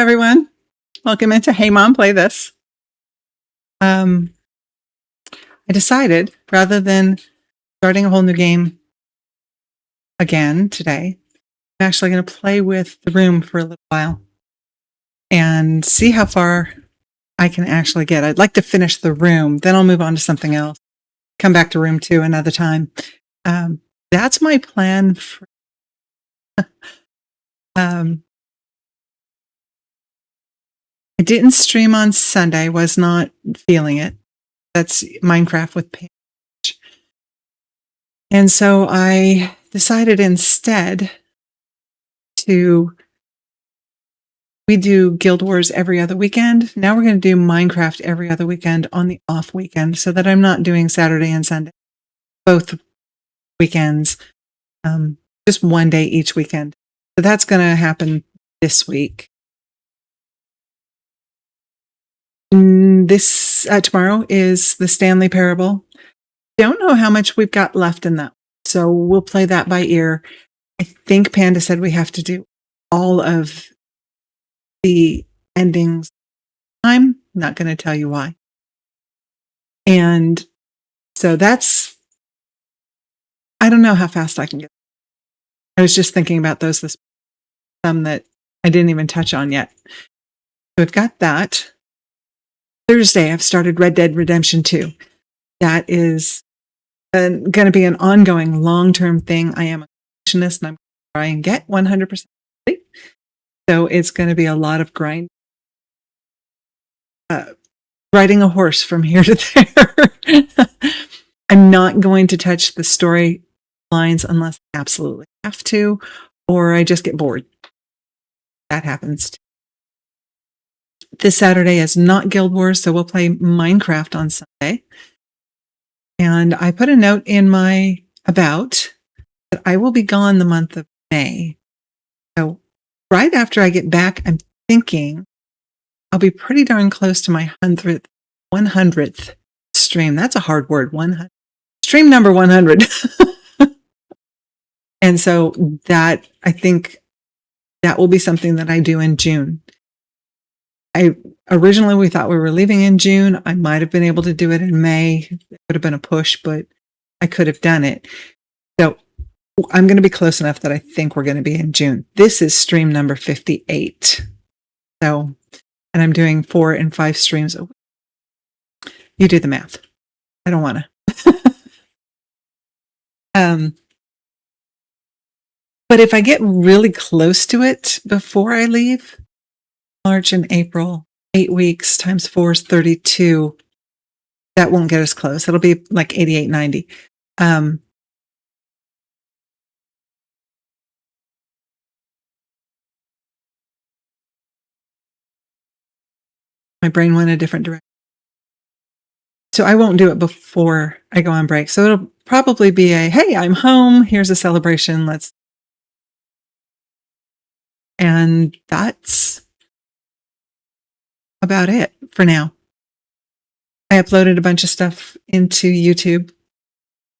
everyone. Welcome into Hey Mom, Play This. I decided, rather than starting a whole new game again today, I'm actually going to play with the room for a little while and see how far I can actually get. I'd like to finish the room, then I'll move on to something else. Come back to room 2 another time. That's my plan for I didn't stream on Sunday, was not feeling it. That's Minecraft with Paige. And so I decided instead we do Guild Wars every other weekend. Now we're going to do Minecraft every other weekend on the off weekend so that I'm not doing Saturday and Sunday, both weekends, just one day each weekend. So that's going to happen this week. Tomorrow is the Stanley Parable. Don't know how much we've got left in that, so we'll play that by ear. I think Panda said we have to do all of the endings. I'm not going to tell you why. And so I don't know how fast I can get. I was just thinking about some that I didn't even touch on yet. So we've got that. Thursday, I've started Red Dead Redemption 2. That is going to be an ongoing long-term thing. I am a completionist and I'm going to try and get 100%. So it's going to be a lot of grind. Riding a horse from here to there. I'm not going to touch the story lines unless I absolutely have to, or I just get bored. That happens too. This Saturday is not Guild Wars, so we'll play Minecraft on Sunday. And I put a note in my about that I will be gone the month of May. So right after I get back, I'm thinking I'll be pretty darn close to my 100th stream. That's a hard word, 100. Stream number 100. And so I think that will be something that I do in June. Originally we thought we were leaving in June. I might have been able to do it in May. It would have been a push, but I could have done it. So I'm going to be close enough that I think we're going to be in June. This is stream number 58. So, and I'm doing 4 and 5 streams a week. You do the math. I don't want to. But if I get really close to it before I leave, March and April, 8 weeks times 4 is 32. That won't get us close. It'll be like 88, 90. My brain went a different direction. So I won't do it before I go on break. So it'll probably be hey, I'm home. Here's a celebration. And that's about it for now. I uploaded a bunch of stuff into YouTube,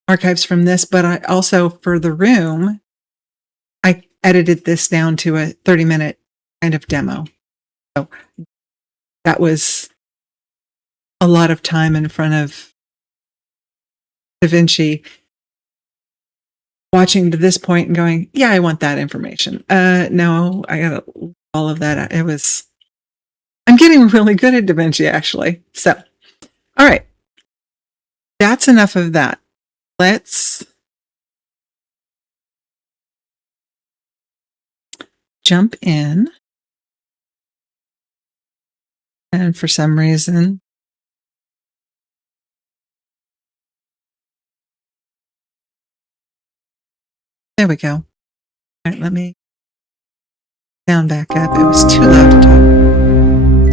archives from this, but I also, for the room, I edited this down to a 30-minute kind of demo. So that was a lot of time in front of DaVinci, watching to this point and going, yeah, I want that information. No, I got all of that. I'm getting really good at DaVinci, actually. So, all right. That's enough of that. Let's jump in. And for some reason, there we go. All right, let me sound back up. It was too loud to talk.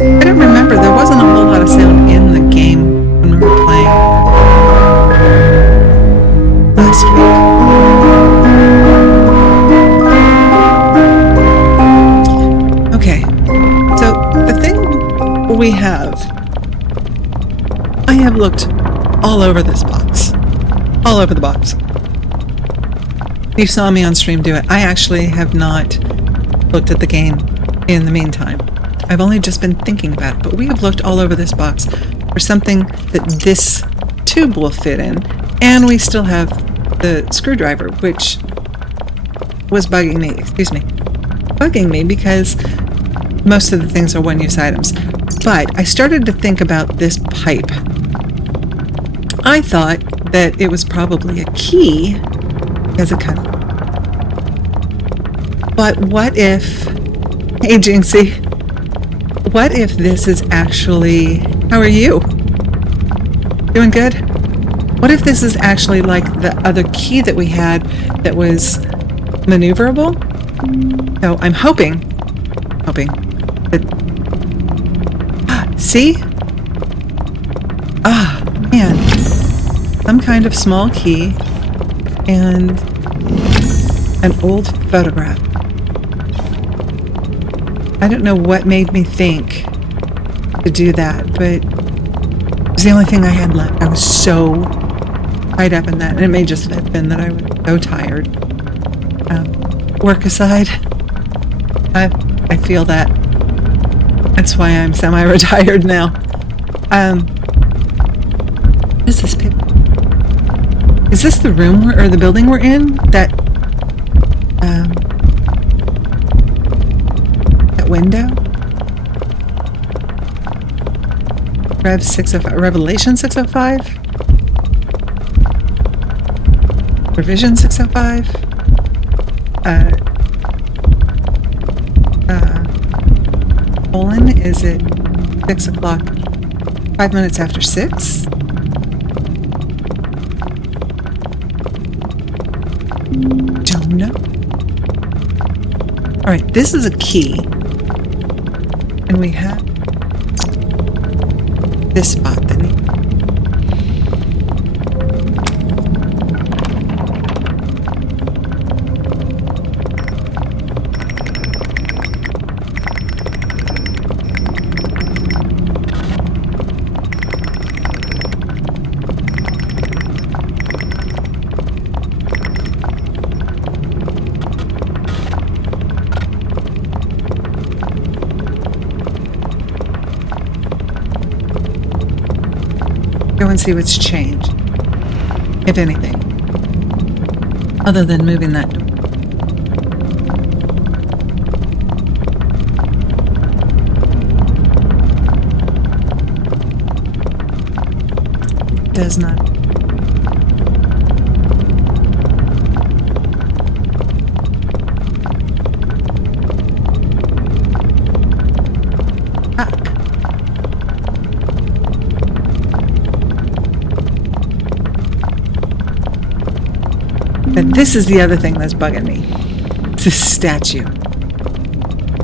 I don't remember. There wasn't a whole lot of sound in the game when we were playing last week. Okay. So the thing we have, I have looked all over this box. All over the box. You saw me on stream do it. I actually have not looked at the game in the meantime. I've only just been thinking about it, but we have looked all over this box for something that this tube will fit in, and we still have the screwdriver, which was bugging me because most of the things are one-use items. But I started to think about this pipe. I thought that it was probably a key as a cut. But what if, hey Jinxie, what if this is actually, how are you? Doing good? What if this is actually like the other key that we had that was maneuverable? So I'm hoping that, see? Ah, man, some kind of small key and an old photograph. I don't know what made me think to do that, but it was the only thing I had left. I was so tied up in that, and it may just have been that I was so tired. Work aside, I feel that. That's why I'm semi-retired now. What is this picture? Is this the room or the building we're in? That window? Rev 605, Revelation 605? Revision 605? Colon, is it 6 o'clock? 5 minutes after 6? Don't know. Alright, this is a key. And we have this spot that needs. Go and see what's changed, if anything, other than moving that door. It does not. But this is the other thing that's bugging me. It's this statue.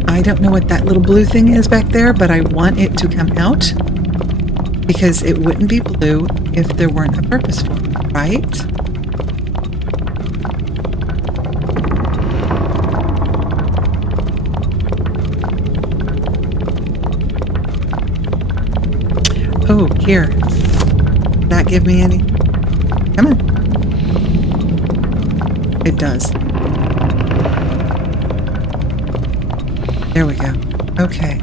I don't know what that little blue thing is back there, but I want it to come out because it wouldn't be blue if there weren't a purpose for it, right? Oh, here. Did that give me any? Come on. It does. There we go. Okay.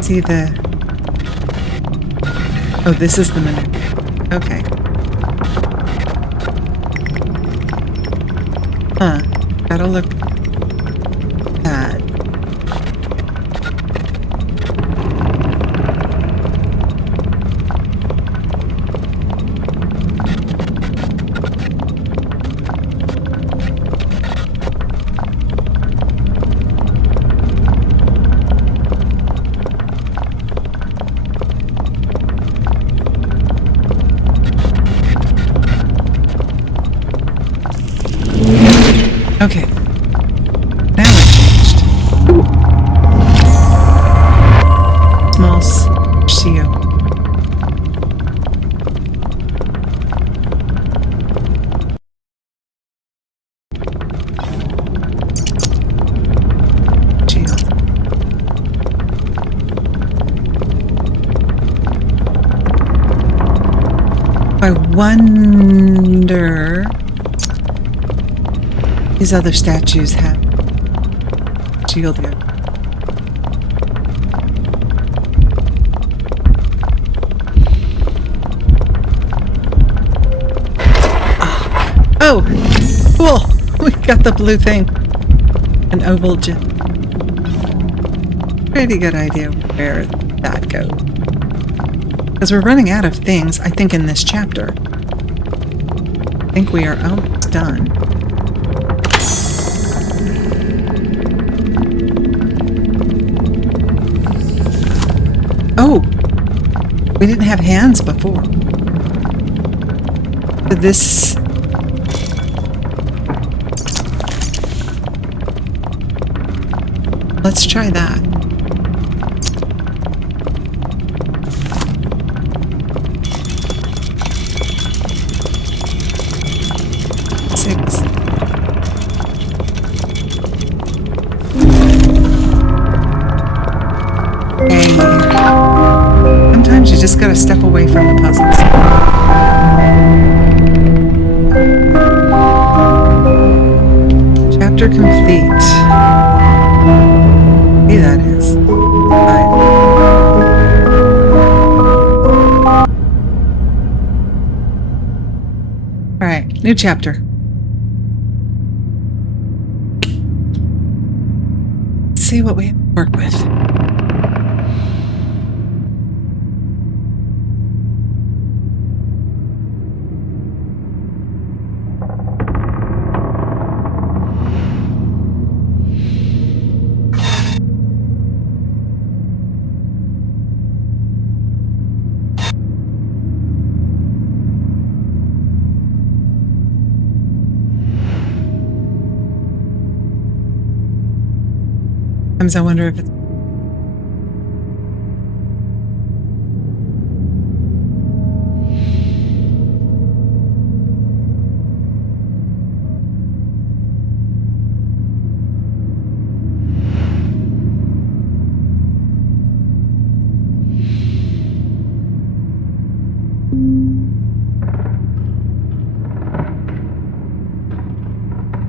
See the... Oh, this is the menu. Okay. Huh. Gotta look at that. Okay. Now it changed. Ooh. Small CO. I wonder... These other statues have bet you'll do. Oh, cool. We got the blue thing. An oval gem. Pretty good idea where that goes. Because we're running out of things, I think, in this chapter. I think we are almost done. Oh! We didn't have hands before. This... Let's try that. Six. Hey. Sometimes you just gotta step away from the puzzles. Chapter complete. Hey, that is. Alright, new chapter. Let's see what we have to work with. Sometimes I wonder if it's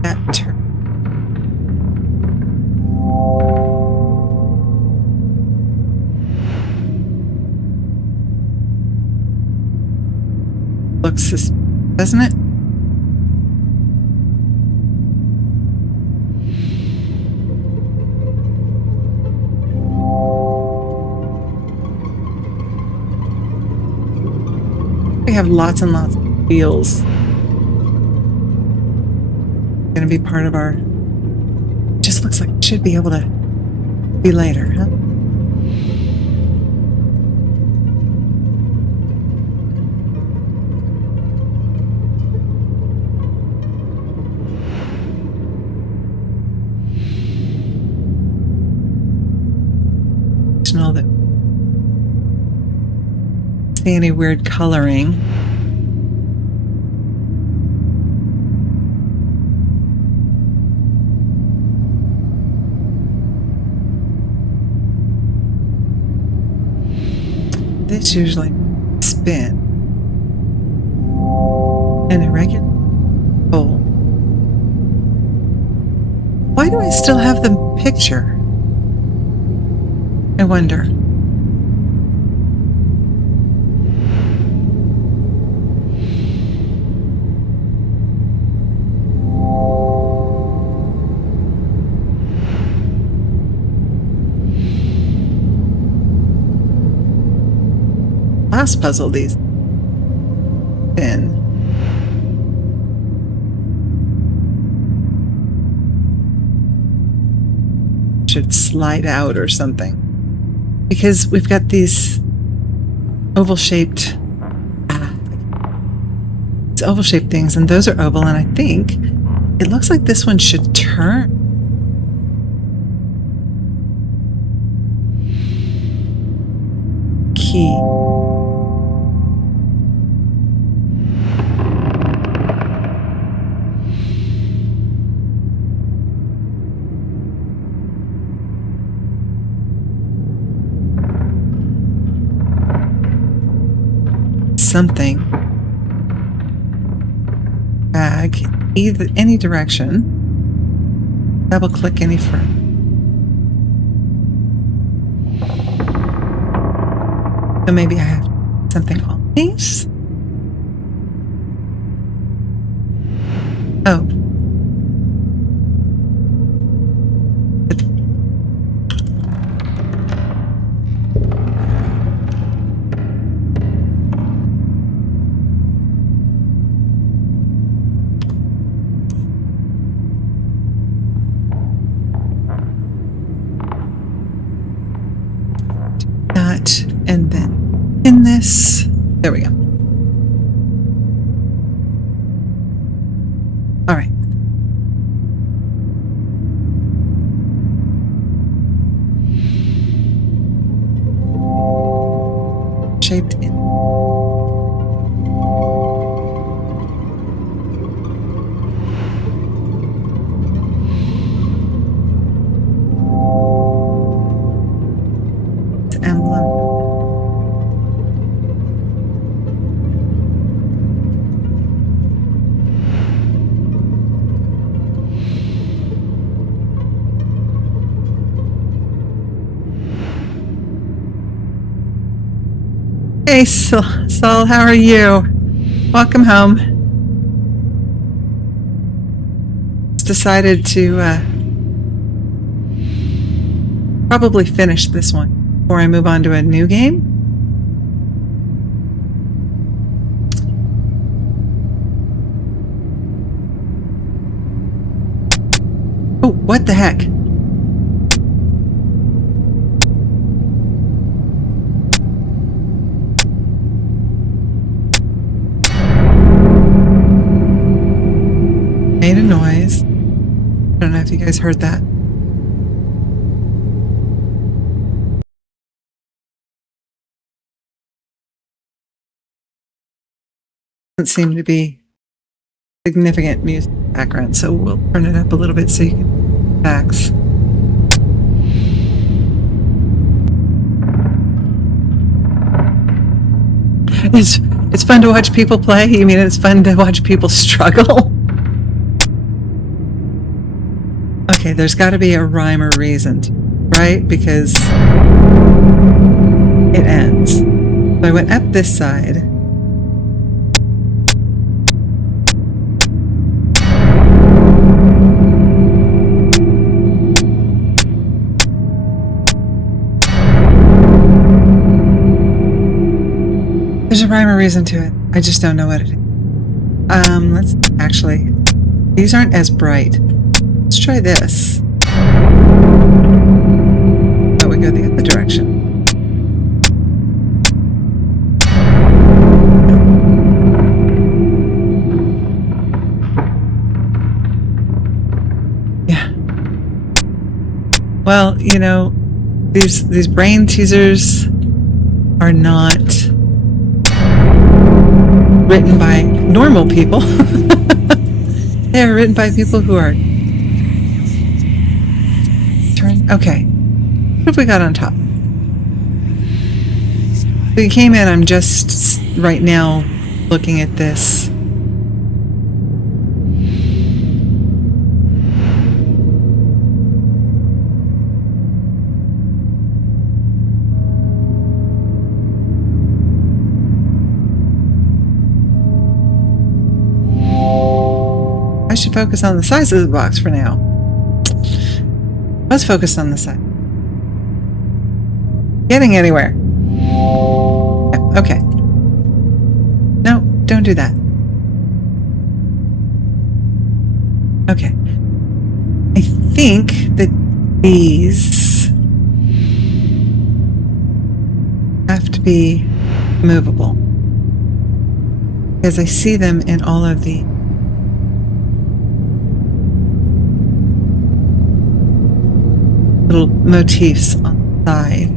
that turn. Looks this, doesn't it? We have lots and lots of wheels. Going to be part of our... Just looks like it should be able to be later, huh? That see any weird coloring. This usually spin an irregular hole. Why do I still have the picture? I wonder. Last puzzle these in. Should slide out or something. Because we've got these oval-shaped things, and those are oval, and I think it looks like this one should turn. Key. Something. Drag any direction. Double click any further. So maybe I have something on these. Oh. That, and then in this. There we go. All right. Shaped in. Emblem. Hey, Saul, how are you? Welcome home. Just decided to probably finish this one before I move on to a new game. Oh, what the heck? Made a noise. I don't know if you guys heard that. Doesn't seem to be significant music background, so we'll turn it up a little bit so you can relax. It's fun to watch people play. You mean it's fun to watch people struggle? Okay, there's got to be a rhyme or reason, right? Because it ends. So I went up this side. There's a rhyme or reason to it. I just don't know what it is. Let's actually, these aren't as bright. Let's try this. Oh, we go the other direction. Yeah. Well, you know, these brain teasers are not written by normal people. They're written by people who are okay. What have we got on top? So you came in, I'm just right now looking at this. I should focus on the size of the box for now. Let's focus on the side. Getting anywhere. Okay. No, don't do that. Okay. I think that these have to be movable, because I see them in all of the little motifs on the side.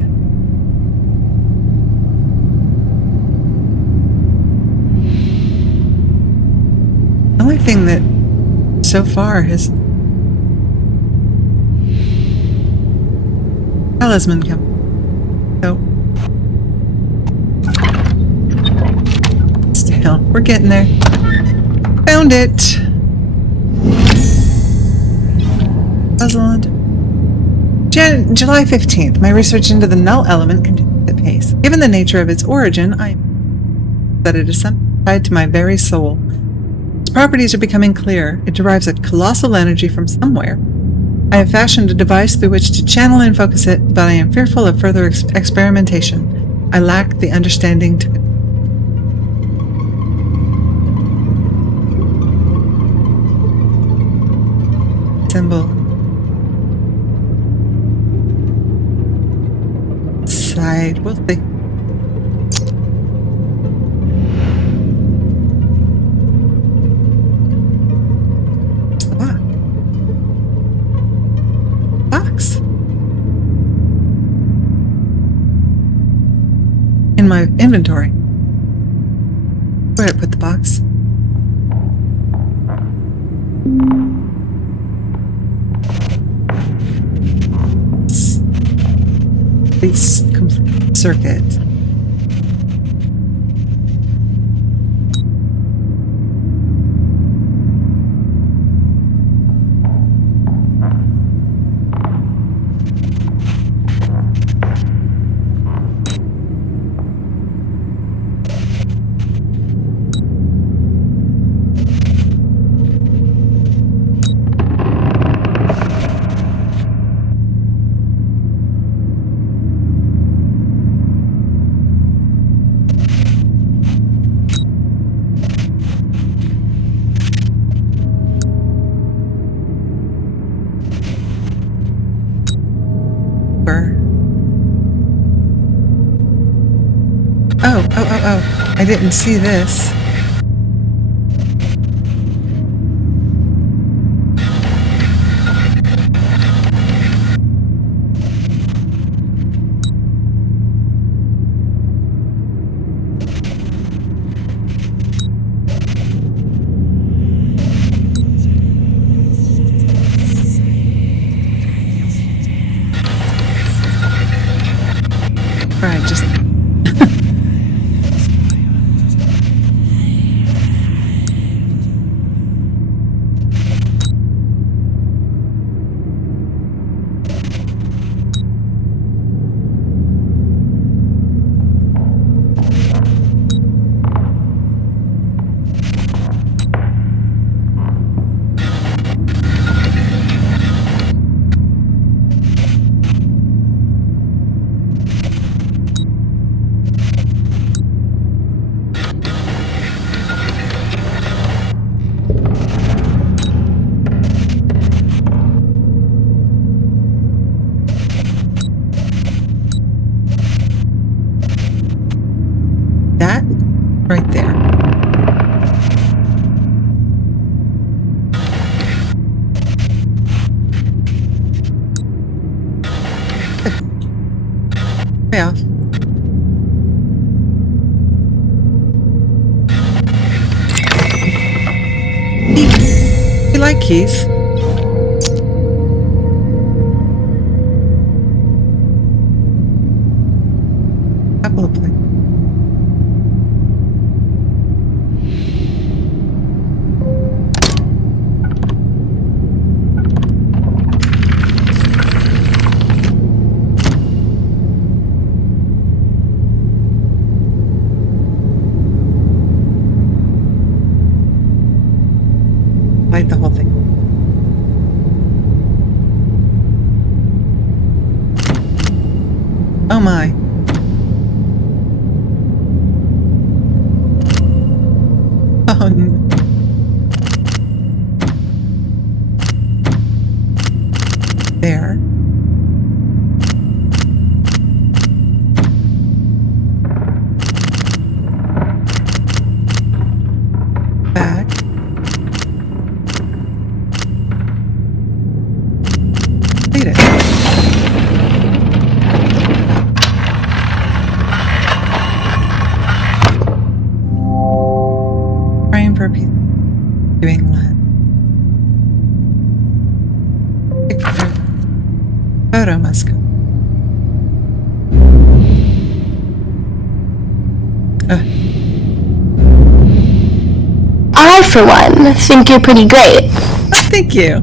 The only thing that so far has talisman come. So still, we're getting there. Found it. Puzzled. July 15th. My research into the null element continues. case. Given the nature of its origin, I that it is something tied to my very soul. Its properties are becoming clear. It derives a colossal energy from somewhere. I have fashioned a device through which to channel and focus it, but I am fearful of further experimentation. I lack the understanding to symbol side. We'll see. Box in my inventory. Where did I put the box? It's complete circuit. Oh, I didn't see this. All right, just that right there. Way off. You like keys? Couple of places. Light the whole thing. Oh my. Oh no. There. Back. Complete it. Praying for peace. Doing that. Picture. Photo must go. I, for one, think you're pretty great. Thank you.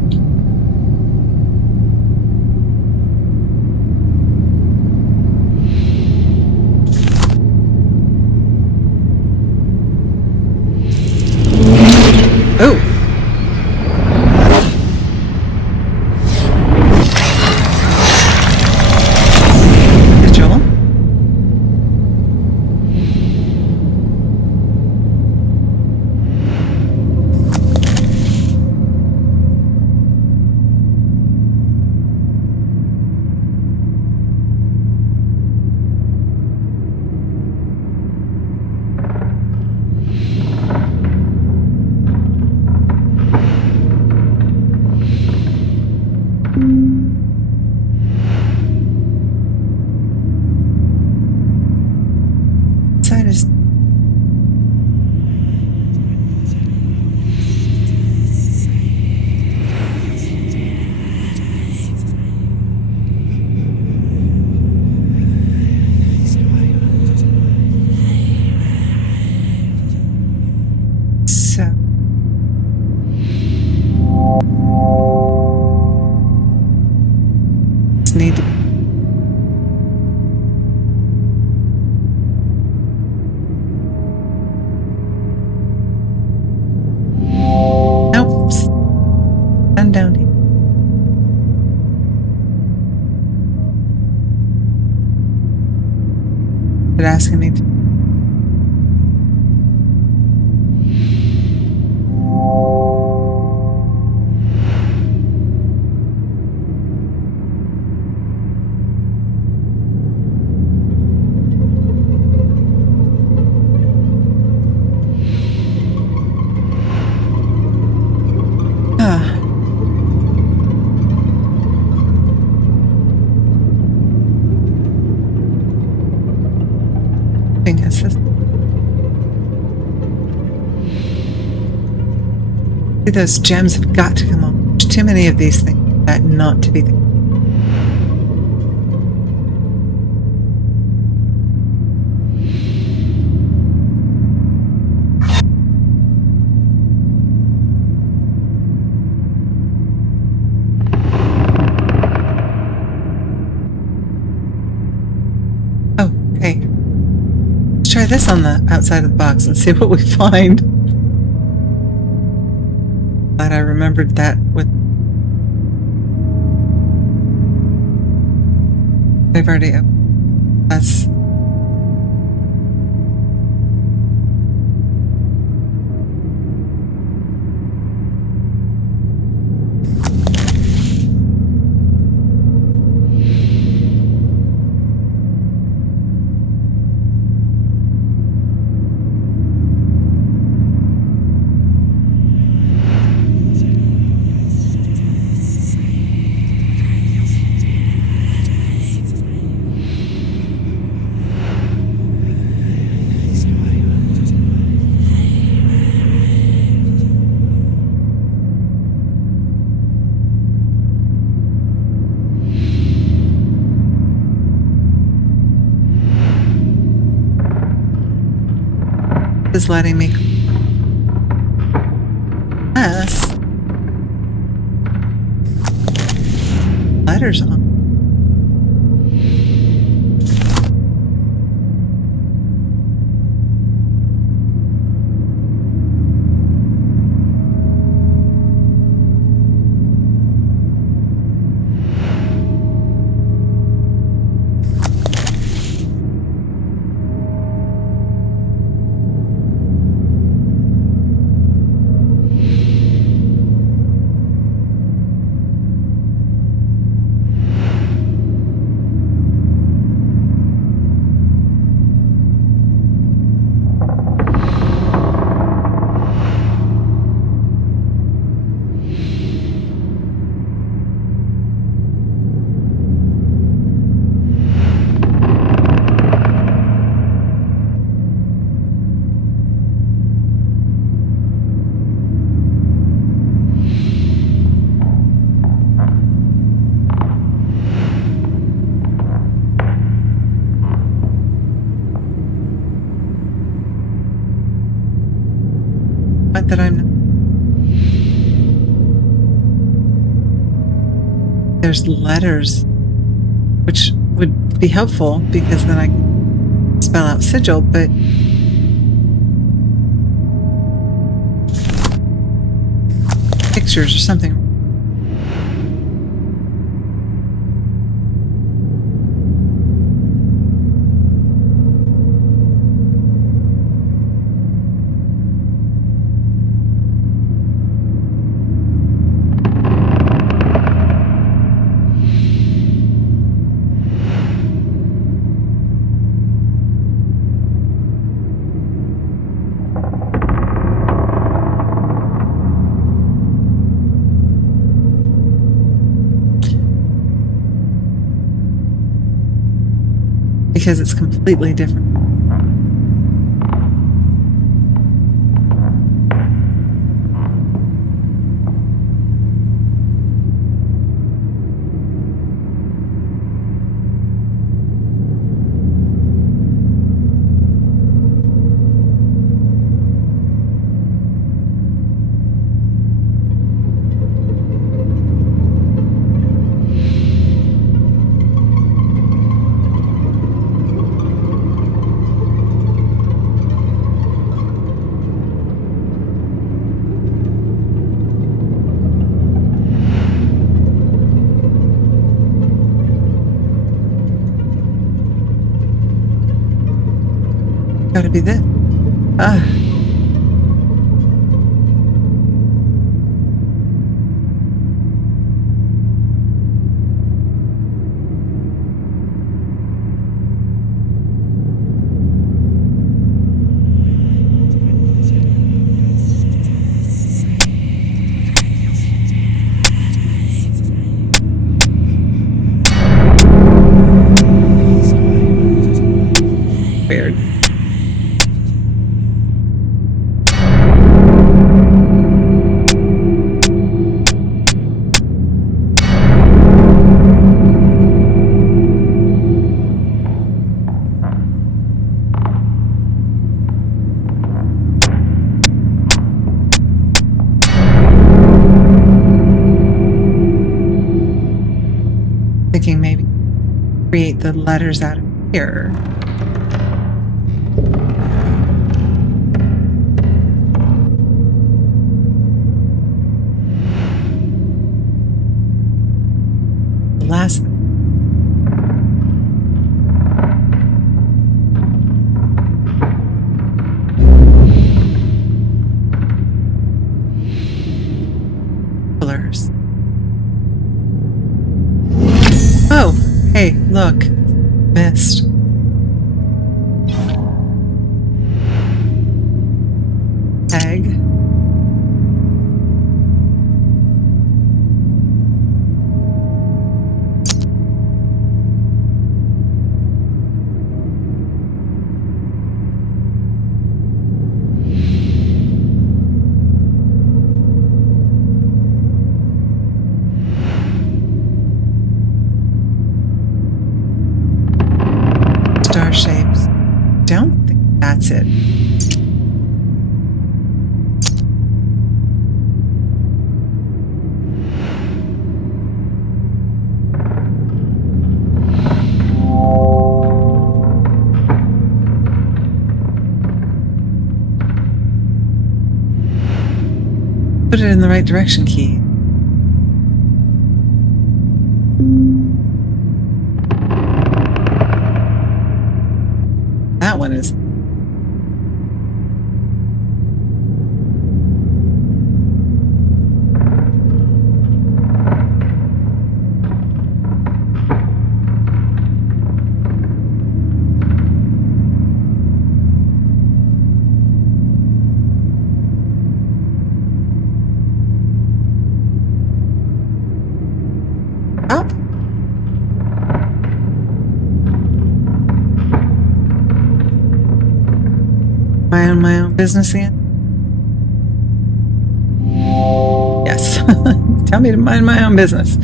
asking me to. Ah, thing is this. Those gems have got to come off. There's too many of these things for that not to be the. Oh, okay. Let's try this on the outside of the box and see what we find. Glad I remembered that with. I've already. That's. Is letting me class letters on. What that I'm not. There's letters, which would be helpful because then I can spell out sigil, but pictures or something. Because it's completely different. Could be this. Ah. Weird. Thinking maybe create the letters out of here. The last colors. Oh, hey, look. Missed. Tag. Star shapes. Don't think that's it. Put it in the right direction key. That one is. Up. Am I on my own business again? Yes. Tell me to mind my own business.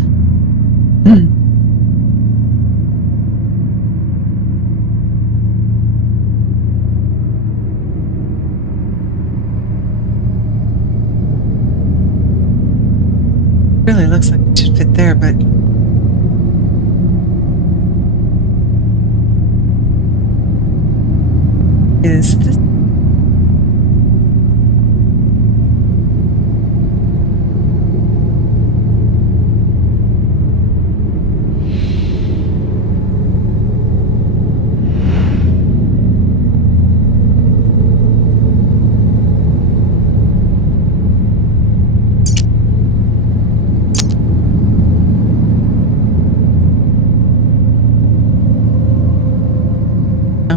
Really looks like it should fit there, but is this? No.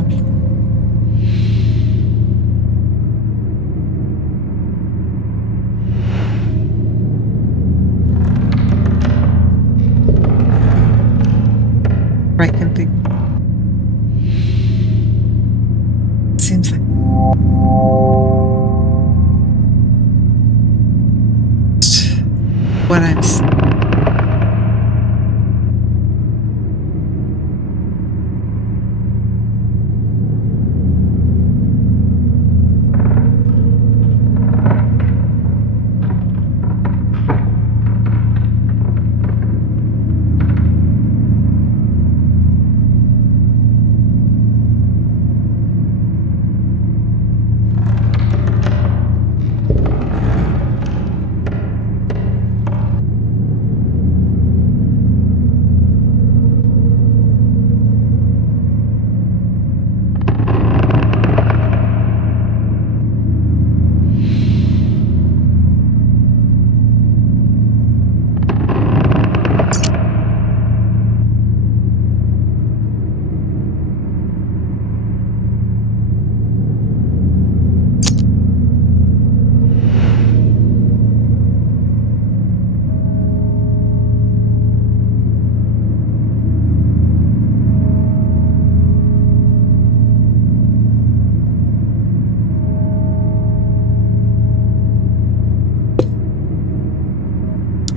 Right config. Seems like what I'm.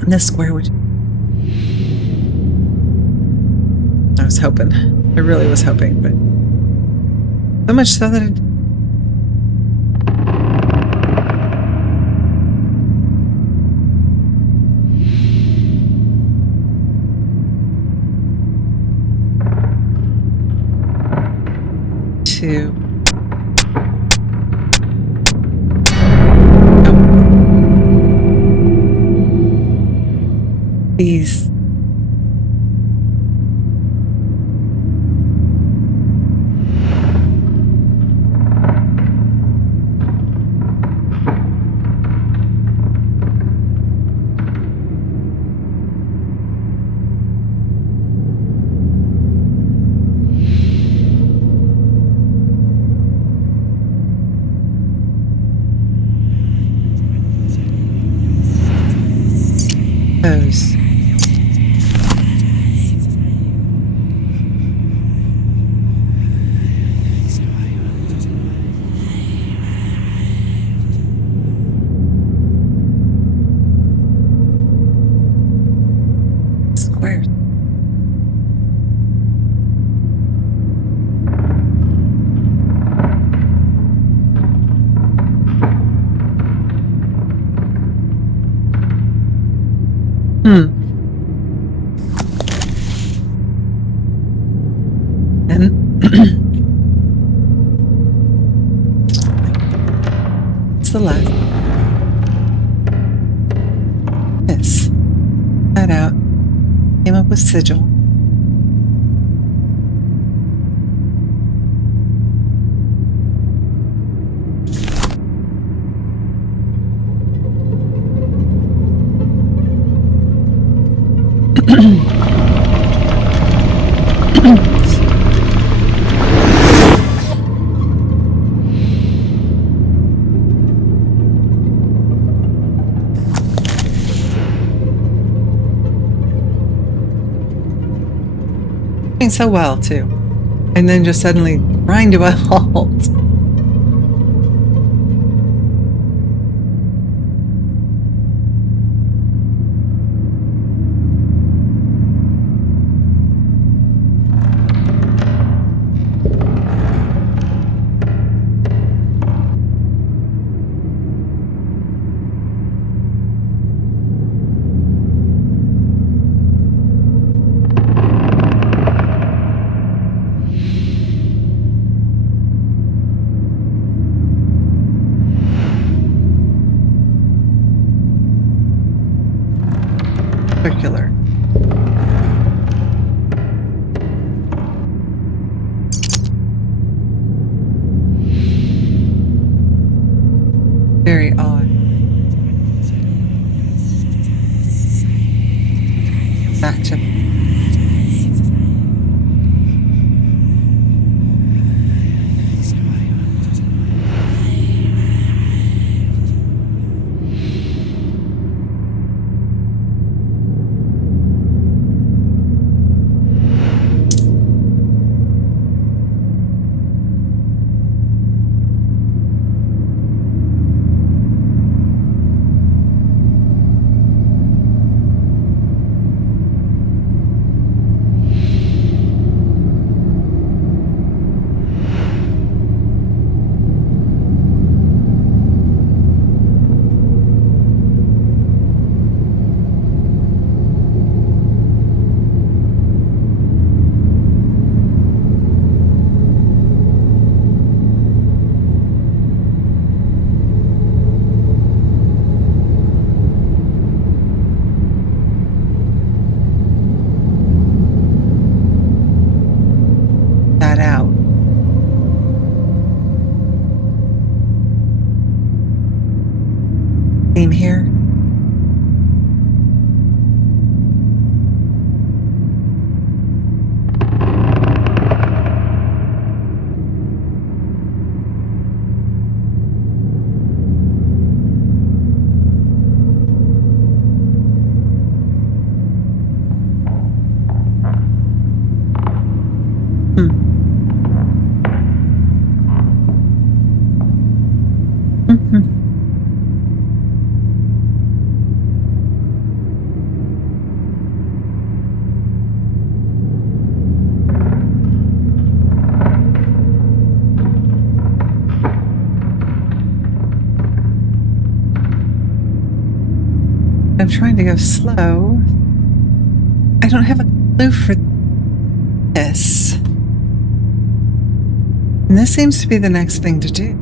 This square would. I was hoping. I really was hoping, but so much so that it. Two. These. Those. Squares. And it's the left. This. That out. Came up with sigil. Doing so well too, and then just suddenly grind to a halt. Circular. Very odd. Back to. That out. Same here. I'm trying to go slow. I don't have a clue for this. And this seems to be the next thing to do.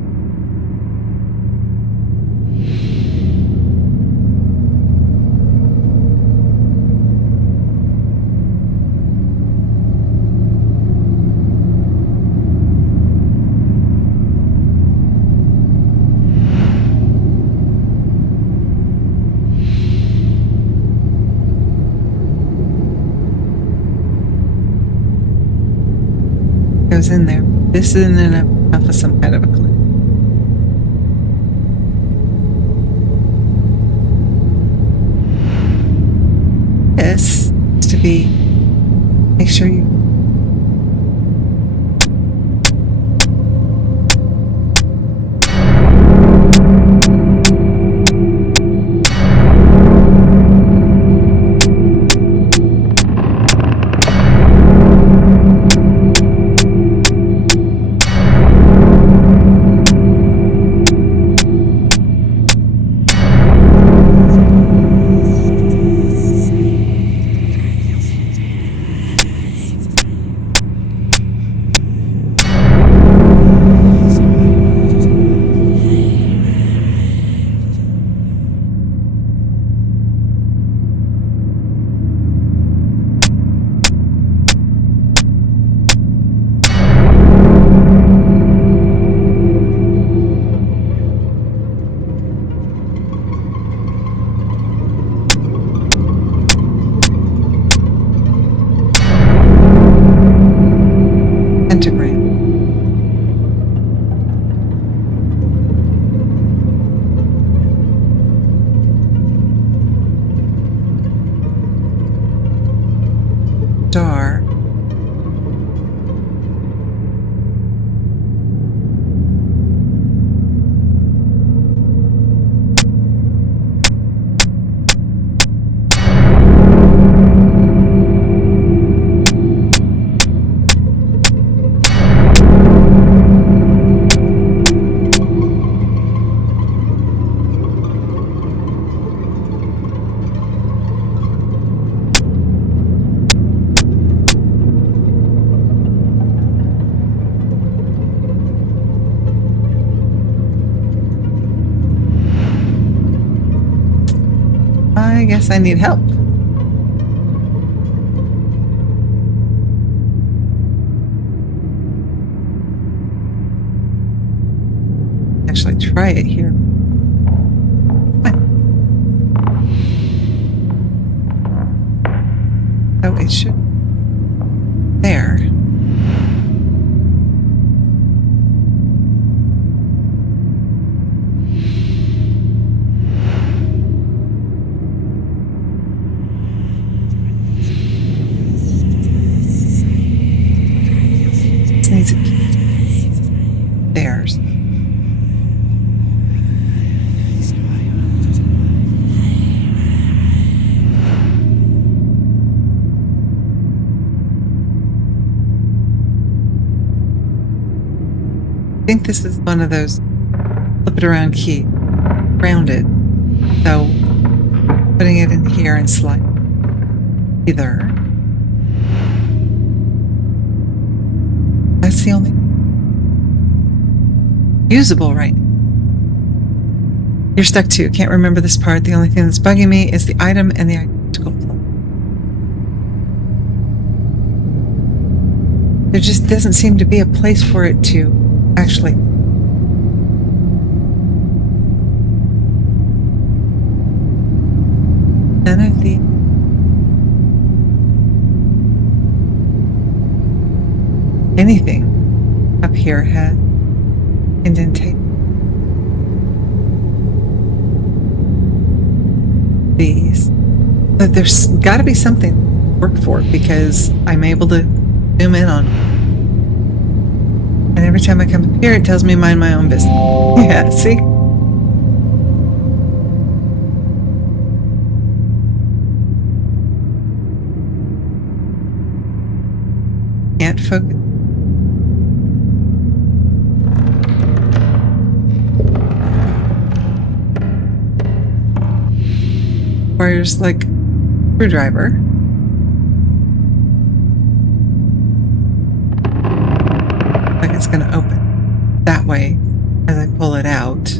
Goes in there. This isn't enough of some kind of a clue. This is to be, make sure you pentagram. Star. I guess I need help. Actually, try it here. Oh, it should. There. Needs a key. There's. I think this is one of those flip it around key, rounded. So putting it in here and slide either. That's the only usable right. You're stuck too. Can't remember this part. The only thing that's bugging me is the item and the identical plug. There just doesn't seem to be a place for it to actually. None of the anything up here has indentation. These, but there's got to be something to work for it because I'm able to zoom in on it. And every time I come up here, it tells me mind my own business. Yeah, see? Can't focus. requires like a screwdriver. Like it's going to open that way as I pull it out.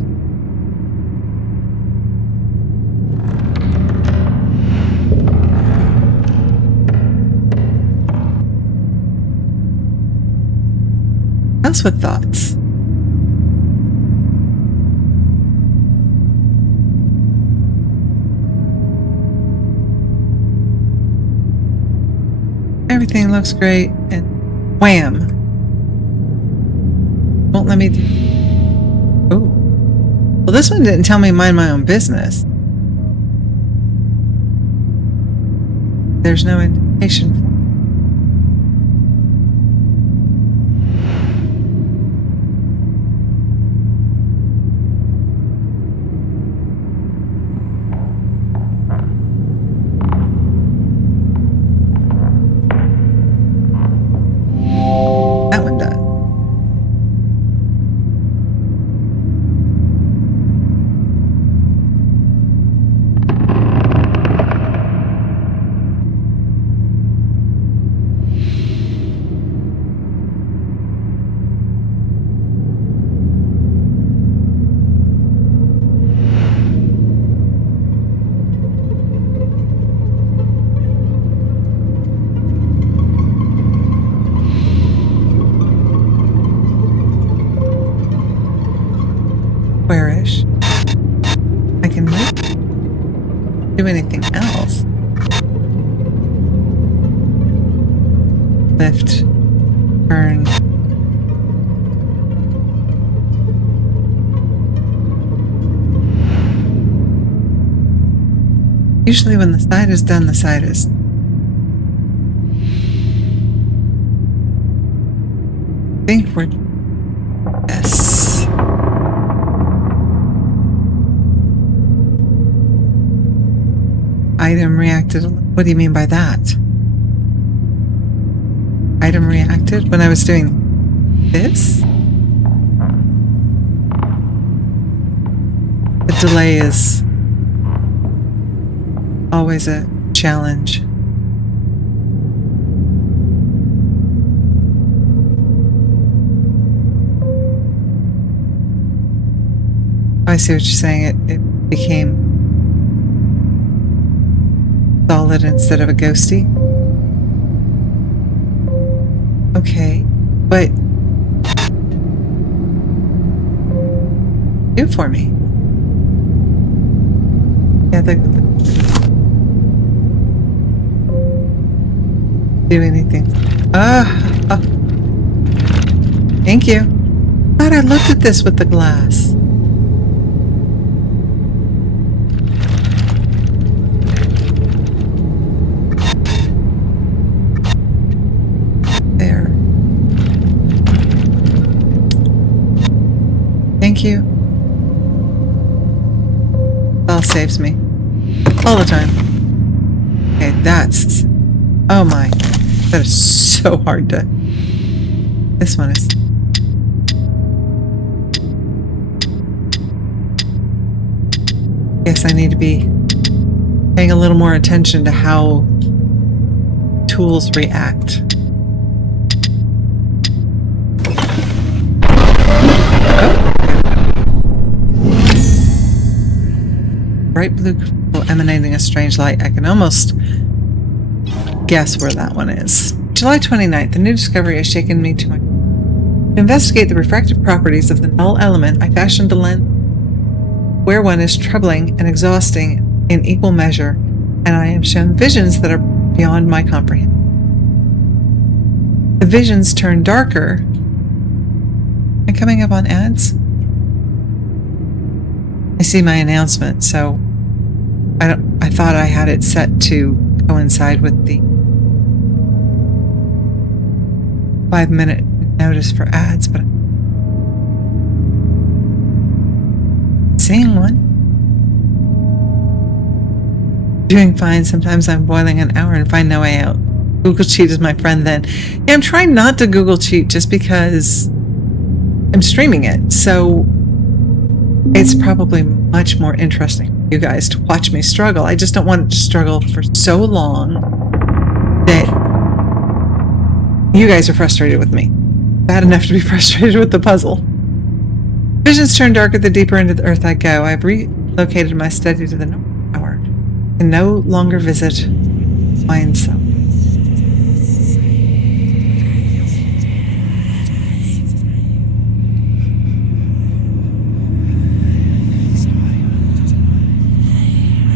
Else with thoughts. Everything looks great, and wham! Won't let me do. Oh, well, this one didn't tell me mind my own business. There's no indication for. That one does. Squarish. I can move. Do anything else. Lift. Turn. Usually when the side is done, the side is. I think we're. Yes. Item reacted. What do you mean by that? Item reacted when I was doing this? The delay is always a challenge. I see what you're saying. It became solid instead of a ghosty. Okay, but do for me. Yeah, do anything. Thank you. Thought I looked at this with the glass. There. Thank you. All saves me. All the time. Okay, that's... Oh my. That is so hard to... This one is... Guess I need to be paying a little more attention to how tools react. Bright blue crystal emanating a strange light. I can almost guess where that one is. July 29th. The new discovery has shaken me to my... To investigate the refractive properties of the null element, I fashioned a lens where one is troubling and exhausting in equal measure, and I am shown visions that are beyond my comprehension. The visions turn darker. Am I coming up on ads? I see my announcement, so I thought I had it set to coincide with the 5-minute notice for ads, but I'm seeing one. Doing fine. Sometimes I'm boiling an hour and find no way out. Google Cheat is my friend then. Yeah, I'm trying not to Google Cheat just because I'm streaming it, so it's probably much more interesting for you guys to watch me struggle. I just don't want to struggle for so long that you guys are frustrated with me. Bad enough to be frustrated with the puzzle. Visions turn darker the deeper into the earth I go. I've relocated my study to the north tower and no longer visit mine self.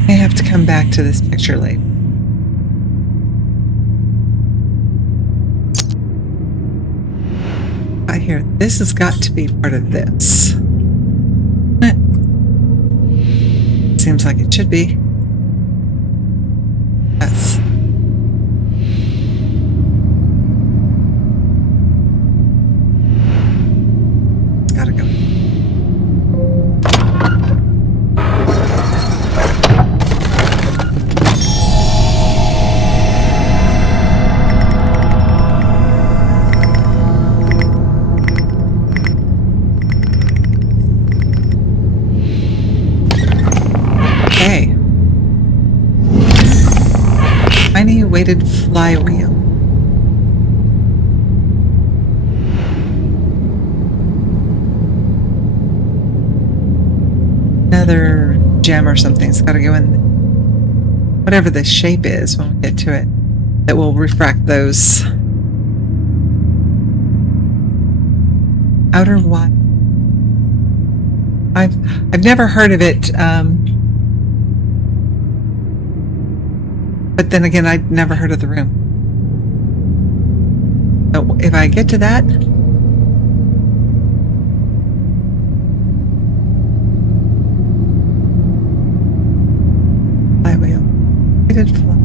I have to come back to this picture later. I hear this has got to be part of this. Seems like it should be. Yes. It's gotta go. Tiny weighted flywheel. Another gem or something's got to go in. Whatever the shape is when we get to it, that will refract those. Outer wire. I've never heard of it. But then again, I'd never heard of the room. So if I get to that, flywheel, weighted fly.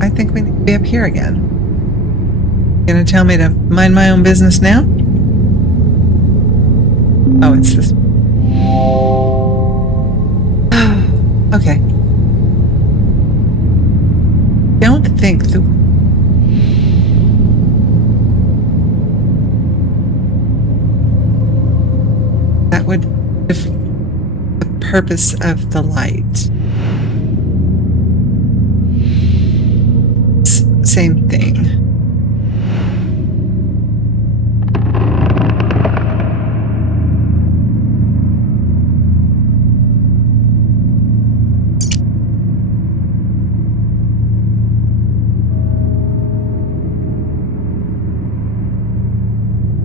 I think we need to be up here again. Gonna tell me to mind my own business now? Oh, it's this. Okay. Don't think that would defeat the purpose of the light. Same thing.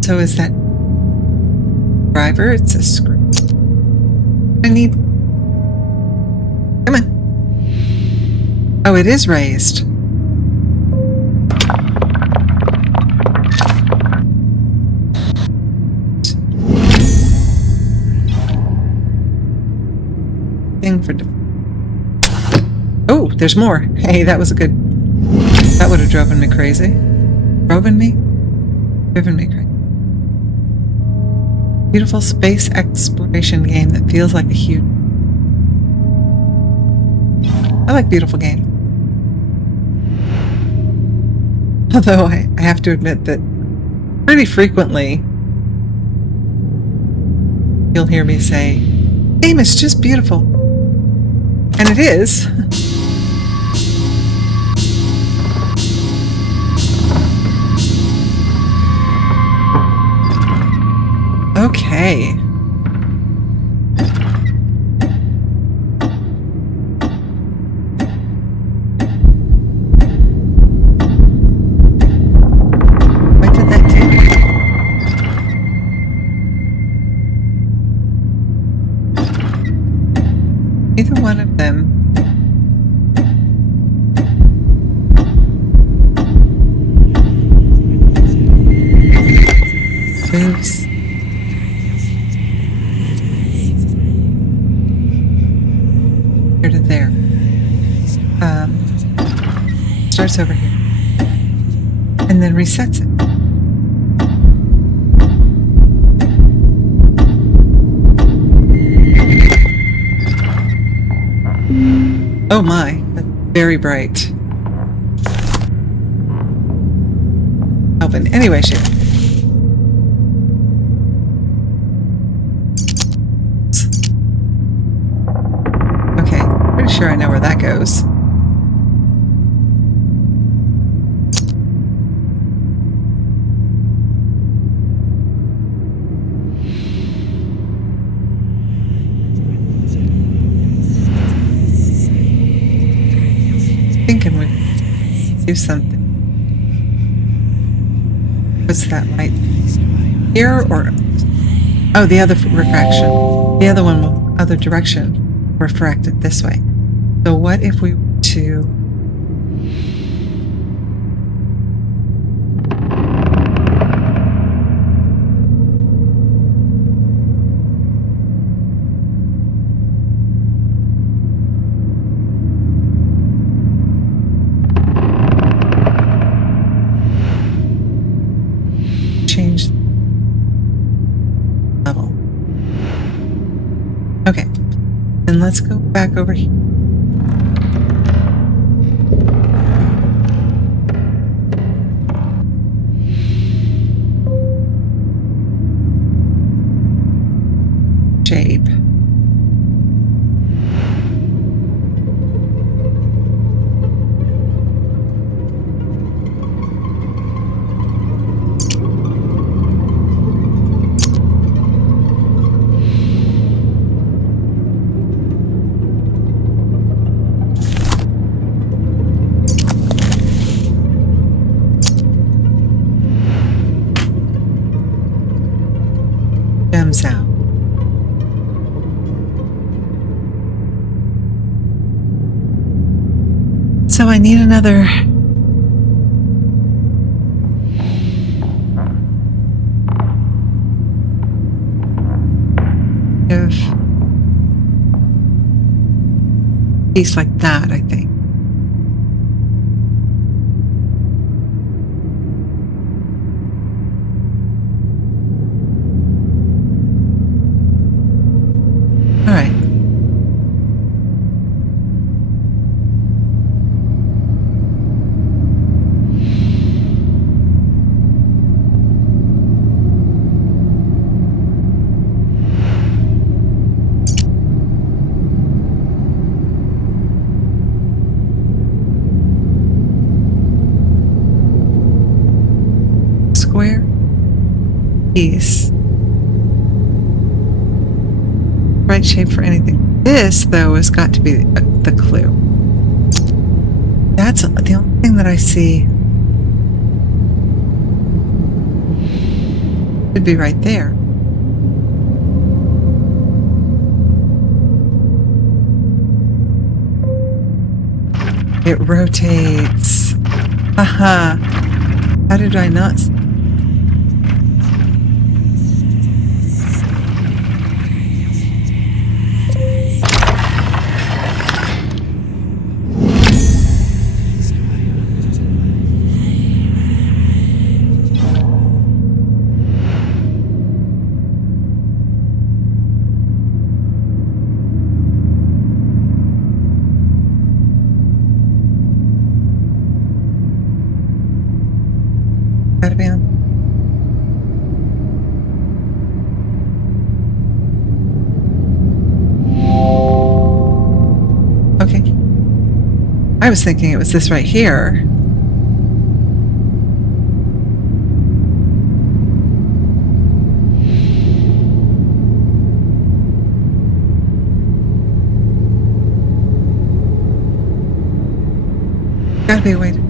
So is that driver? It's a screw. I need. Come on. Oh, it is raised. Thing for. Oh, there's more. Hey, that was a good. That would have driven me crazy. Driven me crazy. Beautiful space exploration game that feels like a huge. I like beautiful games. Although I have to admit that pretty frequently you'll hear me say, "Game is just beautiful." And it is. Okay. What did that do? Either one of them. Moves. To there. Starts over here. And then resets it. Oh my, that's very bright. Open. Anyway, shit. goes. Thinking we do something. What's that light? Here or oh, the other refraction. The other one will other direction refract it this way. So what if we were to change level? Okay, then let's go back over here. Shape. Gems out. So I need another piece like that, I think. All right. Square piece. Right shape for anything. This, though, has got to be the clue. That's the only thing that I see. Could be right there. It rotates. Aha. How did I not? Gotta be on. Okay. I was thinking it was this right here. Gotta be a way to.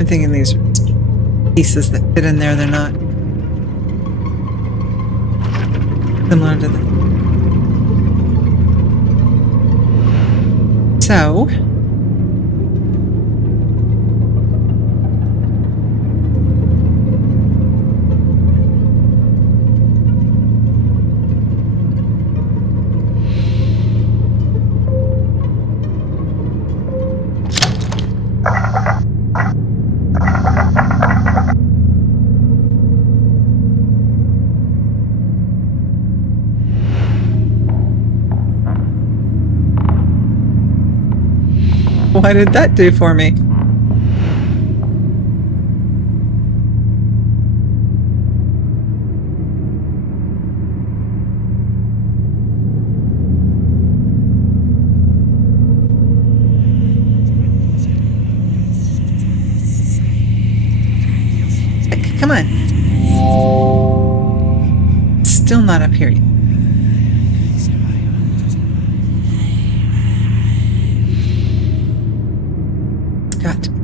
I'm thinking these are pieces that fit in there. They're not similar to the. So What did that do for me? Come on. Still not up here yet. It's got to be.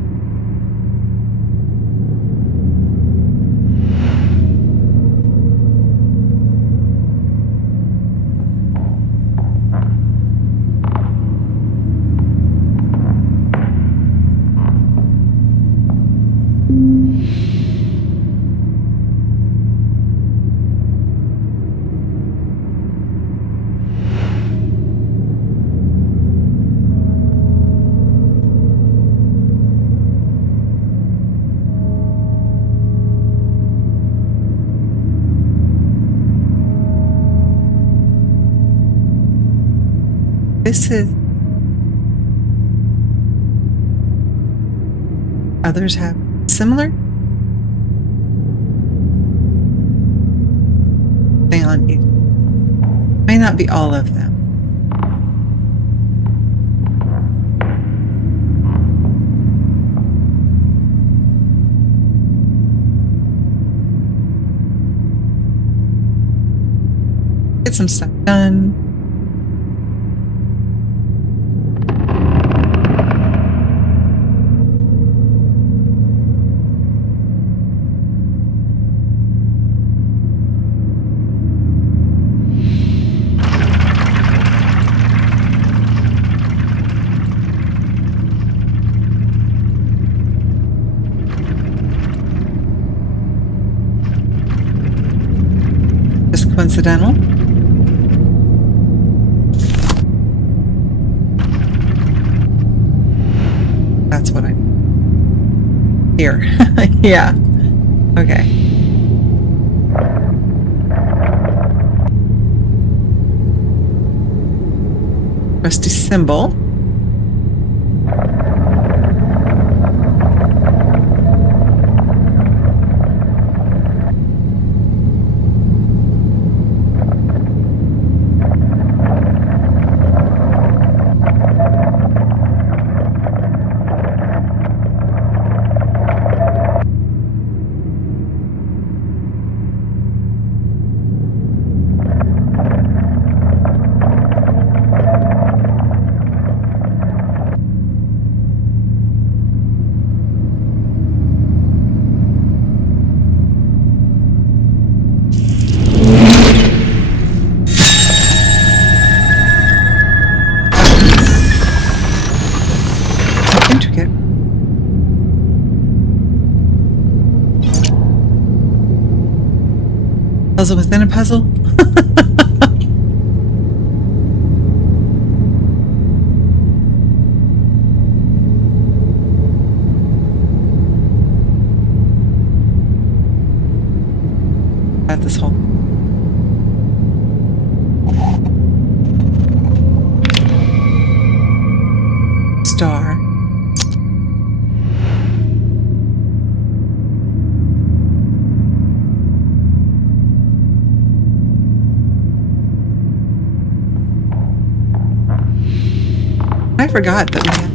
This is. Others have similar. Thing on each. May not be all of them. Get some stuff done. Just coincidental. That's what I need. Here. Yeah. Okay. Rusty symbol. Intricate. Puzzle within a puzzle. Got this whole. Star. I forgot that we had.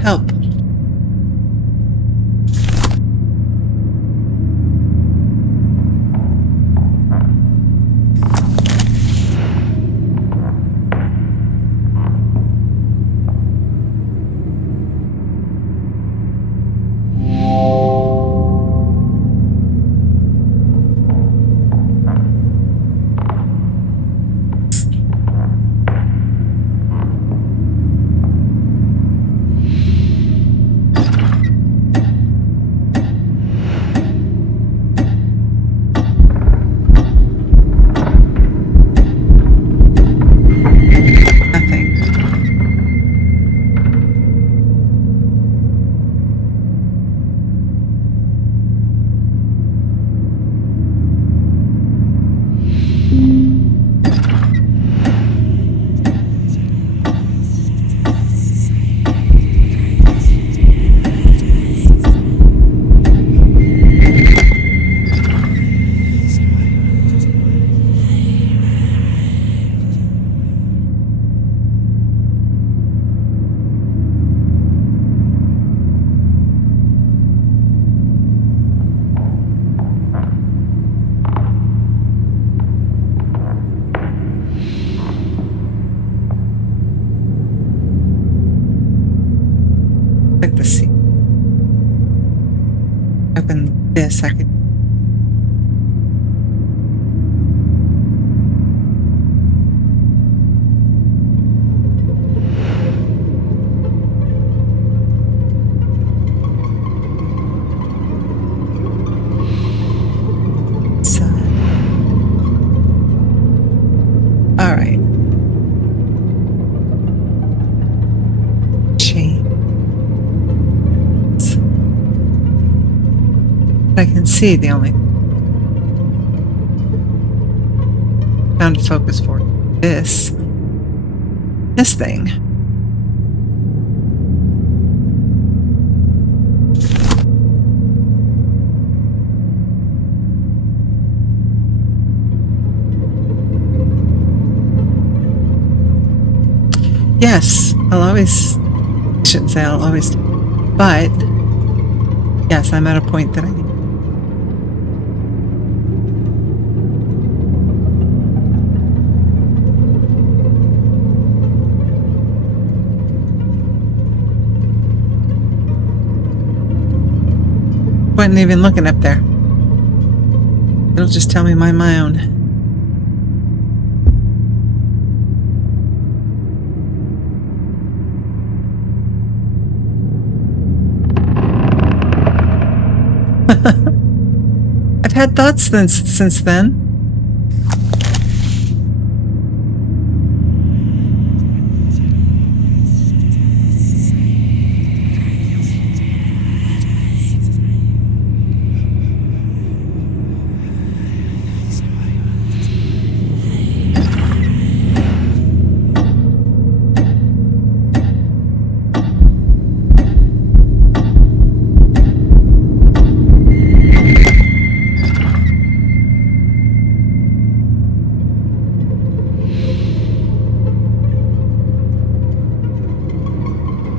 Help. this, I could. All right. Change. I can see the only found a focus for this thing. Yes, I shouldn't say I'll always do, but yes, I'm at a point that I need. Wasn't even looking up there. It'll just tell me my own. I've had thoughts since then.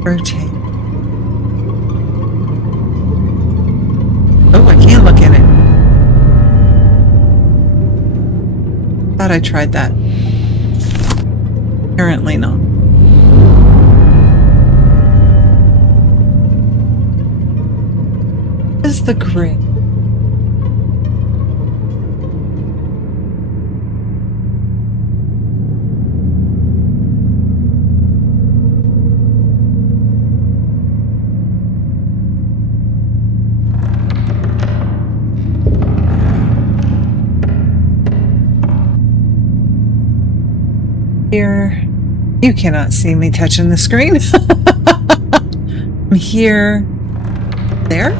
Rotate. Oh, I can't look in it. Thought I tried that. Apparently not. What is the grid? Here, you cannot see me touching the screen. I'm here, there.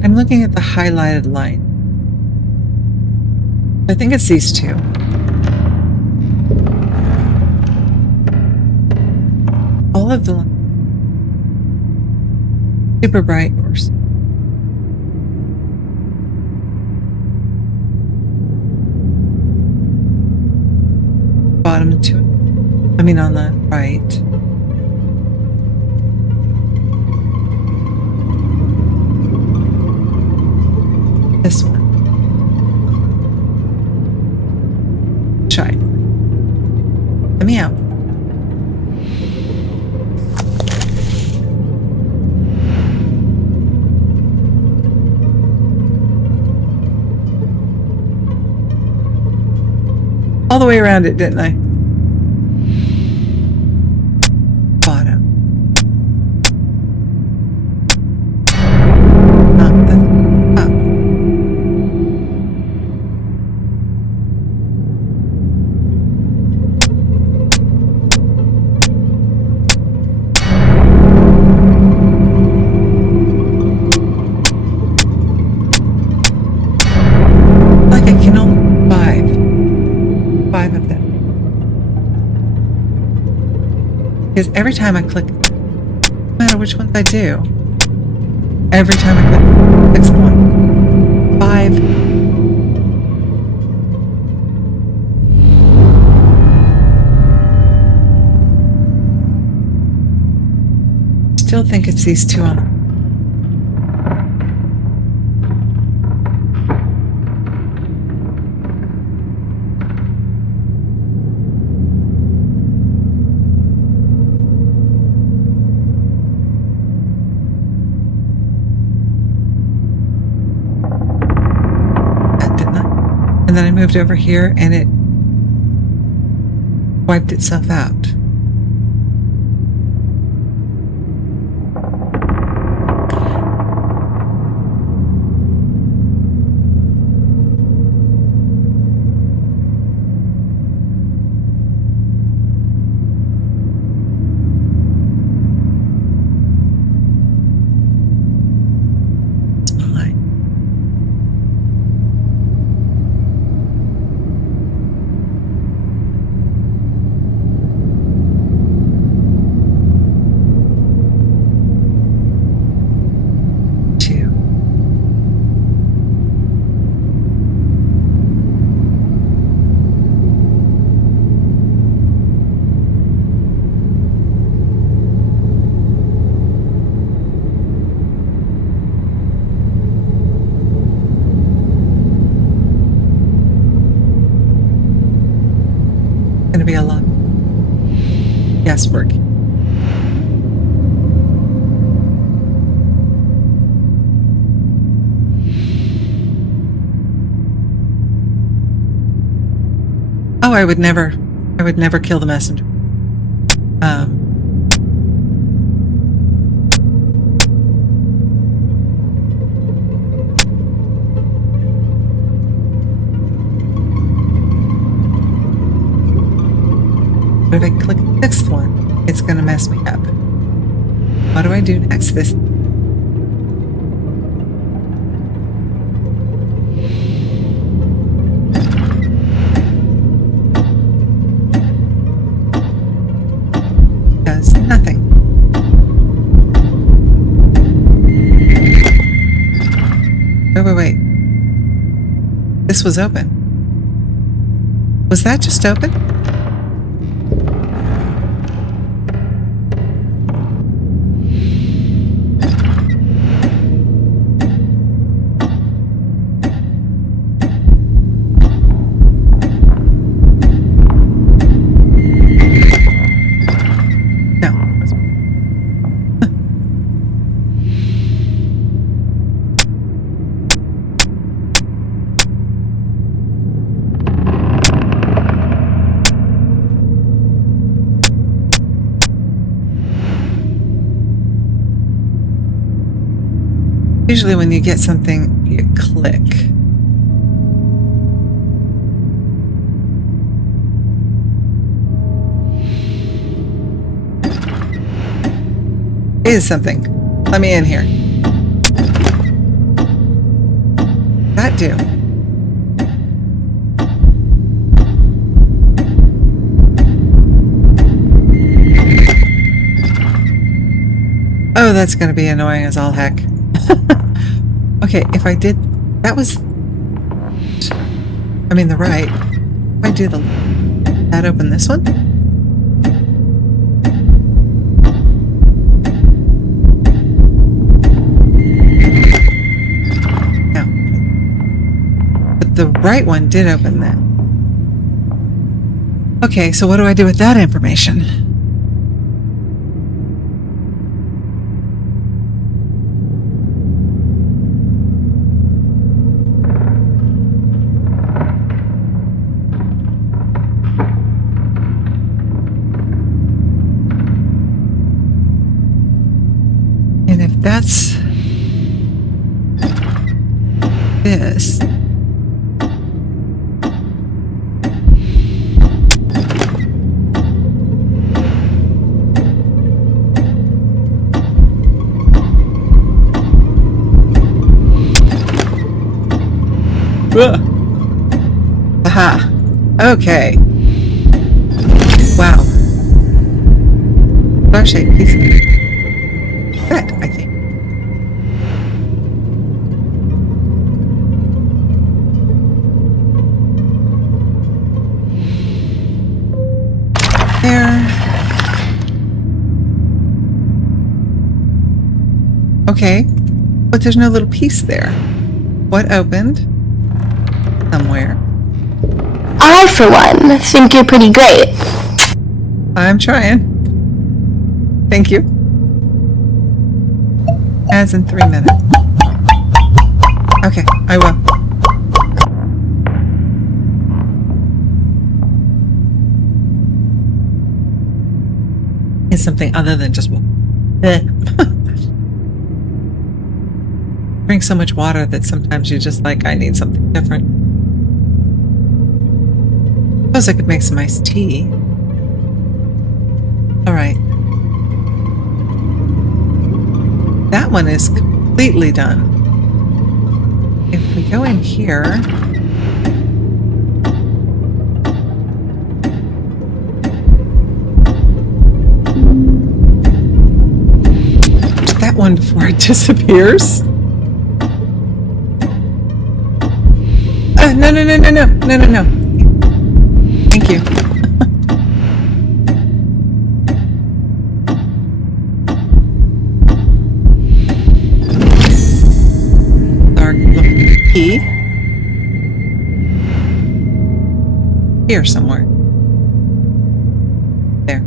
I'm looking at the highlighted line. I think it's these two. All of the lines. Super bright or bottom two. I mean on the right. This one. Try it. Let me out. All the way around it, didn't I? Bottom. Not the top. Like I can only five of them. Because every time I click, no matter which ones I do, every time I click, it's one. 5. still think it's these two on. Didn't I? And then I moved over here and it wiped itself out. Going to be a lot of guesswork. Oh, I would never kill the messenger. But if I click the sixth one, it's going to mess me up. What do I do next? This. Does nothing. Wait. This was open. Was that just open? Usually when you get something, you click. Is something. Let me in here. That do. Oh, that's going to be annoying as all heck. Okay, if I did, that was, I mean the right. If I do that open this one? No. But the right one did open that. Okay, so what do I do with that information? That's this. Aha. Okay. Wow. Star-shaped piece of that, I think. There. Okay, but there's no little piece there. What opened? Somewhere. I, for one, think you're pretty great. I'm trying. Thank you. As in 3 minutes. Okay, I will. It's something other than just drink so much water that sometimes you're just like, I need something different. Suppose I could make some iced tea. All right. That one is completely done. If we go in here, that one before it disappears. No. Thank you. Dark looking key. Here somewhere. There.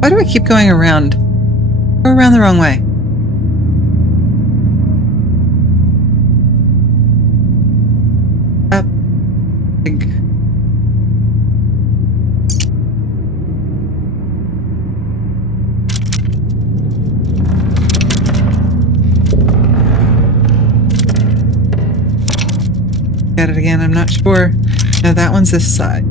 Why do I keep going around? Go around the wrong way. Up. Big. Got it again, I'm not sure. No, that one's this side.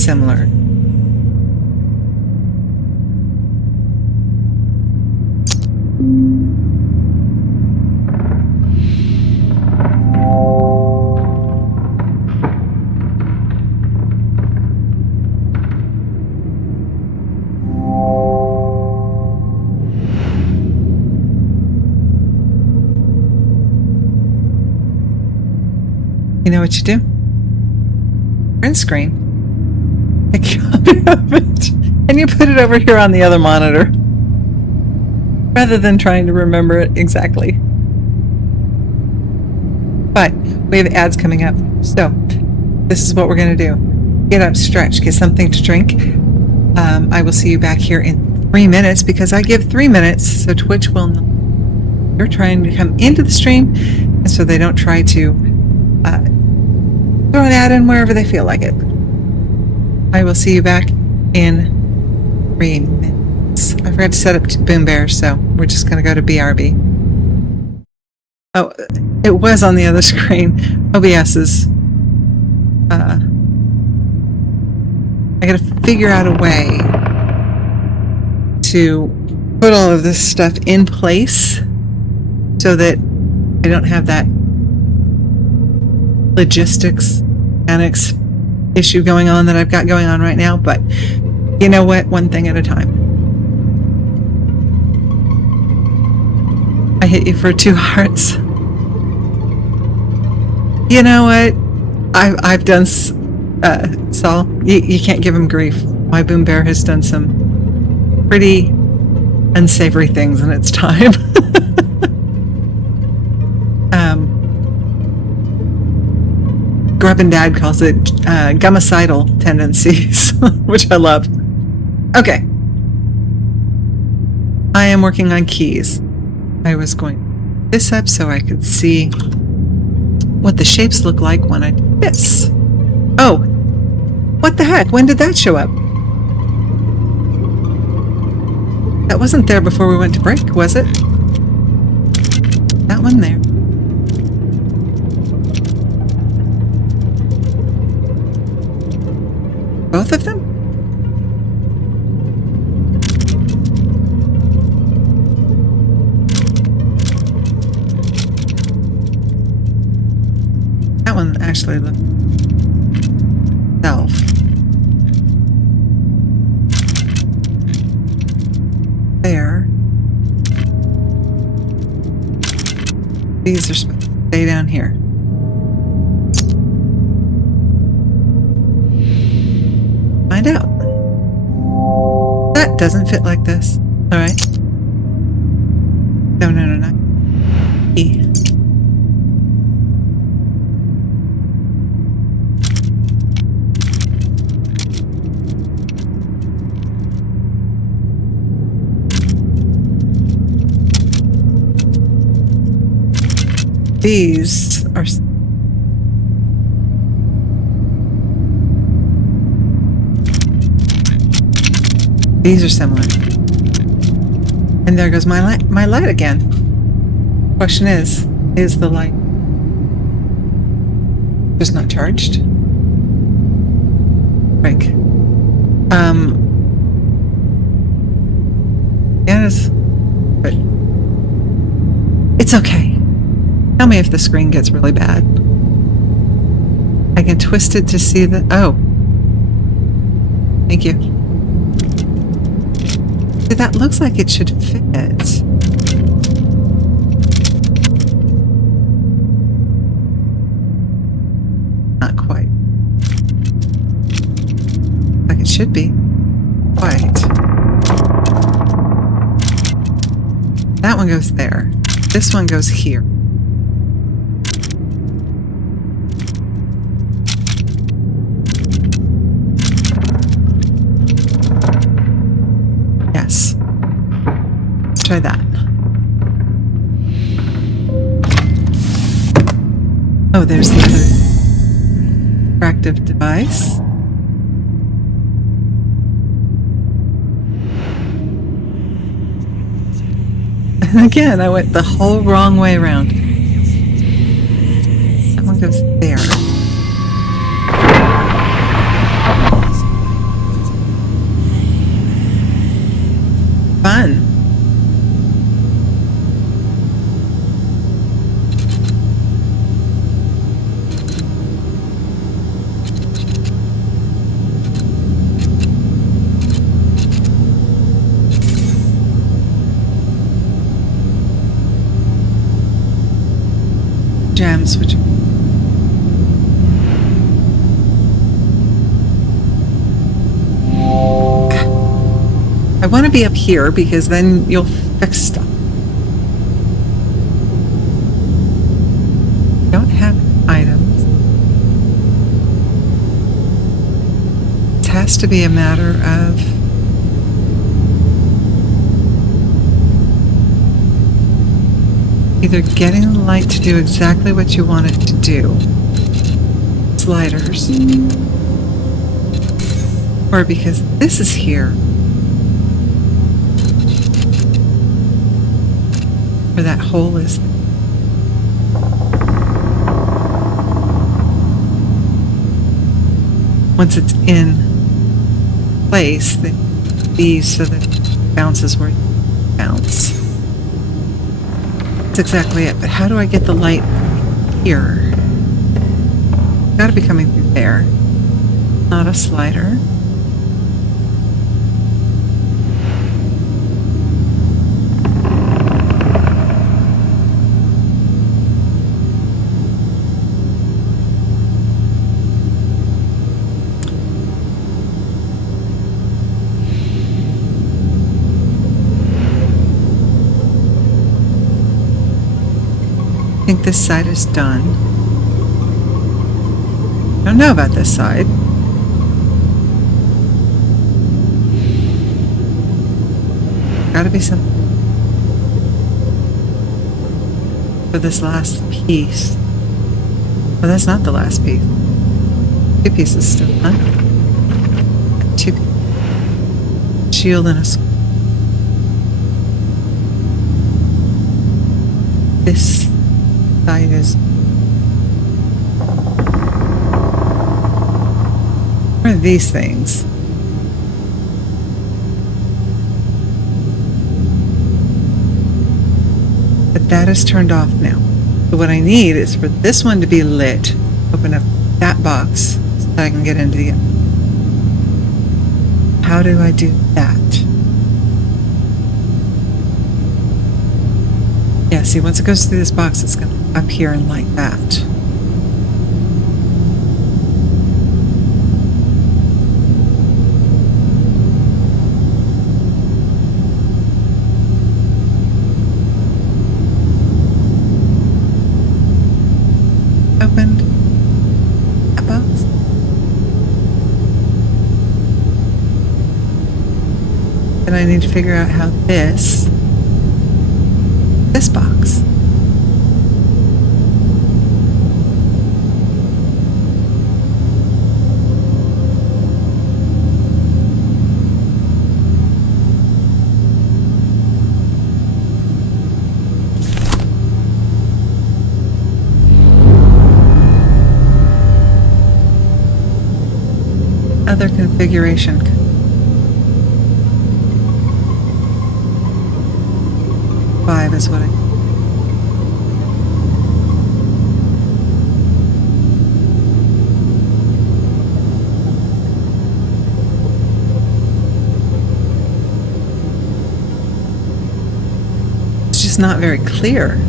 Similar. You know what you do? Print screen. Take a copy of it, and you put it over here on the other monitor, rather than trying to remember it exactly. But we have ads coming up, so this is what we're going to do. Get up, stretch, get something to drink. I will see you back here in 3 minutes, because I give 3 minutes, so Twitch will know you're trying to come into the stream, and so they don't try to throw an ad in wherever they feel like it. I will see you back in 3 minutes. I forgot to set up Boom Bear, so we're just going to go to BRB. Oh, it was on the other screen. OBS is... I got to figure out a way to put all of this stuff in place so that I don't have that logistics, mechanics issue going on that I've got going on right now, but you know what? One thing at a time. I hit you for 2 hearts. You know what? I've done, Saul, you can't give him grief. My Boom Bear has done some pretty unsavory things in its time. Grub and Dad calls it gummicidal tendencies, which I love. Okay. I am working on keys. I was going this up so I could see what the shapes look like when I do this. Oh, what the heck? When did that show up? That wasn't there before we went to break, was it? That one there. Both of them? That one actually looks self. There. These are supposed to stay down here. Find out. That doesn't fit like this. All right. No, no, no, no. E. These are... These are similar. And there goes my light again. Question is the light just not charged? Like, yeah, it is, but it's okay. Tell me if the screen gets really bad. I can twist it to see the, oh. Thank you. See, that looks like it should fit. Not quite. Like it should be. Quite. That one goes there. This one goes here. Yes. Try that. Oh, there's the other interactive device. And again, I went the whole wrong way around. That one goes there. Fun. Gems, which I want to be up here because then you'll fix stuff. Don't have items. It has to be a matter of either getting the light to do exactly what you want it to do, sliders, or because this is here, where that hole is. Once it's in place, then these so that it bounces where you bounce. That's exactly it. But how do I get the light here? Got to be coming through there. Not a slider. I think this side is done. Don't know about this side. Gotta be something for this last piece. Oh, that's not the last piece. 2 pieces still, huh? 2 shield and a sword. This side is... What are these things? But that is turned off now. So what I need is for this one to be lit. Open up that box so that I can get into the... How do I do that? Yeah, see, once it goes through this box, it's going to up here and like that. Opened that box. And I need to figure out how this box. Other configuration. Five is what I. It's just not very clear.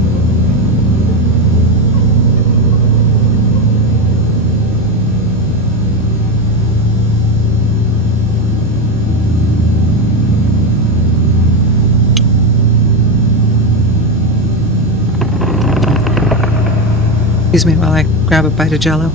Excuse me while I grab a bite of Jell-O.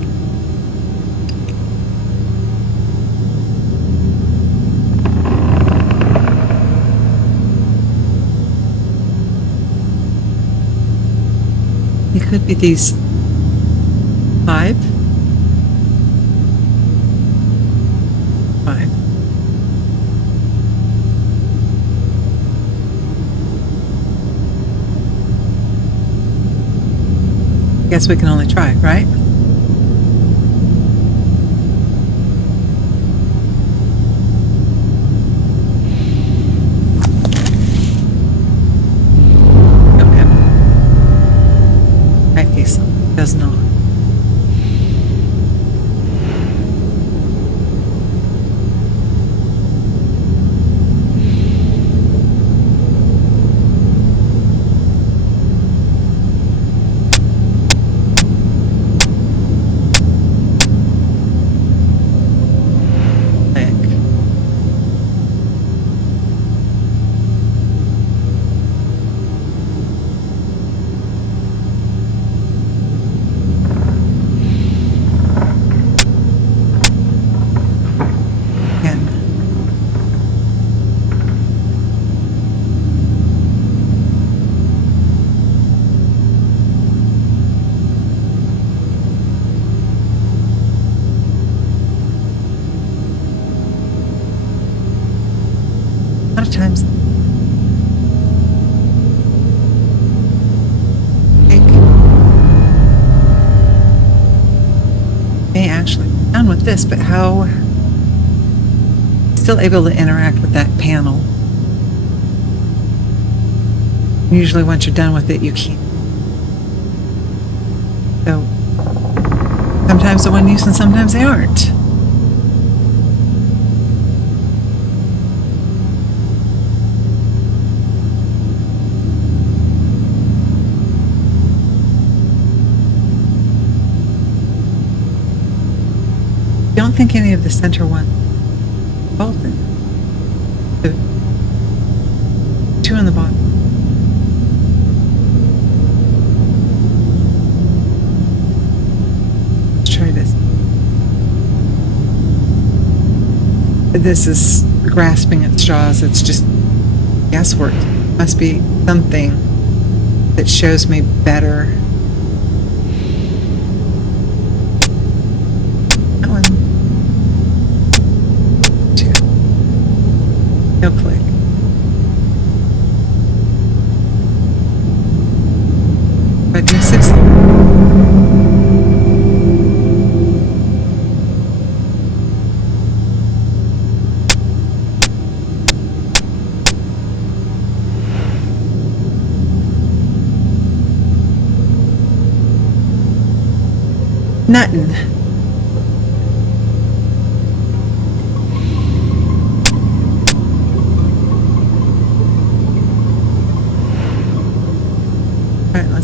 It could be these 5. 5. Guess we can only try, right? Okay. Right piece does not. A lot of times may actually be done with this, but how still able to interact with that panel. Usually once you're done with it, you can't. So sometimes they're one use and sometimes they aren't. I don't think any of the center ones bolted. The 2 on the bottom. Let's try this. This is grasping at straws. It's just guesswork. Must be something that shows me better. That one. 2. No click. But do 6. Nothing.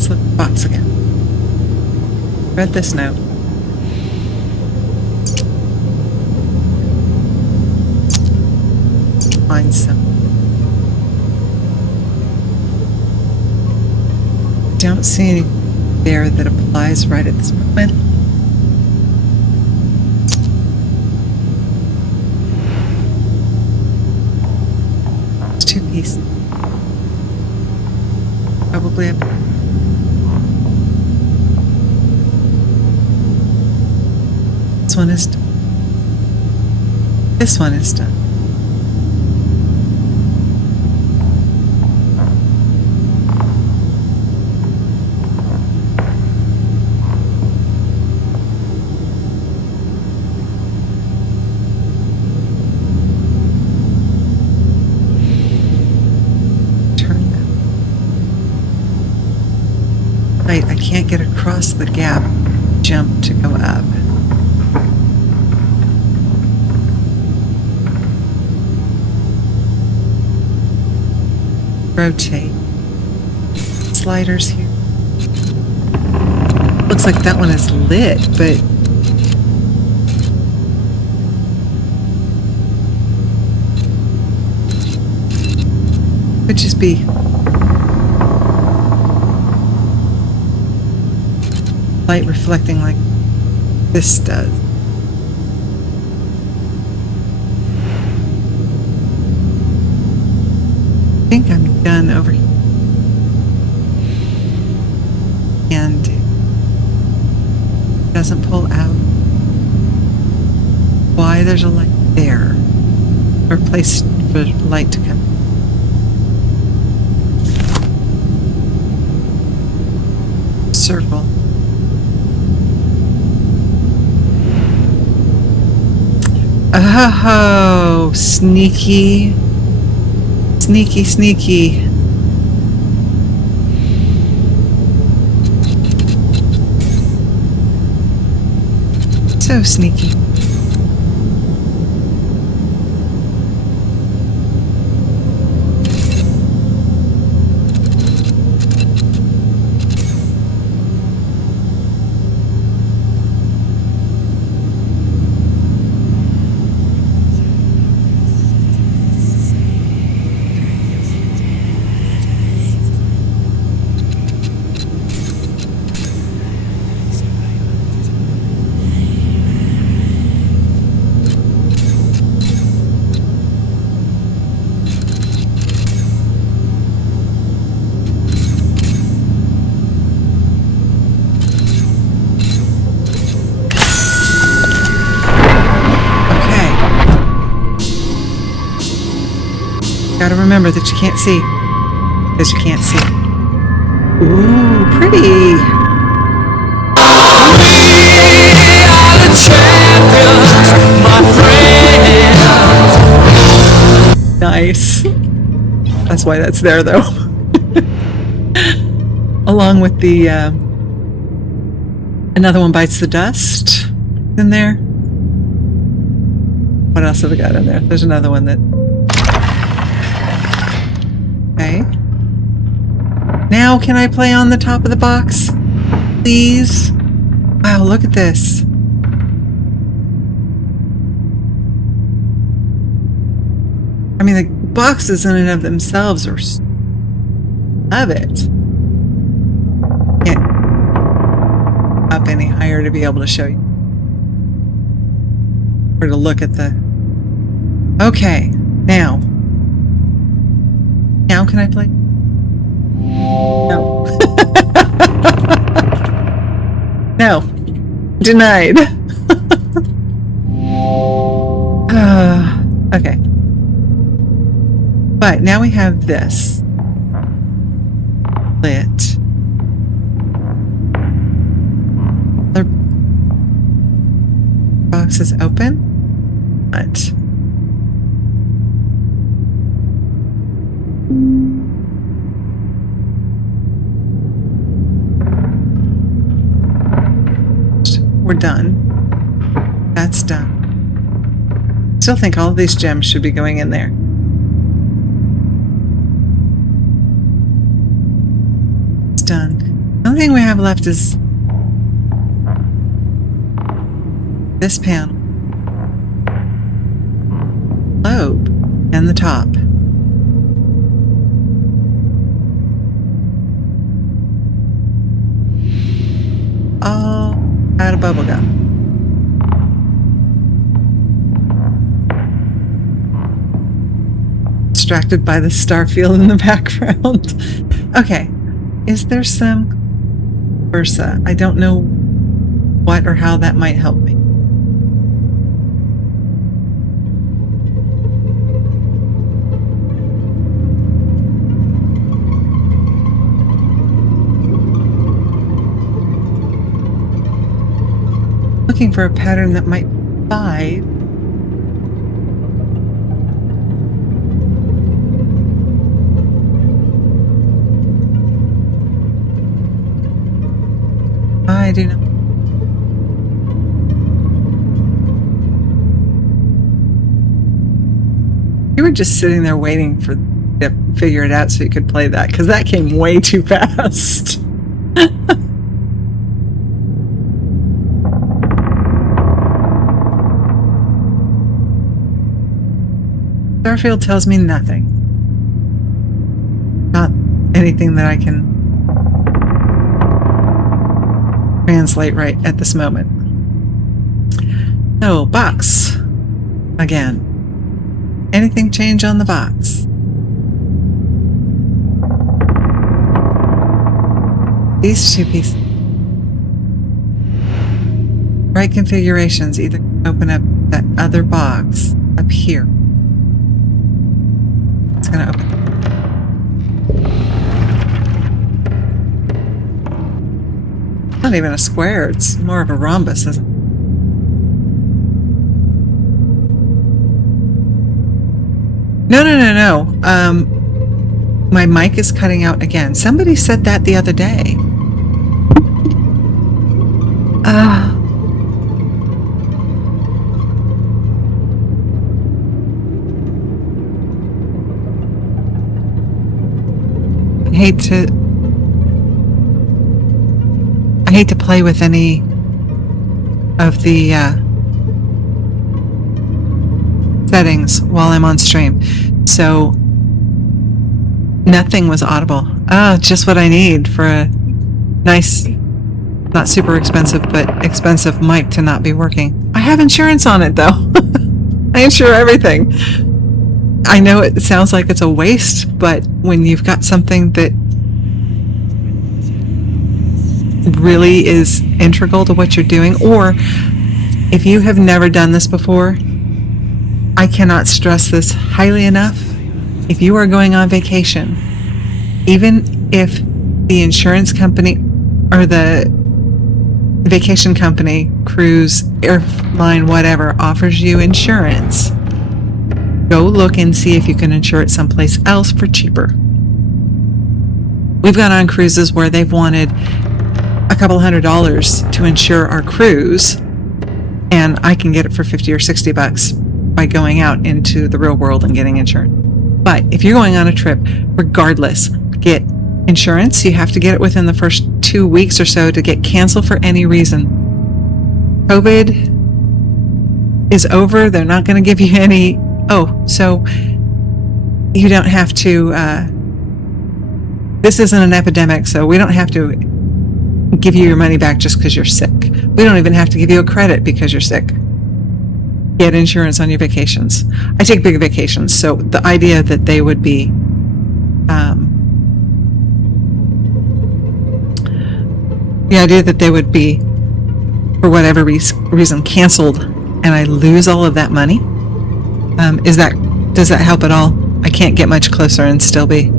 Let's look at the box again. Read this note. Find some. Don't see anything there that applies right at this moment. It's 2 pieces. Probably a This one is done. This one is done. Turn that. Right, I can't get across the gap. Jump to go up. Rotate. Sliders here. Looks like that one is lit, but could just be light reflecting like this does. I think I'm done over here. And it doesn't pull out. Why there's a light there? Or a place for light to come. Circle. Oh, sneaky. Sneaky, sneaky. So sneaky. Gotta remember that you can't see. Because you can't see. Ooh, pretty. Nice. That's why that's there, though. Along with the another one bites the dust in there. What else have we got in there? There's another one that. Okay. Now can I play on the top of the box? Please? Wow, look at this. I mean, the boxes in and of themselves are... Love it. Can't up any higher to be able to show you. Or to look at the... Okay, now. Now can I play? No. No. Denied. Okay. But now we have this. Lit. The box is open. What? We're done. That's done. Still think all of these gems should be going in there. It's done. only thing we have left is this panel, globe, and the top. All out of bubble gum. Distracted by the star field in the background. Okay, is there some versa? I don't know what or how that might help me. Looking for a pattern that might buy. I do not. You were just sitting there waiting for to figure it out so you could play that, because that came way too fast. Starfield tells me nothing. Not anything that I can translate right at this moment. No, box. Again. Anything change on the box? These two pieces. Right configurations. Either open up that other box up here. It's going to open. Not even a square, it's more of a rhombus, isn't it? No. My mic is cutting out again. Somebody said that the other day. I hate to play with any of the settings while I'm on stream. So nothing was audible. Just what I need for a nice, not super expensive, but expensive mic to not be working. I have insurance on it though. I insure everything. I know it sounds like it's a waste, but when you've got something that really is integral to what you're doing, or if you have never done this before, I cannot stress this highly enough. If you are going on vacation, even if the insurance company or the vacation company, cruise, airline, whatever, offers you insurance, go look and see if you can insure it someplace else for cheaper. We've gone on cruises where they've wanted a couple $100 to insure our cruise, and I can get it for $50 or $60 by going out into the real world and getting insurance. But if you're going on a trip, regardless, get insurance. You have to get it within the first 2 weeks or so to get canceled for any reason. COVID is over. They're not going to give you any. So you don't have to. This isn't an epidemic, so we don't have to give you your money back just because you're sick. We don't even have to give you a credit because you're sick. Get insurance on your vacations. I take big vacations, so the idea that they would be for whatever reason canceled and I lose all of that money, does that help at all? I can't get much closer and still be.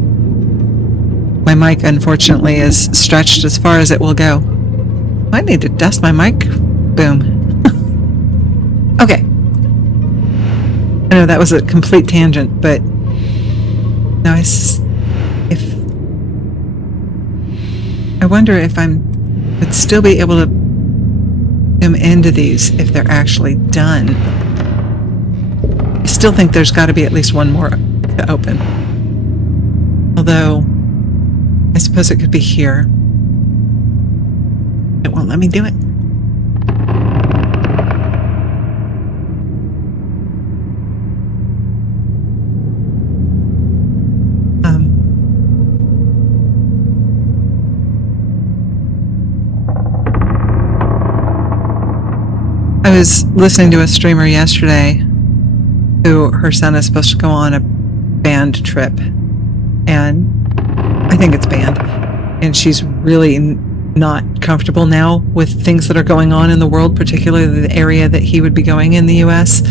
My mic, unfortunately, is stretched as far as it will go. I need to dust my mic. Boom. Okay. I know that was a complete tangent, but no, I wonder if would still be able to zoom into these if they're actually done. I still think there's got to be at least one more to open. Although, I suppose it could be here. It won't let me do it. I was listening to a streamer yesterday who her son is supposed to go on a band trip, and I think it's banned, and she's really not comfortable now with things that are going on in the world, particularly the area that he would be going in the US.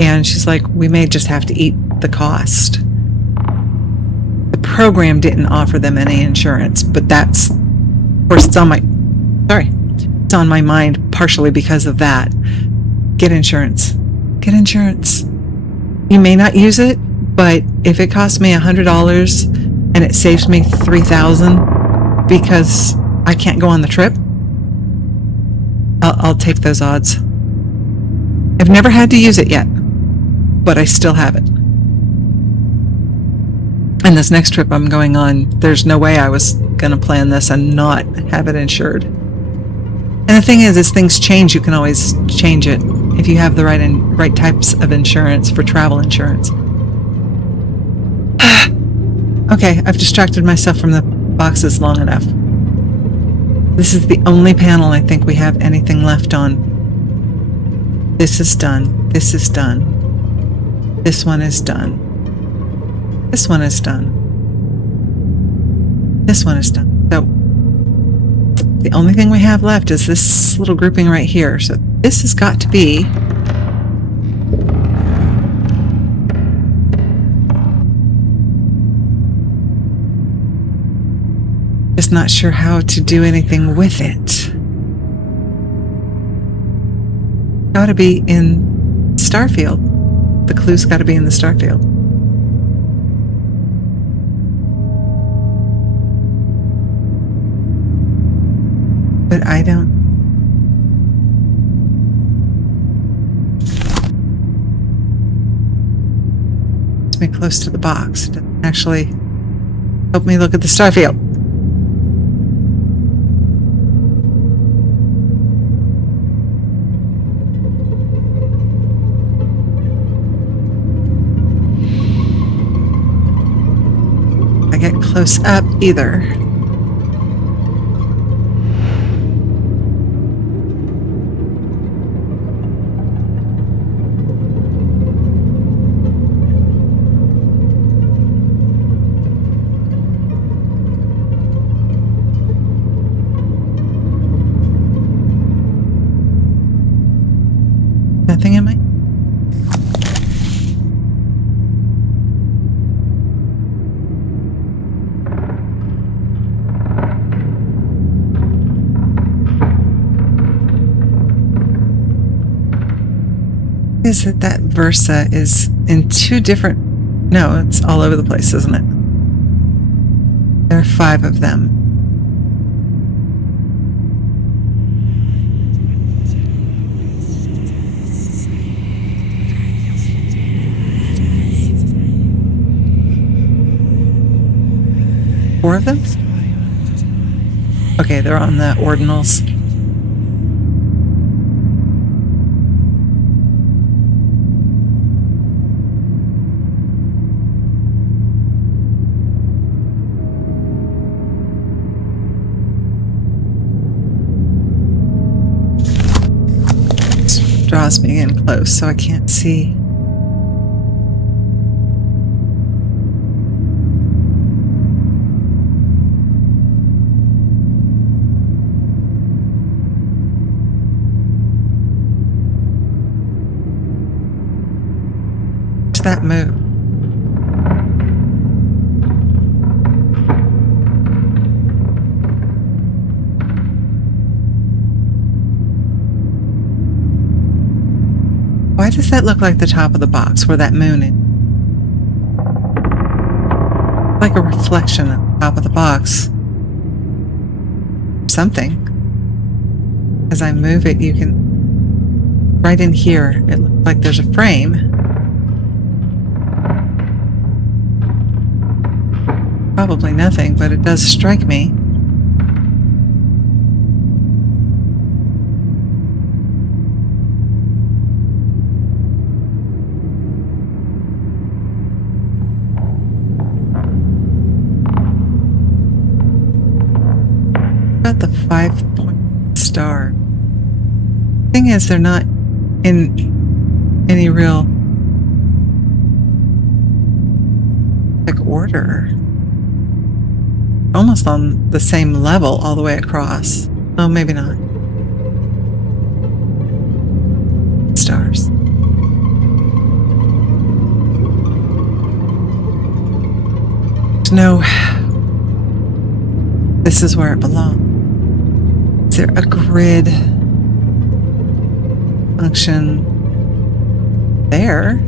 And she's like, we may just have to eat the cost. The program didn't offer them any insurance, but that's, of course, it's on my mind partially because of that. Get insurance. Get insurance. You may not use it, but if it costs me $100 and it saves me $3,000 because I can't go on the trip, I'll take those odds. I've never had to use it yet, but I still have it. And this next trip I'm going on, there's no way I was going to plan this and not have it insured. And the thing is, as things change, you can always change it if you have the right types of insurance for travel insurance. Okay, I've distracted myself from the boxes long enough. This is the only panel I think we have anything left on. This is done. This is done. This one is done. This one is done. This one is done. So the only thing we have left is this little grouping right here. So this has got to be just not sure how to do anything with it. Got to be in Starfield. The clue's got to be in the Starfield. But I don't. It's me close to the box. It doesn't actually help me look at the Starfield. I get close up either. Nothing in my... Is that Versa is in two different... No, it's all over the place, isn't it? There are 5 of them. Four of them? Okay, they're on the ordinals. This draws me in close, so I can't see. That move. Why does that look like the top of the box where that moon is? Like a reflection of the top of the box. Something. As I move it, you can... Right in here, it looks like there's a frame. Probably nothing, but it does strike me. 5-point star. Thing is, they're not in any real like order. Almost on the same level all the way across. Oh, maybe not. Stars. No, this is where it belongs. Is there a grid function there?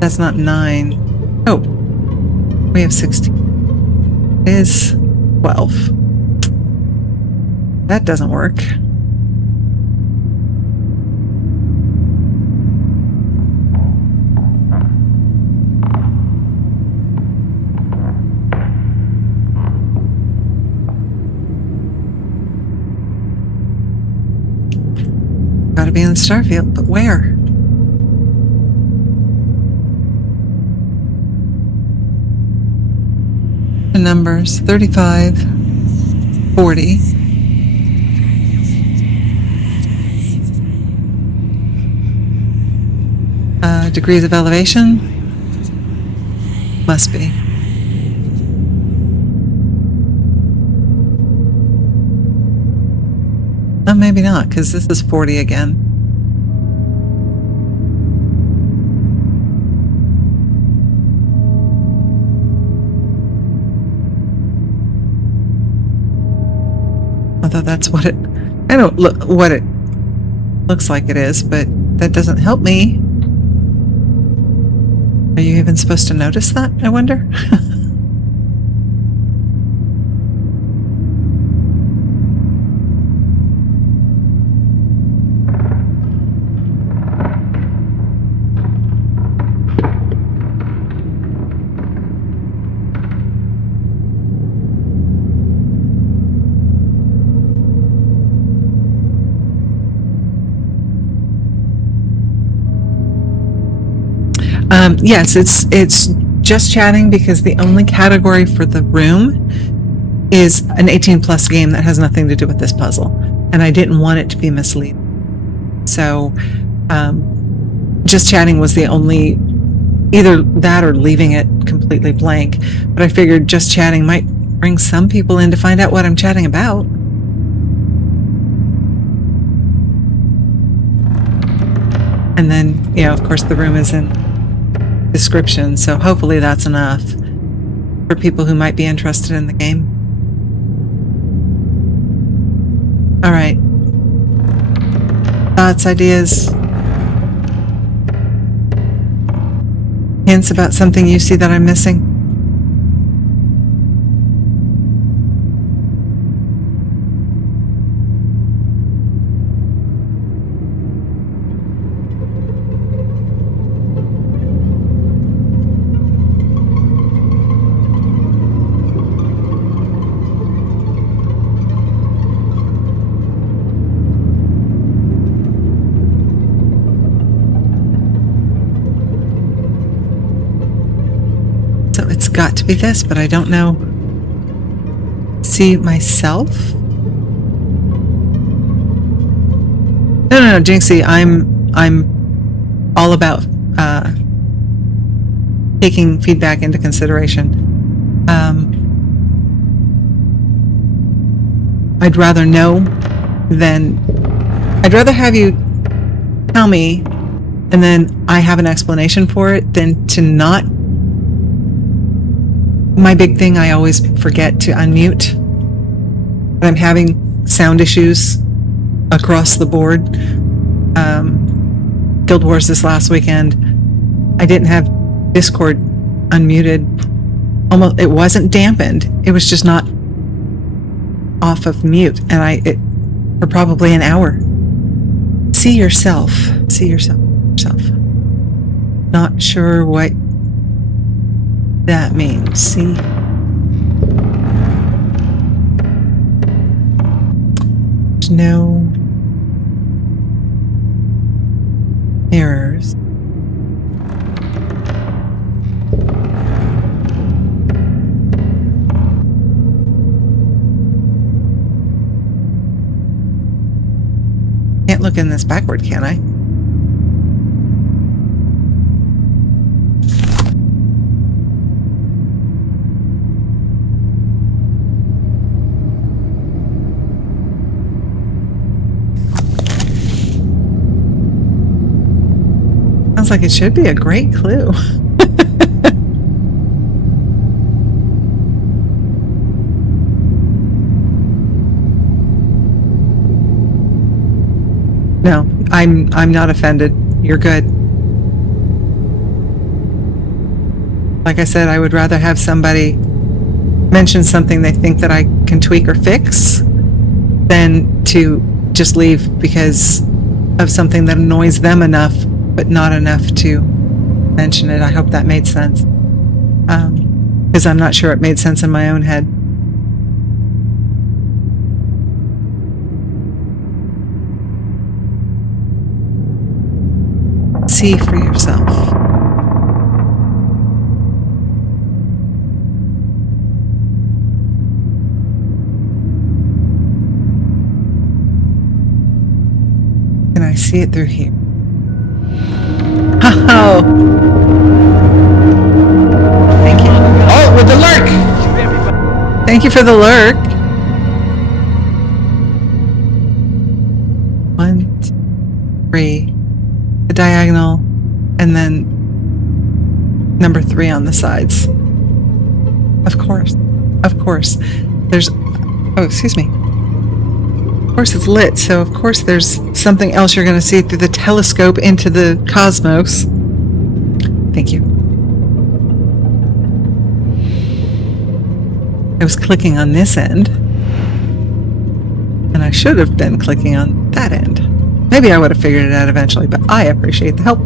That's not 9. Oh, we have 16. It is 12. That doesn't work. Gotta be in the star field, but where? The numbers 35, 40. Degrees of elevation? Must be. Oh, maybe not, because this is 40 again. Although that's what it, I don't look what it looks like it is, but that doesn't help me. Are you even supposed to notice that, I wonder? Yes, it's just chatting because the only category for the room is an 18+ game that has nothing to do with this puzzle, and I didn't want it to be misleading. So, just chatting was the only, either that or leaving it completely blank. But I figured just chatting might bring some people in to find out what I'm chatting about. And then, you know, of course, the room is in description, so hopefully that's enough for people who might be interested in the game. All right. Thoughts, ideas, hints about something you see that I'm missing? It's got to be this, but I don't know. See myself? No, Jinxie, I'm all about taking feedback into consideration. I'd rather know than, I'd rather have you tell me and then I have an explanation for it than to not. My big thing, I always forget to unmute. I'm having sound issues across the board. Guild Wars this last weekend, I didn't have Discord unmuted. Almost, it wasn't dampened. It was just not off of mute, and for probably an hour. See yourself. Not sure what that means. See. There's no errors. Can't look in this backward, can I? Sounds like it should be a great clue. No, I'm not offended. You're good. Like I said, I would rather have somebody mention something they think that I can tweak or fix than to just leave because of something that annoys them enough, but not enough to mention it. I hope that made sense. Because I'm not sure it made sense in my own head. See for yourself. Can I see it through here? Oh! Thank you. Oh, with the lurk! Thank you for the lurk. 1, 2, 3. The diagonal, and then number 3 on the sides. Of course. Of course. There's... Oh, excuse me. Of course it's lit, so of course there's something else you're going to see through the telescope into the cosmos. Thank you. I was clicking on this end, and I should have been clicking on that end. Maybe I would have figured it out eventually, but I appreciate the help.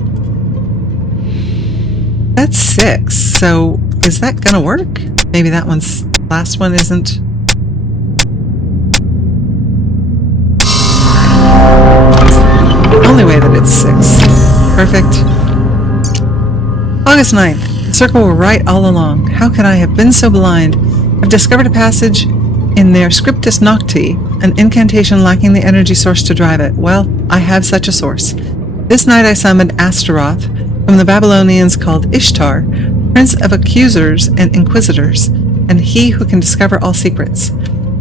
That's 6, so is that gonna work? Maybe that last one isn't. Only way that it's 6. Perfect. August 9th. The circle were right all along. How could I have been so blind? I've discovered a passage in their Scriptus Nocti, an incantation lacking the energy source to drive it. Well, I have such a source. This night I summoned Astaroth, whom the Babylonians called Ishtar, prince of accusers and inquisitors, and he who can discover all secrets.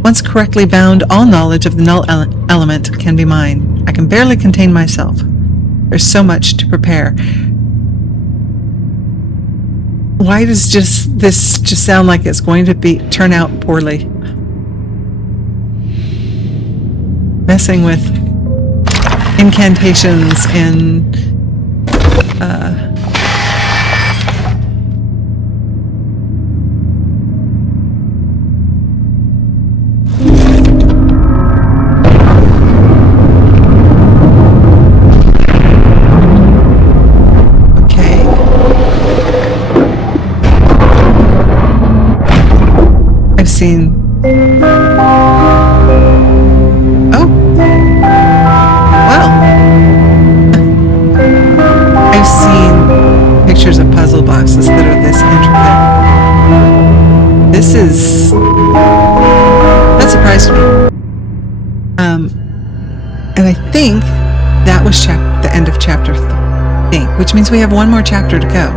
Once correctly bound, all knowledge of the null element can be mine. I can barely contain myself. There's so much to prepare. Why does this just sound like it's going to turn out poorly? Messing with incantations and okay. I've seen pictures of puzzle boxes that are this intricate. That surprised me. And I think that was the end of chapter 3, which means we have one more chapter to go.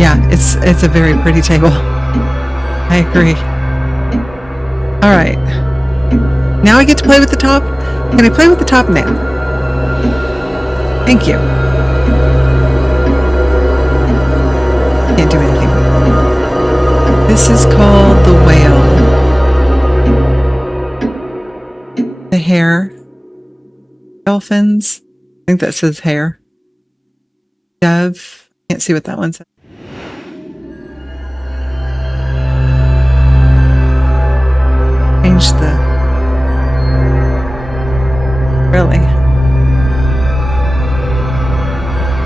Yeah, it's a very pretty table. I agree. All right. Now I get to play with the top. Can I play with the top now? Thank you. Can't do anything. This is called the whale. The hare. Dolphins. I think that says hare. Dove. Can't see what that one says. Change the... Really?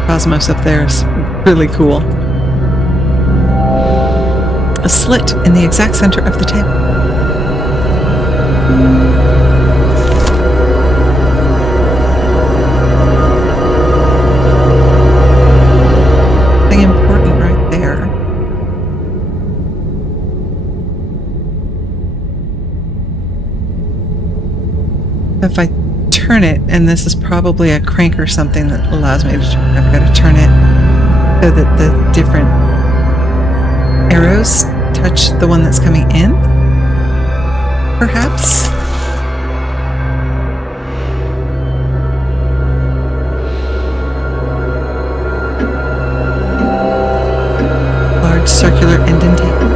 Cosmos up there is really cool. A slit in the exact center of the table. Something important right there. If I turn it, and this is probably a crank or something that allows me to turn. I've got to turn it so that the different arrows touch the one that's coming in, perhaps. Large circular indentation.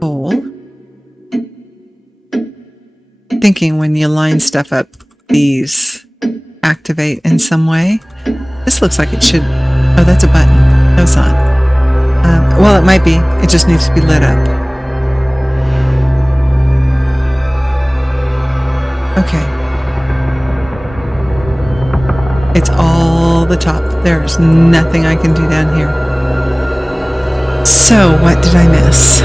Hole. Thinking when you line stuff up, these activate in some way. This looks like it should. Oh, that's a button. No, it's not. Well, it might be. It just needs to be lit up. Okay. It's all the top. There's nothing I can do down here. So, what did I miss?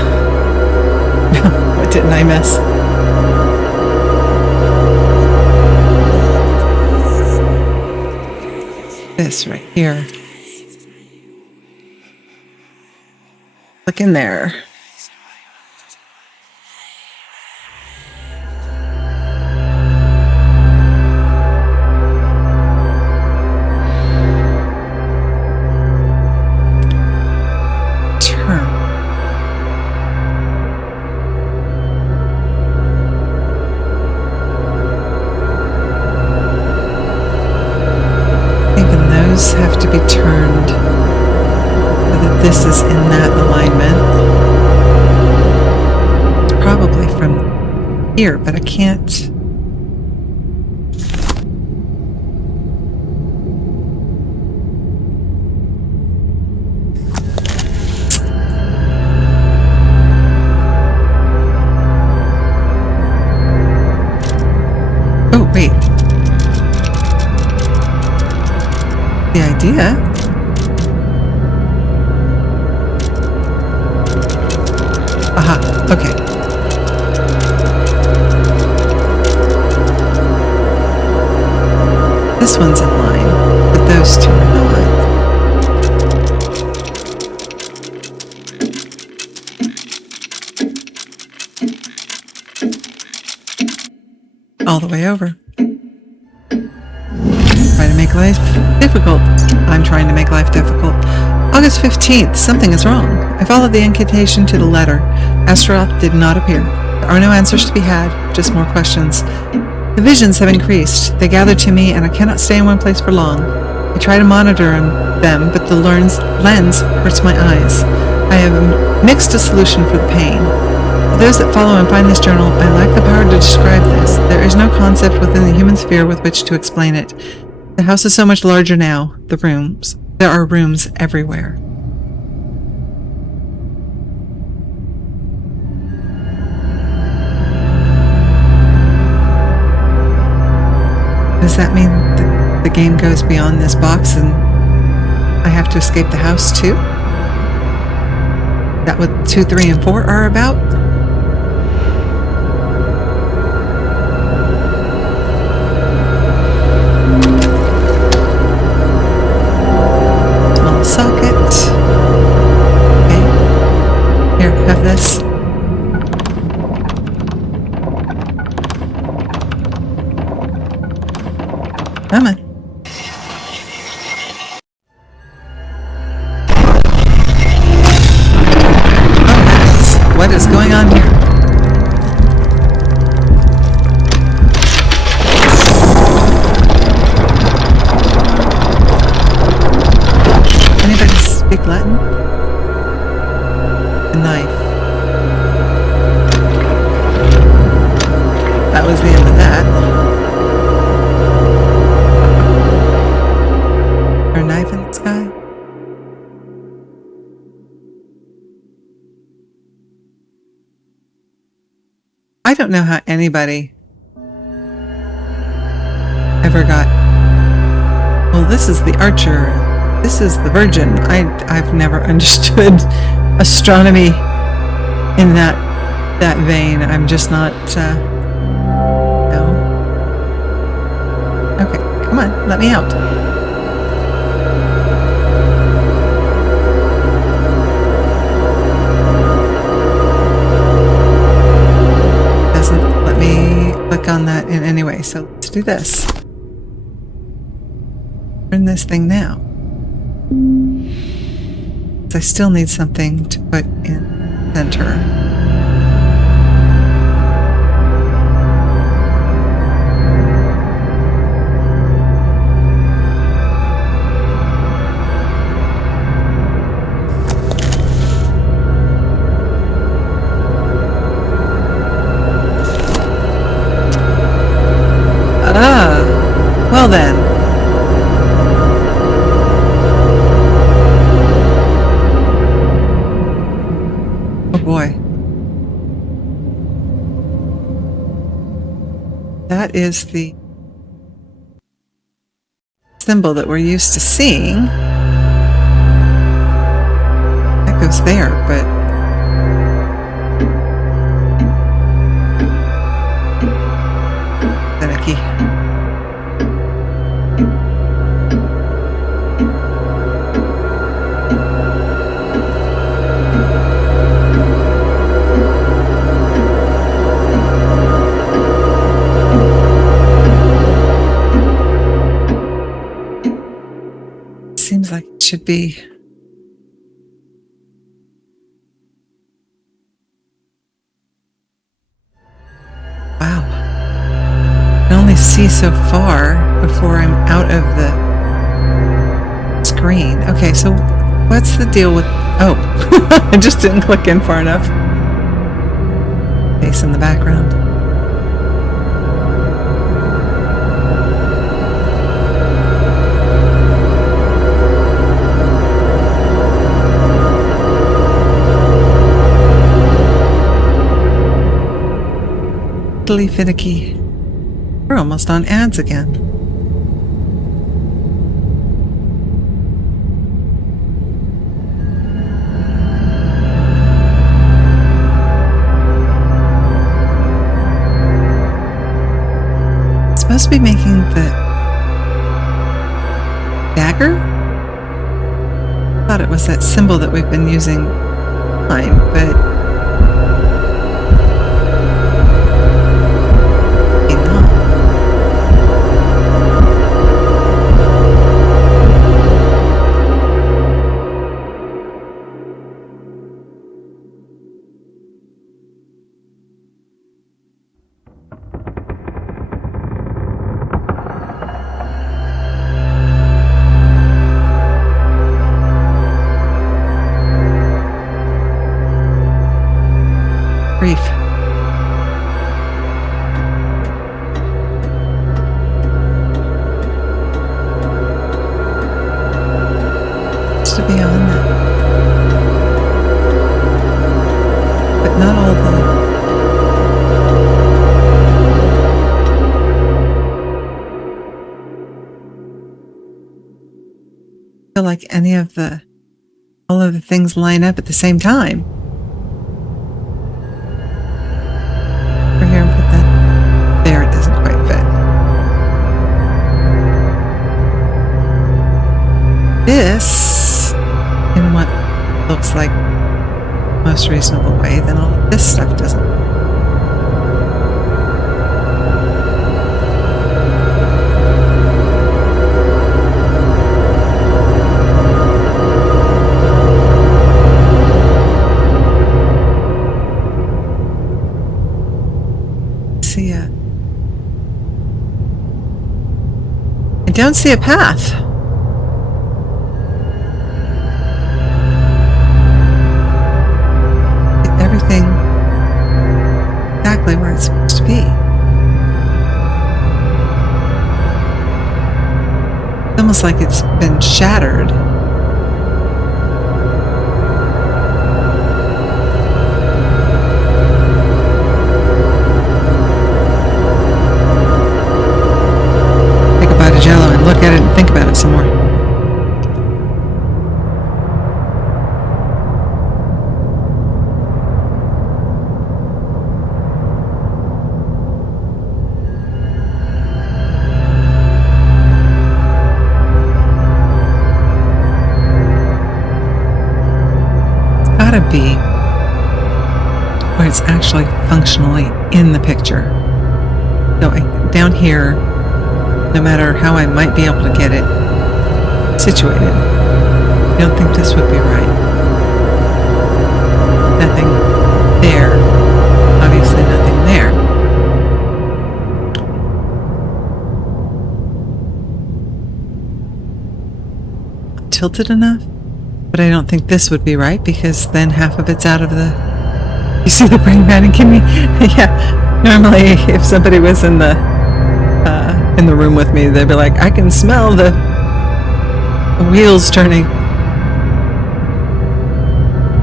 What didn't I miss? This right here. Look in there. Turn. Even those have to be turned so that this is in that alignment. It's probably from here, but I can't. Oh, wait. The idea. Aha, okay. This one's in line, but those two are not. All the way over. Try to make life difficult. I'm trying to make life difficult. August 15th, something is wrong. I followed the incantation to the letter. Astaroth did not appear. There are no answers to be had, just more questions. The visions have increased. They gather to me, and I cannot stay in one place for long. I try to monitor them, but the lens hurts my eyes. I have mixed a solution for the pain. For those that follow and find this journal, I lack the power to describe this. There is no concept within the human sphere with which to explain it. The house is so much larger now. The rooms. There are rooms everywhere. Does that mean that the game goes beyond this box and I have to escape the house too? Is that what 2, 3, and 4 are about? Small socket. Okay. Here, have this. Come on. What is going on here? Anybody speak Latin? A knife. That was the end of that. Or a knife in the sky? I don't know how anybody ever got, well, this is the Archer, this is the Virgin. I've never understood astronomy in that vein. I'm just not, no. Okay, come on, let me out. anyway, so let's do this. Turn this thing now. I still need something to put in center. Well then. Oh boy. That is the symbol that we're used to seeing. That goes there, but finicky. Seems like it should be. Wow. I can only see so far before I'm out of the screen. Okay, so what's the deal with... Oh, I just didn't click in far enough. Face in the background. Really finicky. We're almost on ads again. It's supposed to be making the dagger? I thought it was that symbol that we've been using online, but grief. To be on that, but not all the. I feel like all of the things line up at the same time. Over here and put that there. It doesn't quite fit. This, in what looks like most reasonable way, then all of this stuff doesn't. See I don't see a path. Everything exactly where it's supposed to be. It's almost like it's been shattered. Take a bite of Jell-O and look at it and think about it some more. Gotta be where it's actually functionally in the picture. So down here, no matter how I might be able to get it situated, I don't think this would be right. Nothing there. Obviously nothing there. Tilted enough? But I don't think this would be right because then half of it's out of the... You see the brain panicking me? Yeah. Normally, if somebody was in the room with me, they'd be like, I can smell the wheels turning.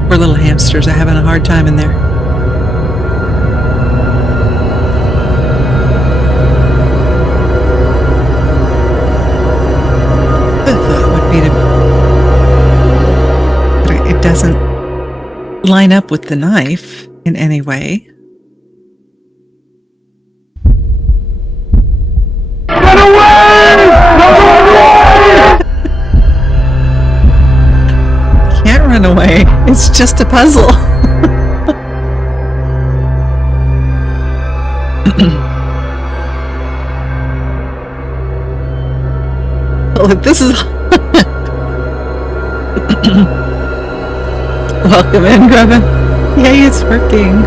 Poor little hamsters are having a hard time in there. The thought would be to... But it doesn't line up with the knife in any way. Run away! Run away! Can't run away. It's just a puzzle. Well, this is... Welcome in, Grevin. Yay, it's working.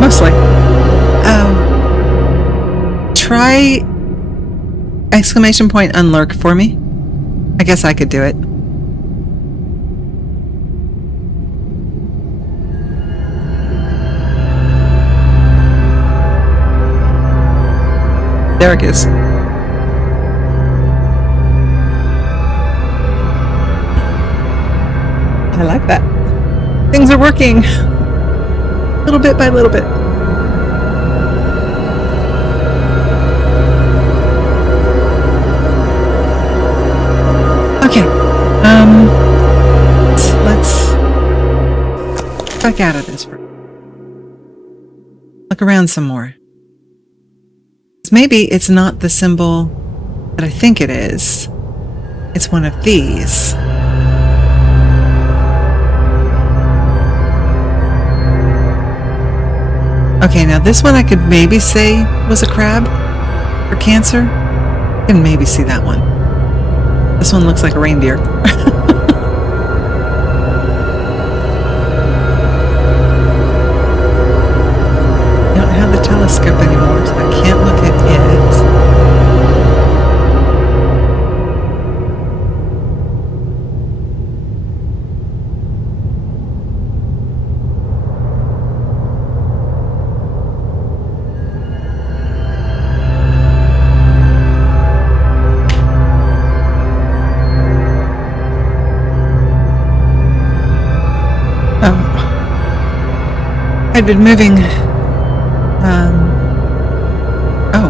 Mostly. Try exclamation point unlurk for me. I guess I could do it. There it is. I like that. Things are working. Little bit by little bit. Okay. Let's back out of this. Look around some more. Maybe it's not the symbol that I think it is. It's one of these. Okay, now this one I could maybe say was a crab for Cancer. I can maybe see that one. This one looks like a reindeer. I don't have the telescope anymore, so I can't look at it. I'd been moving. Oh,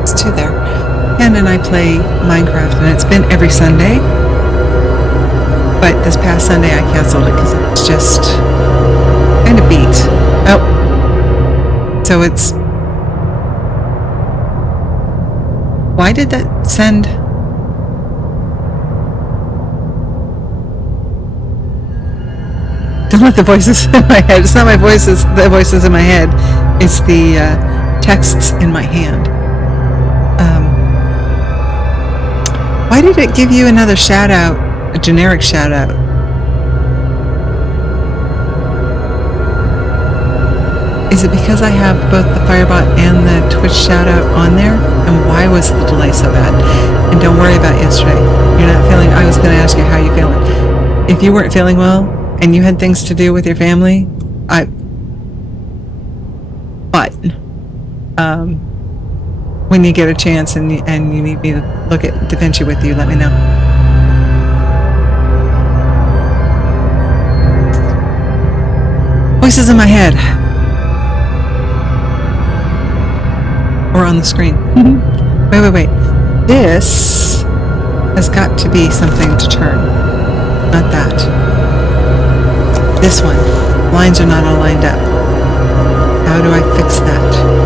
it's two there. Ken and I play Minecraft, and it's been every Sunday. But this past Sunday, I canceled it because it was just kind of beat. Oh, so it's. Why did that send? Don't let the voices in my head. It's not my voices, the voices in my head. It's the texts in my hand. Why did it give you another shout out, a generic shout out? Is it because I have both the Firebot and the Twitch shout out on there? And why was the delay so bad? And don't worry about yesterday. You're not feeling, I was going to ask you how you feeling. If you weren't feeling well, and you had things to do with your family, when you get a chance and you need me to look at Da Vinci with you, let me know. Voices in my head. Or on the screen. Wait. This has got to be something to turn. Not that. This one. Lines are not all lined up. How do I fix that?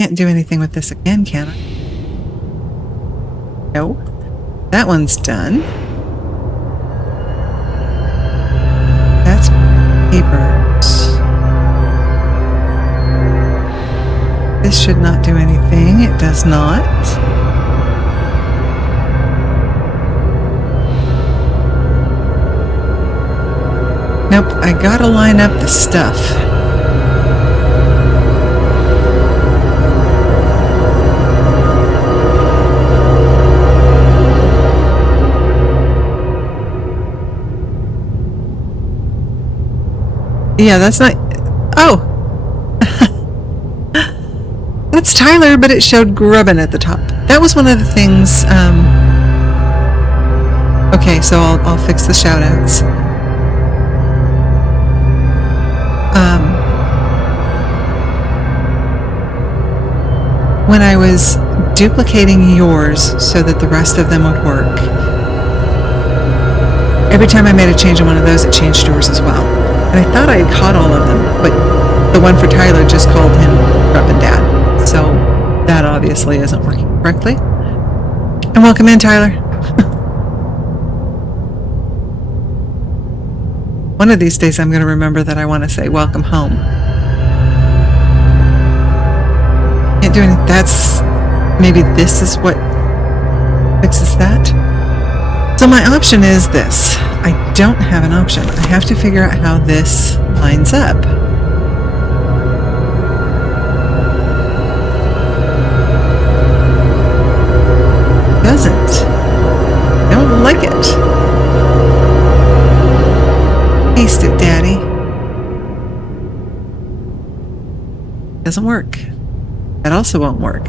Can't do anything with this again, can I? No. That one's done. Papers. This should not do anything. It does not. Nope, I gotta line up the stuff. Yeah, that's not... Oh! That's Tyler, but it showed Grubbin at the top. That was one of the things... Okay, so I'll fix the shout-outs. When I was duplicating yours so that the rest of them would work, every time I made a change on one of those, it changed yours as well. And I thought I had caught all of them, but the one for Tyler just called him Grubbin Dad. So that obviously isn't working correctly. And welcome in, Tyler. One of these days I'm going to remember that I want to say welcome home. Can't do anything. That's... Maybe this is what fixes that. So my option is this. I don't have an option. I have to figure out how this lines up. Doesn't. I don't like it. Taste it, Daddy. Doesn't work. That also won't work.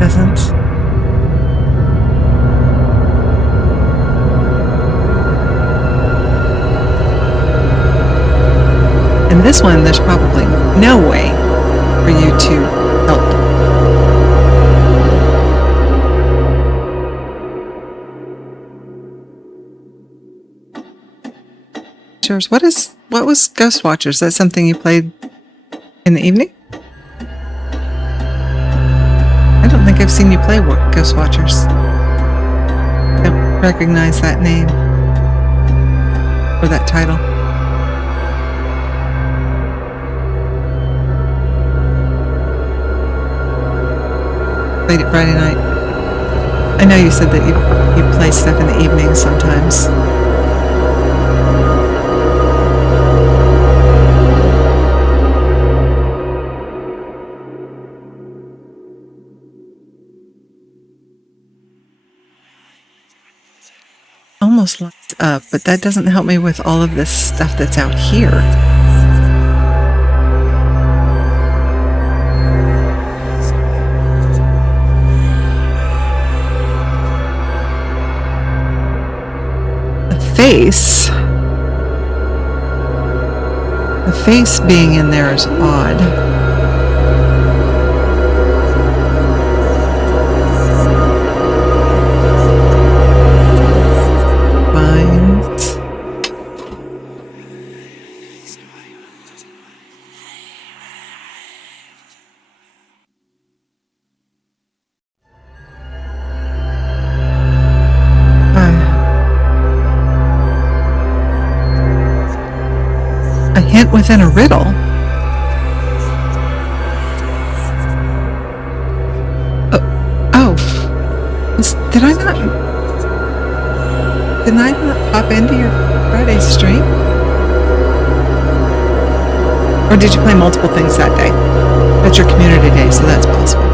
Doesn't. And this one, there's probably no way for you to help. Cheers. What was Ghost Watchers? Is that something you played in the evening? I don't think I've seen you play Ghost Watchers. I don't recognize that name or that title. Played it Friday night. I know you said that you play stuff in the evenings sometimes. Almost lines up, but that doesn't help me with all of this stuff that's out here. The face being in there is odd. Hint within a riddle. Did I not pop into your Friday stream? Or did you play multiple things that day? That's your community day, so that's possible.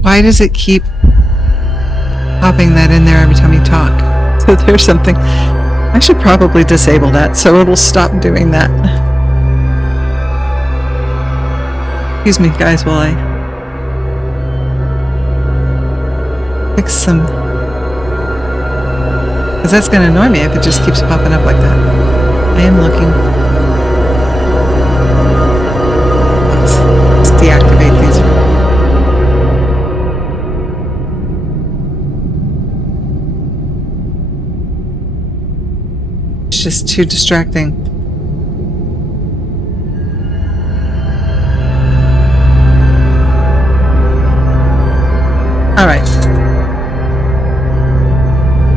Why does it keep popping that in there every time you talk? So there's something. I should probably disable that so it'll stop doing that. Excuse me, guys, while I fix some. Because that's going to annoy me if it just keeps popping up like that. I am looking. Let's deactivate these. just too distracting. All right.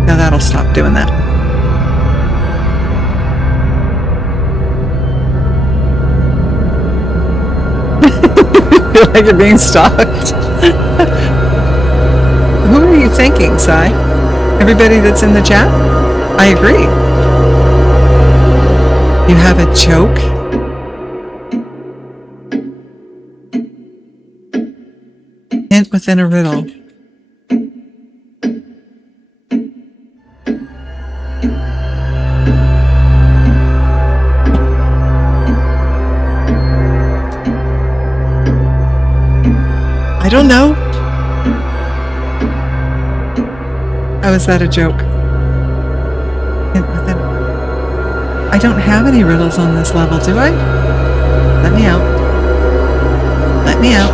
Now that'll stop doing that. Feel like you're being stalked. Who are you thinking, Sai? Everybody that's in the chat? I agree. You have a joke? Hint within a riddle. I don't know. How is that a joke? I don't have any riddles on this level, do I? Let me out. Let me out.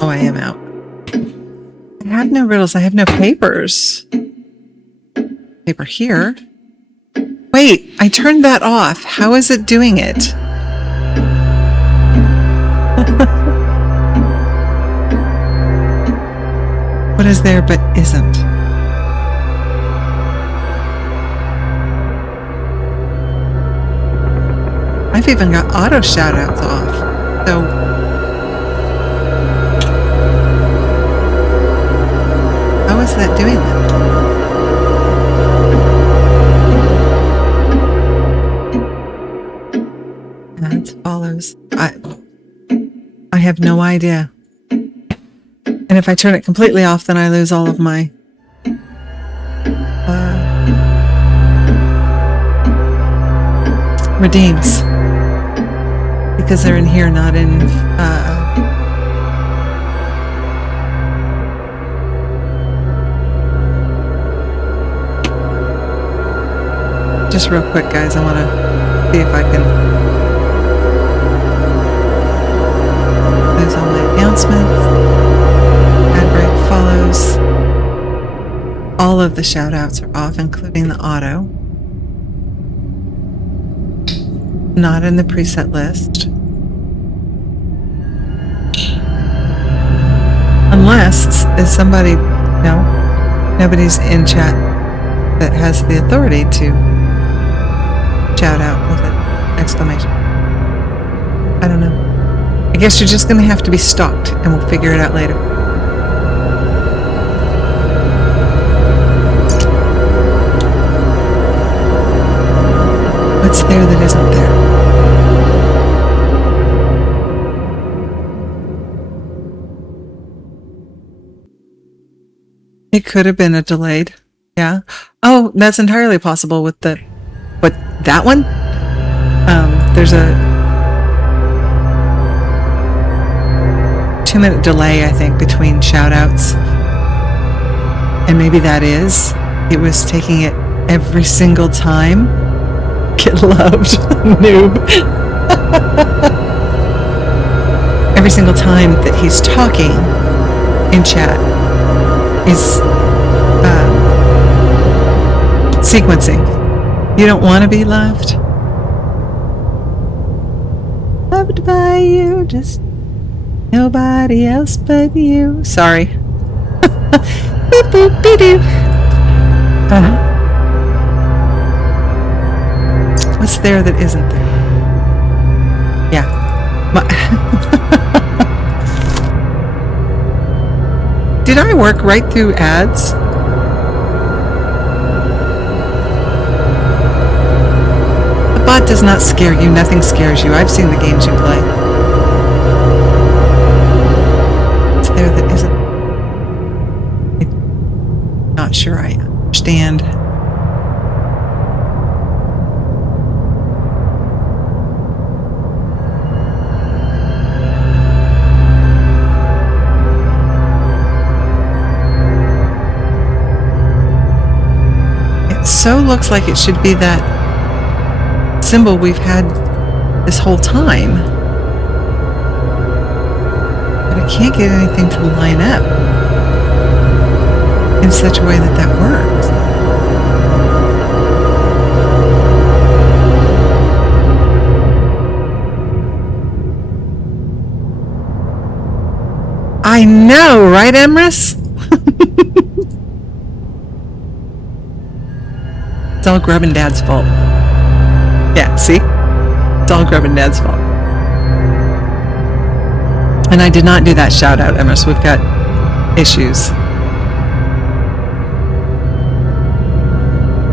Oh, I am out. I have no riddles. I have no papers. Paper here. Wait, I turned that off. How is it doing it? What is there but isn't? I've even got auto shoutouts off. So how is that doing that? That follows. I have no idea. And if I turn it completely off, then I lose all of my redeems. Because they're in here, not in just real quick, guys, I want to see if I can lose all my announcements. Ad break follows. All of the shout outs are off, including the auto. Not in the preset list. Unless is somebody, no, nobody's in chat that has the authority to shout out with an exclamation. I don't know. I guess you're just going to have to be stalked and we'll figure it out later. What's there that isn't there? It could have been a delayed. Yeah. Oh, that's entirely possible with the, what, that one? There's a 2-minute delay, I think, between shout outs. And maybe that is. It was taking it every single time. Get loved, noob. Every single time that he's talking in chat is sequencing. You don't want to be loved. Loved by you, just nobody else but you. Sorry. Boop, boop, be-doo. What's there that isn't there? Yeah. Did I work right through ads? The bot does not scare you. Nothing scares you. I've seen the games you play. What's there that isn't? I'm not sure I understand. So looks like it should be that symbol we've had this whole time. But I can't get anything to line up. in such a way that that works. I know, right, Emrys? It's all Grub and Dad's fault. Yeah, see? It's all Grub and Dad's fault. And I did not do that shout out, Emrys. We've got issues.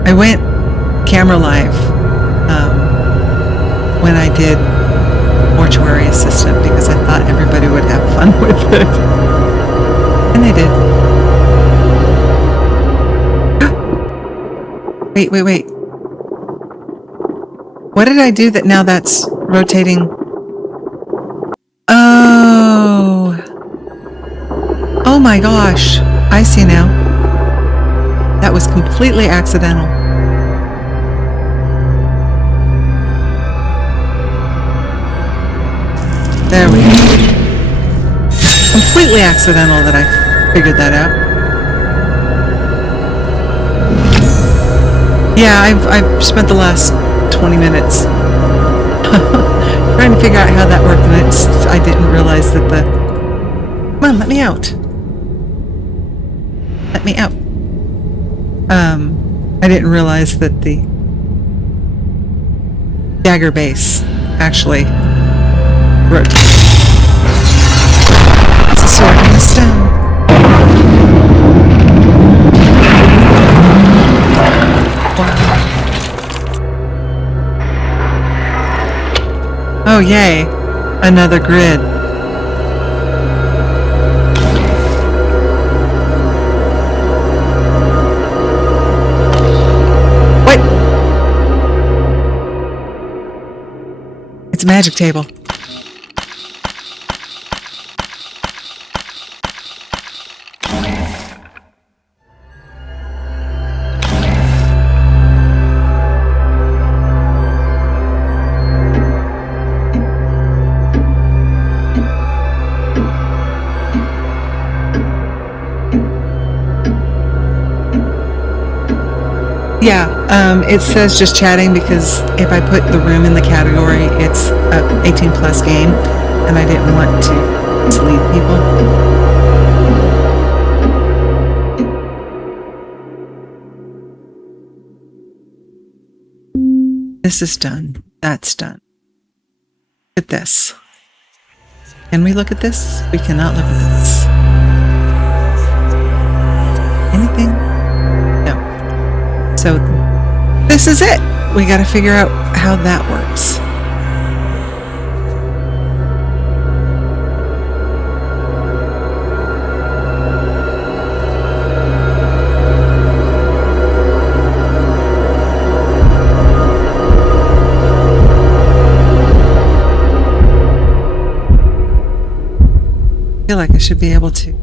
I went camera live when I did Mortuary Assistant because I thought everybody would have fun with it. And they did. Wait. What did I do that now that's rotating? Oh my gosh. I see now. That was completely accidental. There we go. Completely accidental that I figured that out. Yeah, I've spent the last 20 minutes trying to figure out how that worked, and I didn't realize that the... Come on, let me out. Let me out. I didn't realize that the dagger base actually rotates. It's a sword in the stone. Wow. Oh, yay. Another grid. What? It's a magic table. Yeah, it says just chatting because if I put the room in the category, it's a 18 plus game, and I didn't want to mislead people. This is done. That's done. Look at this. Can we look at this? We cannot look at this. Anything? No. So this is it. We got to figure out how that works. I feel like I should be able to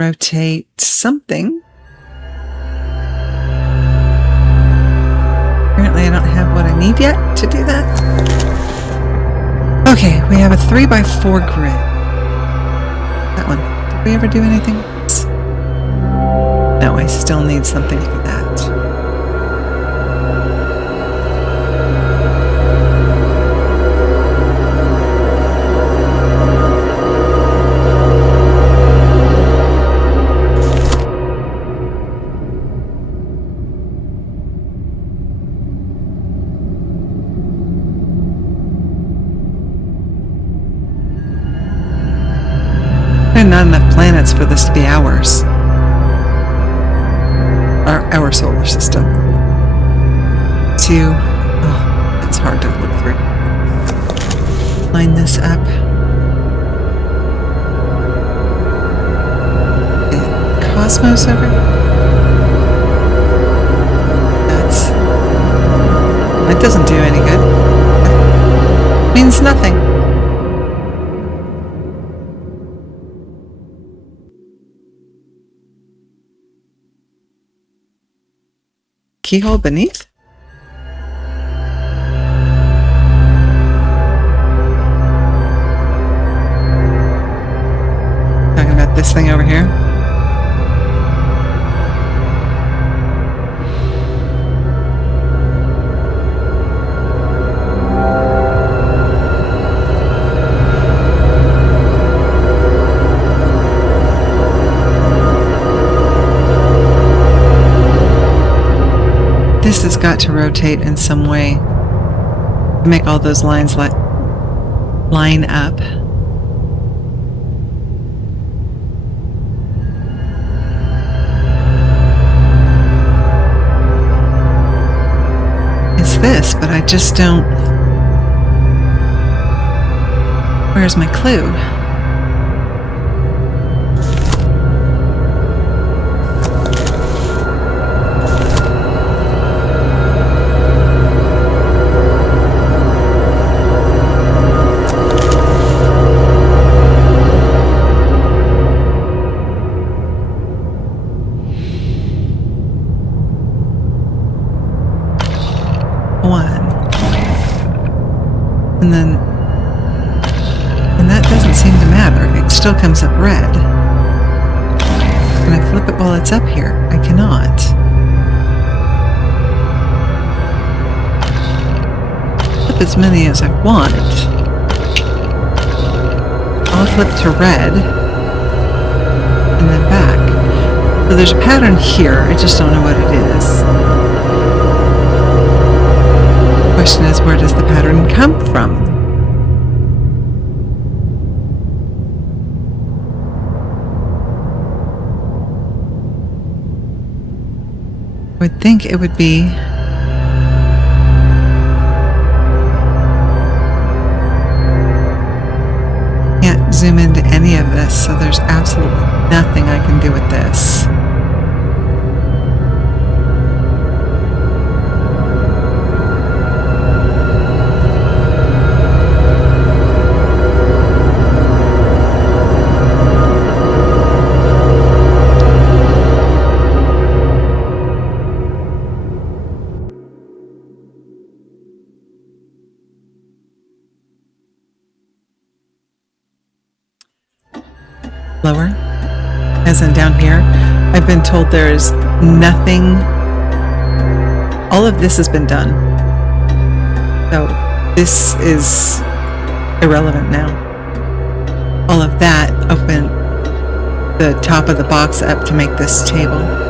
rotate something. Apparently I don't have what I need yet to do that. Okay, we have a 3x4 grid. That one. Did we ever do anything with this? No, I still need something for that. There are not enough planets for this to be ours. Our solar system. It's hard to look through. Line this up. Cosmos over here. That doesn't do any good. Means nothing. Keyhole beneath? thing over here. This has got to rotate in some way to make all those lines line up. It's this, but I just don't... Where's my clue? And that doesn't seem to matter. It still comes up red. Can I flip it while it's up here? I cannot. Flip as many as I want. I'll flip to red and then back. So there's a pattern here. I just don't know what it is. The question is, where does the pattern come from? I would think it would be can't zoom into any of this, so there's absolutely nothing I can do with this. Lower, as in down here, I've been told there is nothing, all of this has been done, so this is irrelevant now. All of that opened the top of the box up to make this table.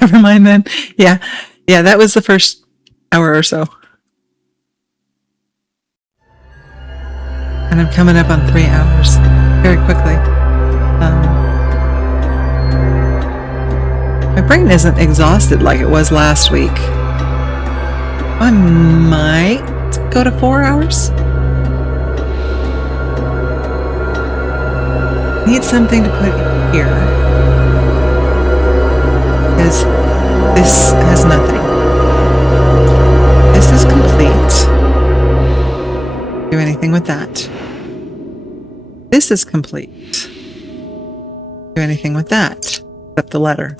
Never mind then. Yeah, that was the first hour or so. And I'm coming up on 3 hours very quickly. My brain isn't exhausted like it was last week. I might go to 4 hours. Need something to put here. Because this has nothing. This is complete. Do anything with that. This is complete. Do anything with that, except the letter.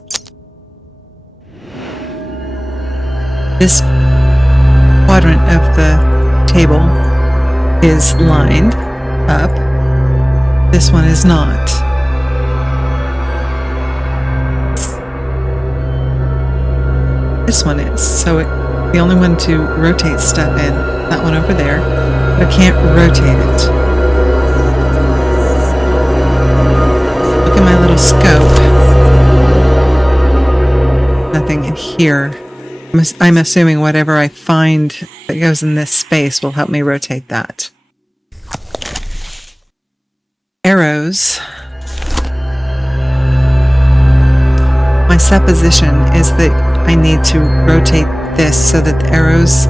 This quadrant of the table is lined up. This one is not. This one is. So the only one to rotate stuff in, that one over there, but I can't rotate it. Look at my little scope. Nothing in here. I'm assuming whatever I find that goes in this space will help me rotate that. Arrows. My supposition is that I need to rotate this so that the arrows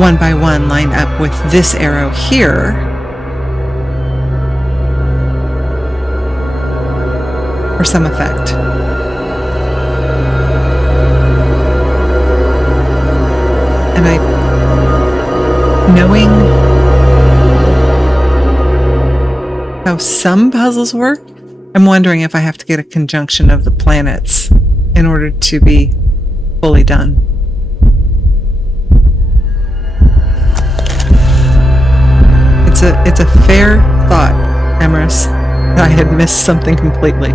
one by one line up with this arrow here. For some effect. And knowing how some puzzles work, I'm wondering if I have to get a conjunction of the planets in order to be fully done. It's a fair thought, Emerus, that I had missed something completely.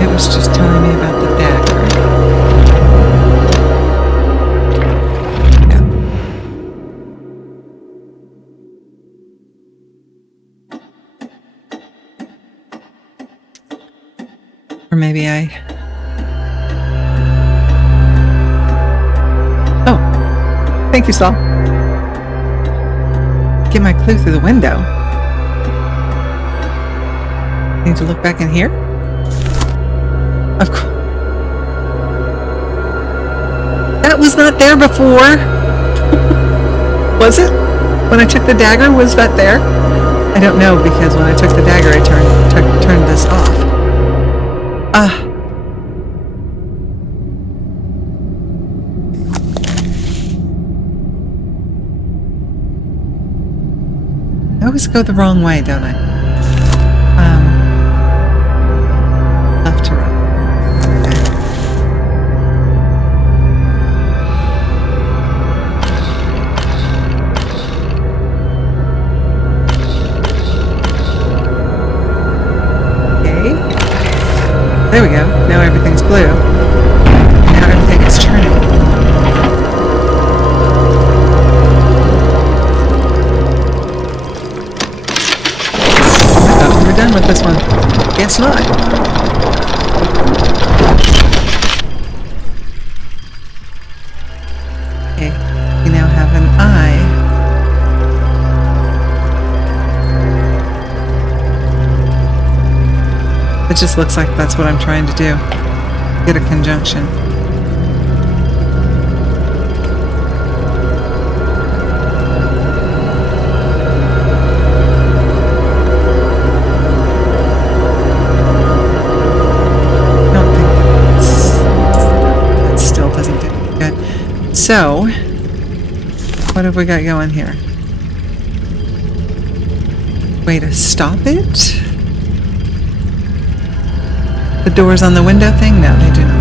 It was just telling me about the dagger. Yeah. Or maybe Oh, thank you, Saul. Get my clue through the window. Need to look back in here? Of course. That was not there before. Was it? When I took the dagger, was that there? I don't know, because when I took the dagger, I turned this off. I always go the wrong way, don't I? Left to right. Okay. There we go. Now everything's blue. Now everything is turning. We're done with this one. Guess not. Okay, we now have an eye. It just looks like that's what I'm trying to do. Get a conjunction. So, what have we got going here? Way to stop it? The doors on the window thing? No, they do not.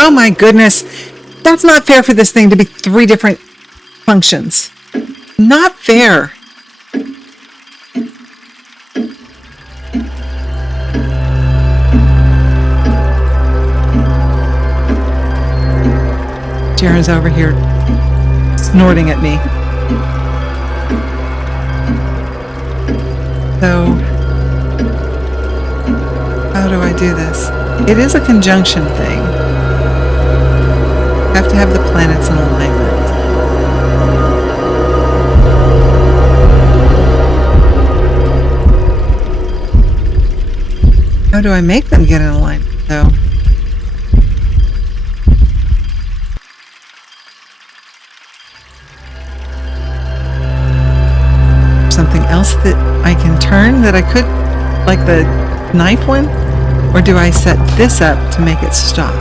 Oh my goodness. That's not fair for this thing to be 3 different functions. Not fair. Jaren's over here snorting at me. So, how do I do this? It is a conjunction thing. I have to have the planets in alignment. How do I make them get in alignment, though? Something else that I can turn that I could, like the knife one? Or do I set this up to make it stop?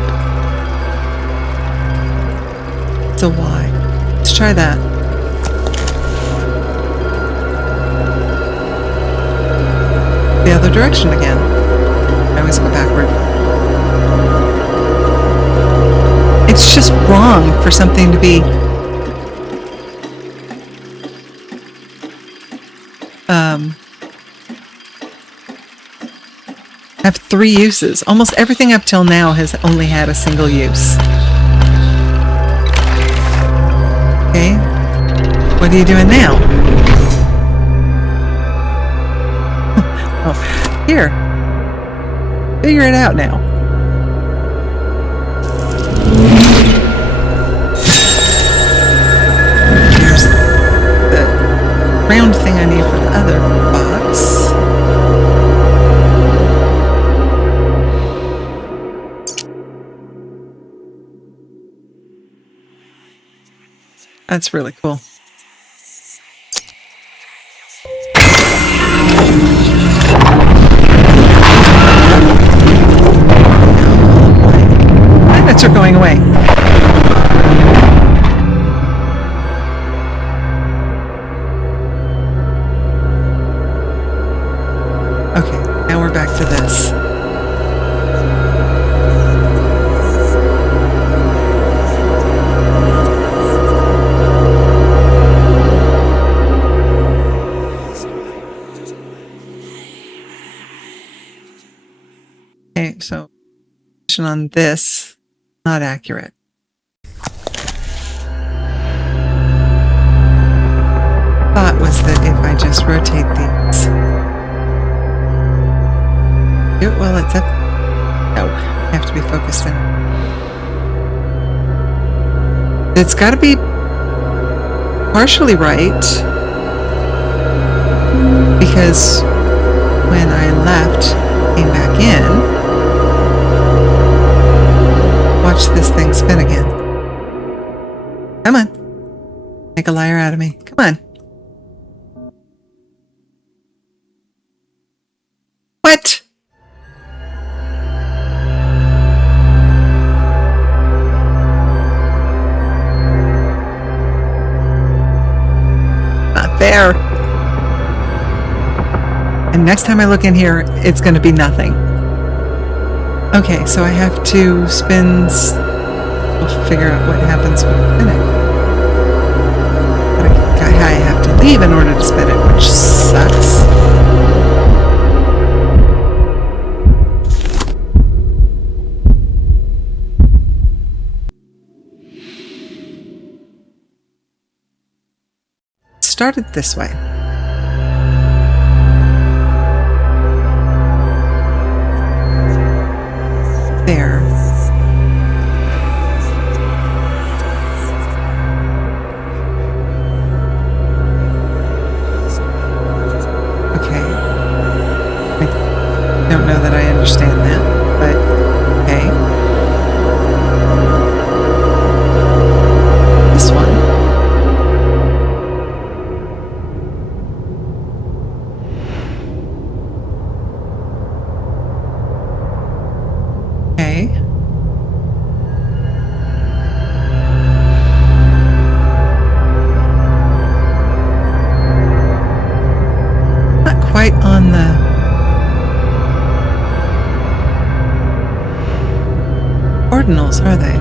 It's a Y. Let's try that. The other direction again. I always go backward. It's just wrong for something to be have 3 uses. Almost everything up till now has only had a single use. Okay, what are you doing now? Oh, here. Figure it out now. round thing I need for the other box. That's really cool. Planets are going away. Okay, now we're back to this. Okay, so on this, not accurate. Thought was that if I just rotate these, well, it's up. No, I have to be focused in. It's got to be partially right, because when I left, came back in, watch this thing spin again. Come on. Make a liar out of me. Come on. What? Not there. And next time I look in here, it's going to be nothing. Okay, so I have to spin. We'll figure out what happens with spinning. I have to leave in order to spin it, which sucks. Started this way. There. Okay. I don't know that I understand that, but okay. This one. Okay. Not quite on the ordinals, are they?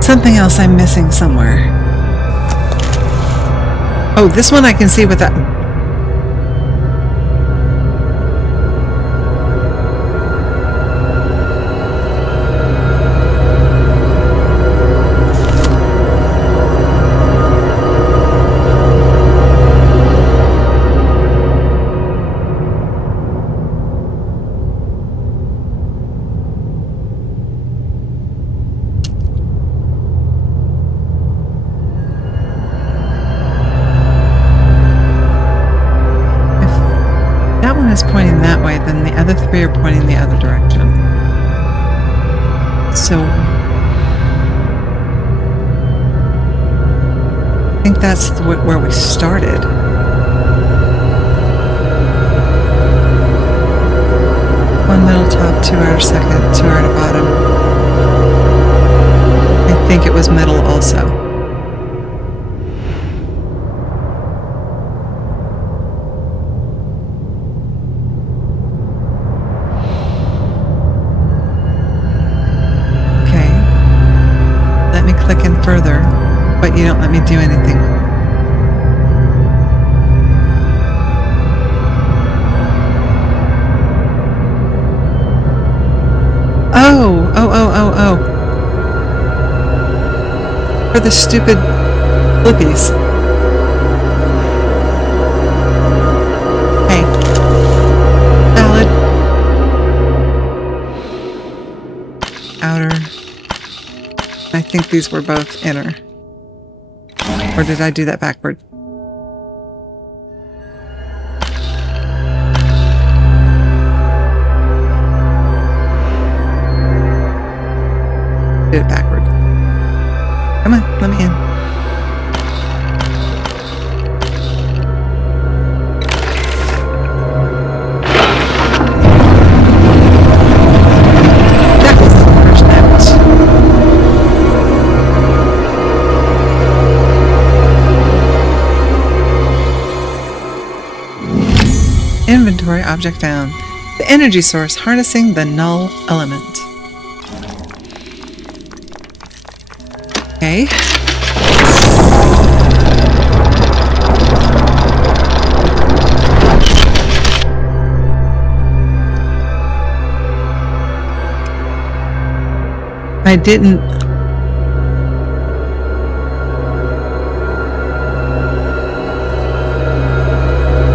Something else I'm missing somewhere. Oh, this one I can see with that. Is pointing that way, then the other three are pointing the other direction. So I think that's where we started. One middle top, 2 outer second, 2 outer bottom. I think it was middle also. Click in further, but you don't let me do anything. Oh. For the stupid flippies. Hey. Valid. Outer. I think these were both inner. Or did I do that backward? Did it backward. Come on, let me in. That was the first attempt. Inventory object found. The energy source harnessing the null element. Okay. I didn't.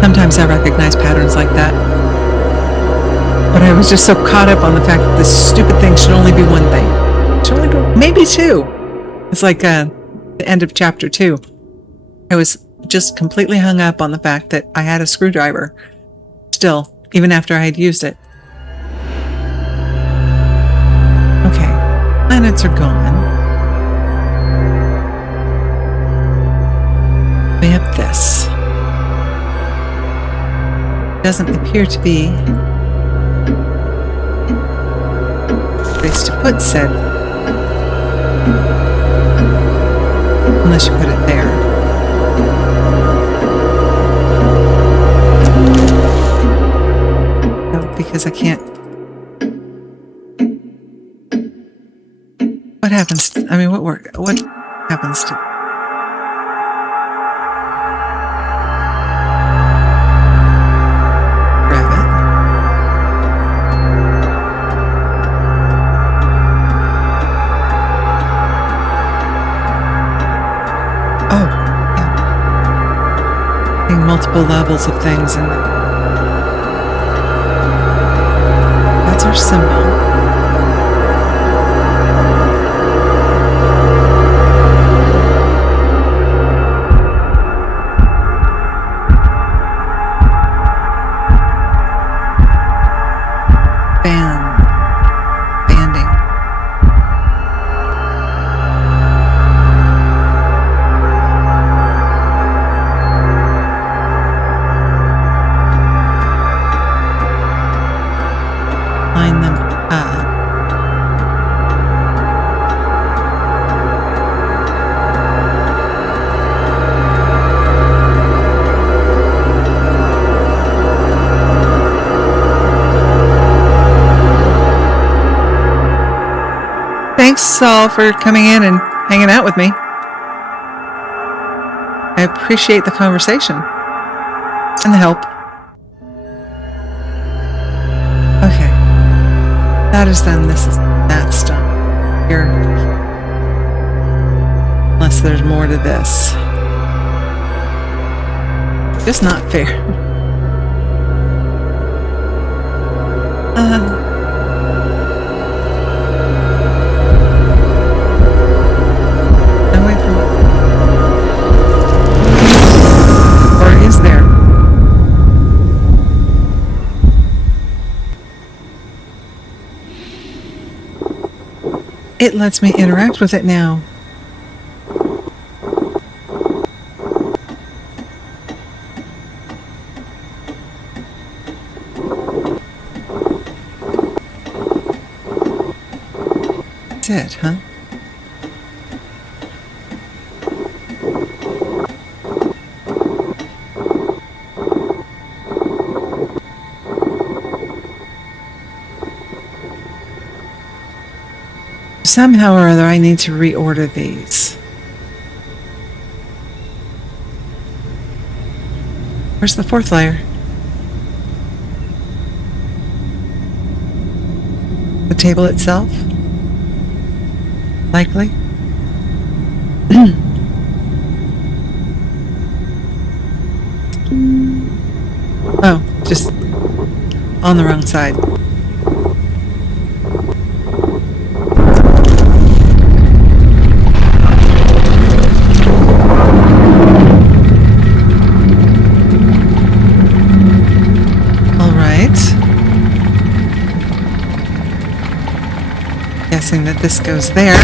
Sometimes I recognize patterns like that. But I was just so caught up on the fact that this stupid thing should only be one thing. It should only be maybe two. It's like the end of chapter 2. I was just completely hung up on the fact that I had a screwdriver. Still, even after I had used it. Okay, planets are gone. We have this. Doesn't appear to be a place to put said. Unless you put it there. No, because I can't. What happens? I mean, what happens to? Grab it. Oh, yeah. Being multiple levels of things, and that's our symbol. Banding. Line them up. Thanks all for coming in and hanging out with me. I appreciate the conversation and the help. Okay. That is done. That's done. Here. Unless there's more to this. Just not fair. No way for me. Or is there? It lets me interact with it now. That's it, huh? Somehow or other, I need to reorder these. Where's the fourth layer? The table itself? Likely. Oh, just on the wrong side. All right. Guessing that this goes there.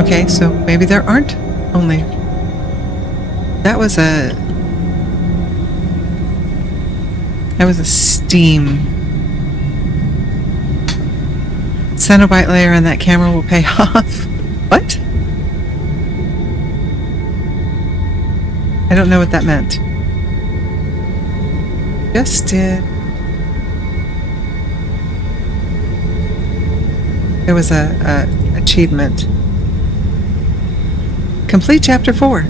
Okay, so maybe there aren't only. That was a steam. Cenobite layer on that camera will pay off. What? I don't know what that meant. Just did. There was a achievement. Complete chapter 4.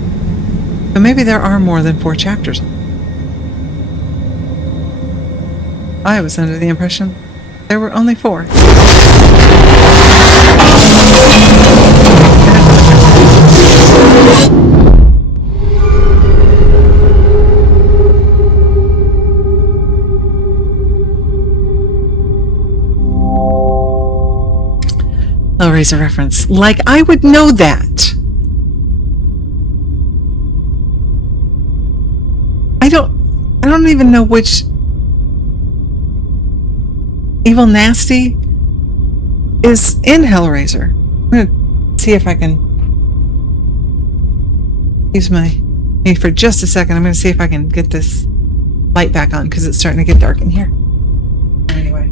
But maybe there are more than 4 chapters. I was under the impression there were only 4. Hellraiser reference. Like I would know that. I don't even know which Evil Nasty is in Hellraiser. I'm gonna see if I can use me for just a second. I'm gonna see if I can get this light back on because it's starting to get dark in here. Anyway.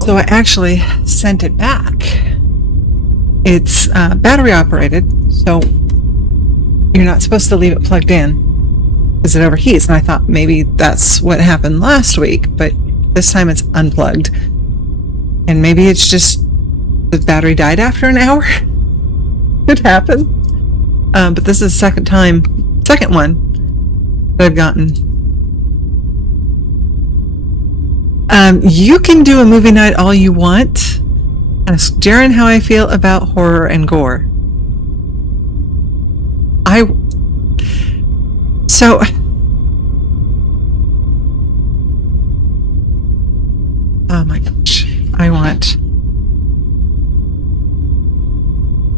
So I actually sent it back. It's battery operated, so you're not supposed to leave it plugged in because it overheats. And I thought maybe that's what happened last week, but this time it's unplugged. And maybe it's just the battery died after an hour. Could happen. But this is the second one that I've gotten. You can do a movie night all you want. Ask Jaren how I feel about horror and gore. Oh my gosh. I want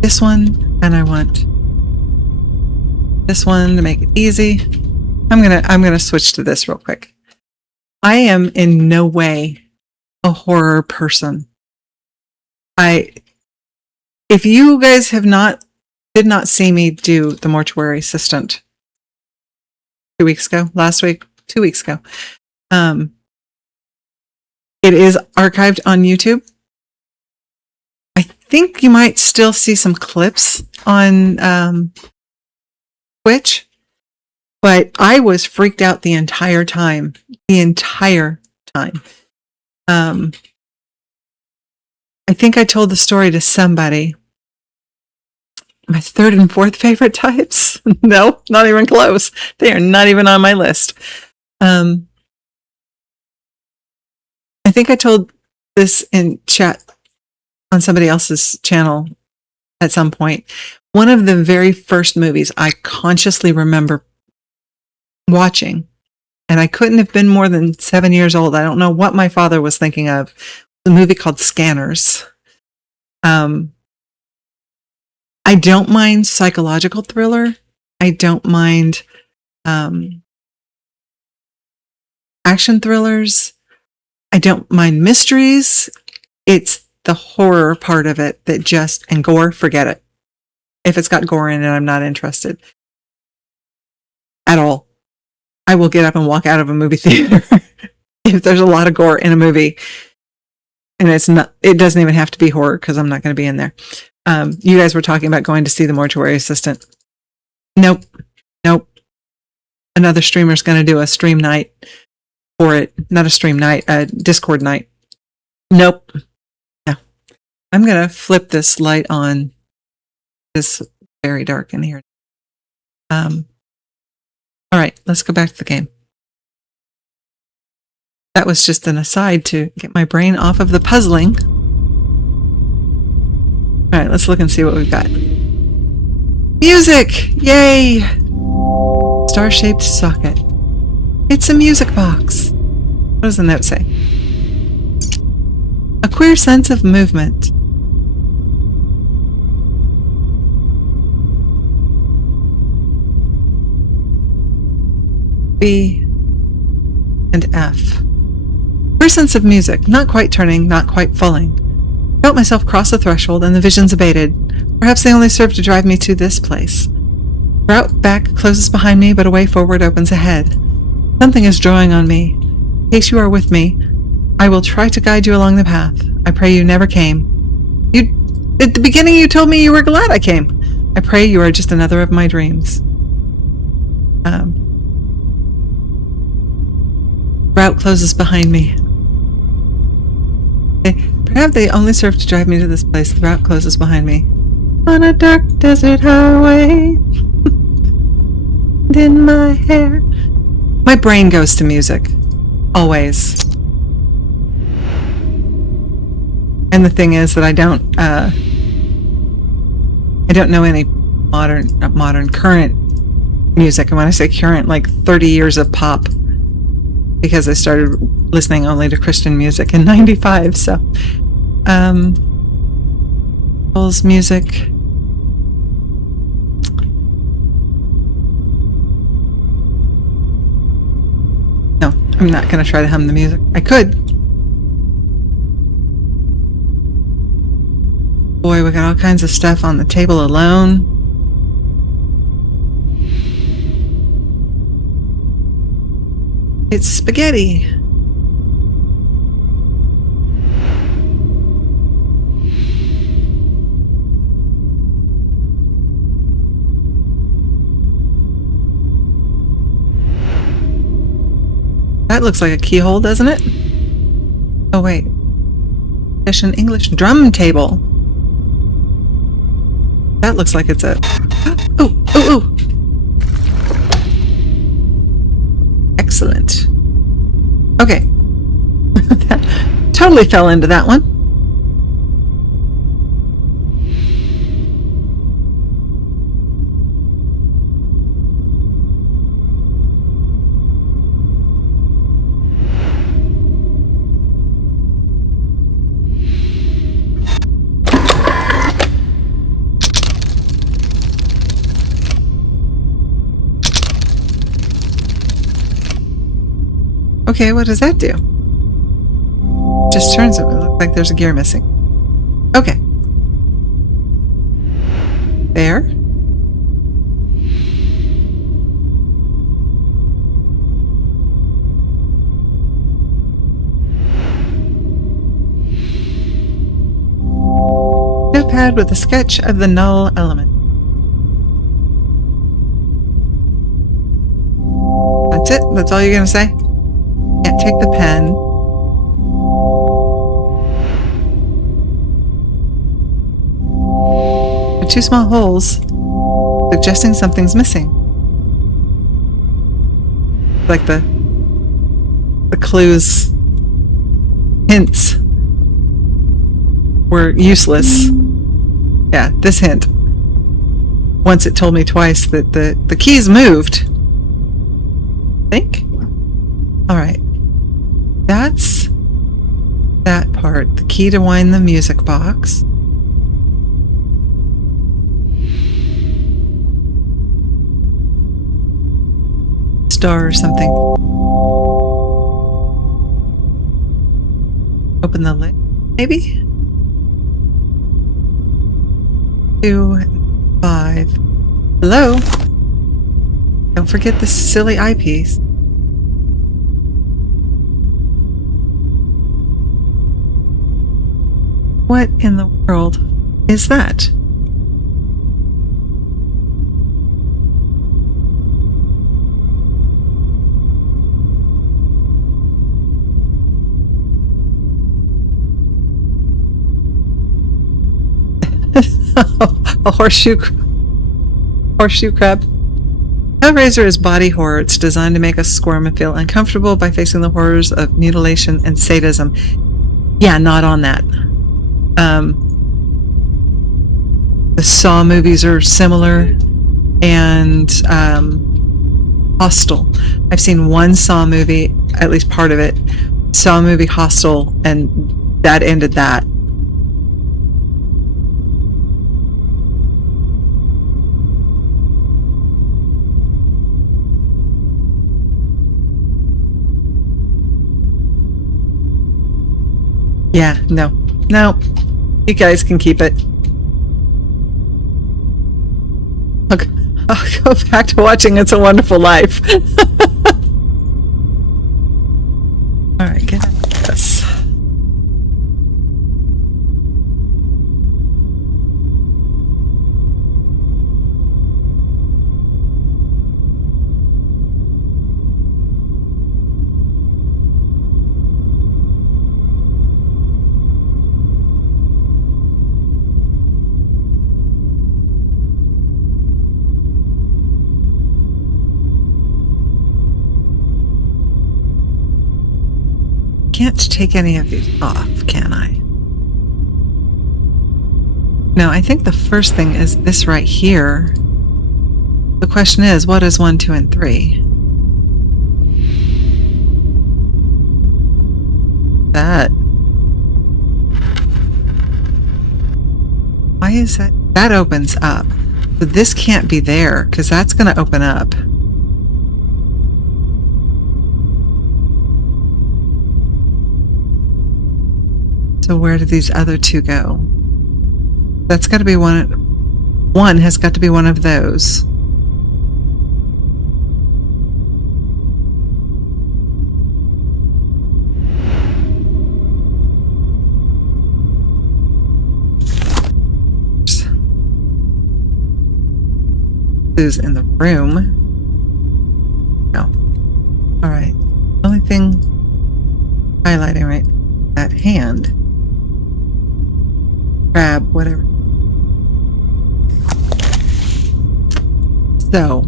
this one, and I want this one to make it easy. I'm gonna switch to this real quick. I am in no way a horror person. If you guys did not see me do the mortuary assistant 2 weeks ago, 2 weeks ago, it is archived on YouTube. I think you might still see some clips on Twitch, but I was freaked out the entire time. I think I told the story to somebody. My 3rd and 4th favorite types? No, not even close. They are not even on my list. I think I told this in chat on somebody else's channel at some point. One of the very first movies I consciously remember watching, and I couldn't have been more than 7 years old. I don't know what my father was thinking of. The movie called Scanners. I don't mind psychological thriller. I don't mind action thrillers. I don't mind mysteries. It's the horror part of it that just, and gore, forget it. If it's got gore in it, I'm not interested at all. I will get up and walk out of a movie theater if there's a lot of gore in a movie. And it doesn't even have to be horror because I'm not going to be in there. You guys were talking about going to see The Mortuary Assistant. Nope. Another streamer's going to do a stream night for it. Not a stream night, a Discord night. Nope. No. I'm going to flip this light on. It's very dark in here. All right, let's go back to the game. That was just an aside to get my brain off of the puzzling. All right, let's look and see what we've got. Music! Yay! Star-shaped socket. It's a music box. What does the note say? A queer sense of movement. B and F. Queer sense of music, not quite turning, not quite falling. Felt myself cross the threshold and the visions abated. Perhaps they only served to drive me to this place. Route back closes behind me, but a way forward opens ahead. Something is drawing on me. In case you are with me, I will try to guide you along the path. I pray you never came. At the beginning you told me you were glad I came. I pray you are just another of my dreams. Route closes behind me. Perhaps they only serve to drive me to this place. The route closes behind me. On a dark desert highway. In my hair. My brain goes to music. Always. And the thing is that I don't know any current music. And when I say current, like 30 years of pop. Because I started listening only to Christian music in 95, so Beatles music. No, I'm not going to try to hum the music. I could. Boy, we got all kinds of stuff on the table alone. It's spaghetti. That looks like a keyhole, doesn't it? Oh, wait. Session English drum table. That looks like it's a... Ooh. Excellent. Okay. Totally fell into that one. Okay, what does that do? Just turns it. It looks like there's a gear missing. Okay. There. Notepad with a sketch of the null element. That's it? That's all you're going to say? Can't take the pen. There are two small holes, suggesting something's missing. Like the clues, hints were useless. Yeah, this hint. Once it told me twice that the keys moved. I think? Alright. That's that part. The key to wind the music box. Star or something. Open the lid. maybe? 2, 5. Hello? Don't forget this silly eyepiece. What in the world is that? A horseshoe crab. Hellraiser is body horror. It's designed to make us squirm and feel uncomfortable by facing the horrors of mutilation and sadism. Yeah, not on that. The Saw movies are similar, and Hostel. I've seen one Saw movie, at least part of it. Saw movie Hostel, and that ended that. Yeah, no. You guys can keep it. I'll go back to watching It's a Wonderful Life. Alright, get out of this. Can't take any of these off, can I? No, I think the first thing is this right here. The question is, what is 1, 2, and 3? That. Why is that? That opens up. So this can't be there, because that's going to open up. So where do these other two go? That's got to be one. One has got to be one of those. Who's in the room? No. All right. Only thing highlighting right that hand. Crab, whatever. So.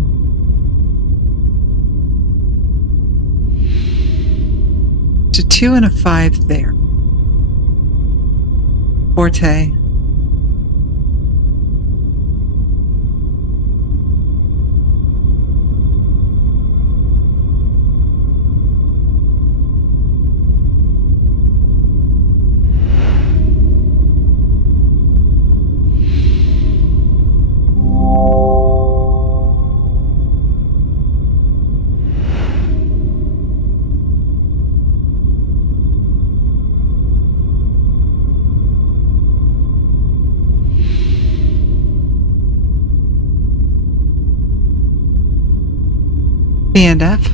To 2 and a 5 there. Forte. B and F?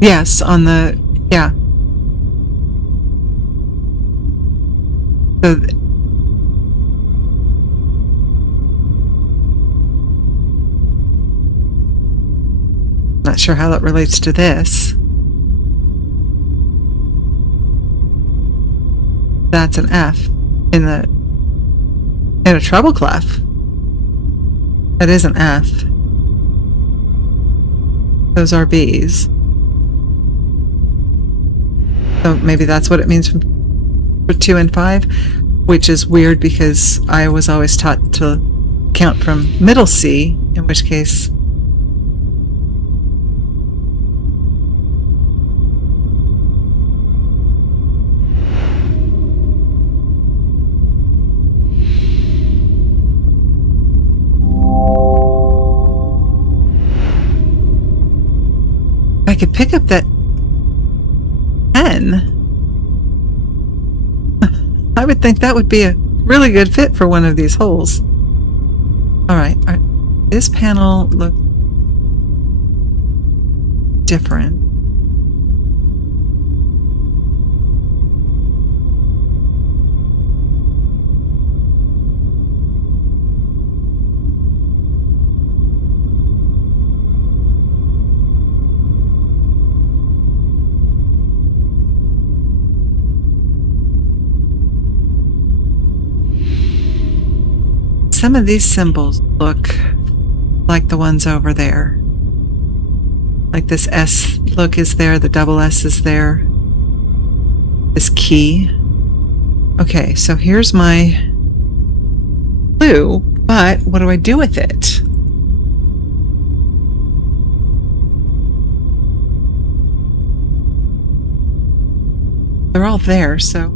Yes, on the, yeah. So, not sure how that relates to this. That's an F in a treble clef. That is an F. Those are B's. So maybe that's what it means for 2 and 5, which is weird because I was always taught to count from middle C, in which case I could pick up that 10. I would think that would be a really good fit for one of these holes. All right. This panel looks different. Some of these symbols look like the ones over there. Like this S look is there, the double S is there. This key. Okay, so here's my clue, but what do I do with it? They're all there, so.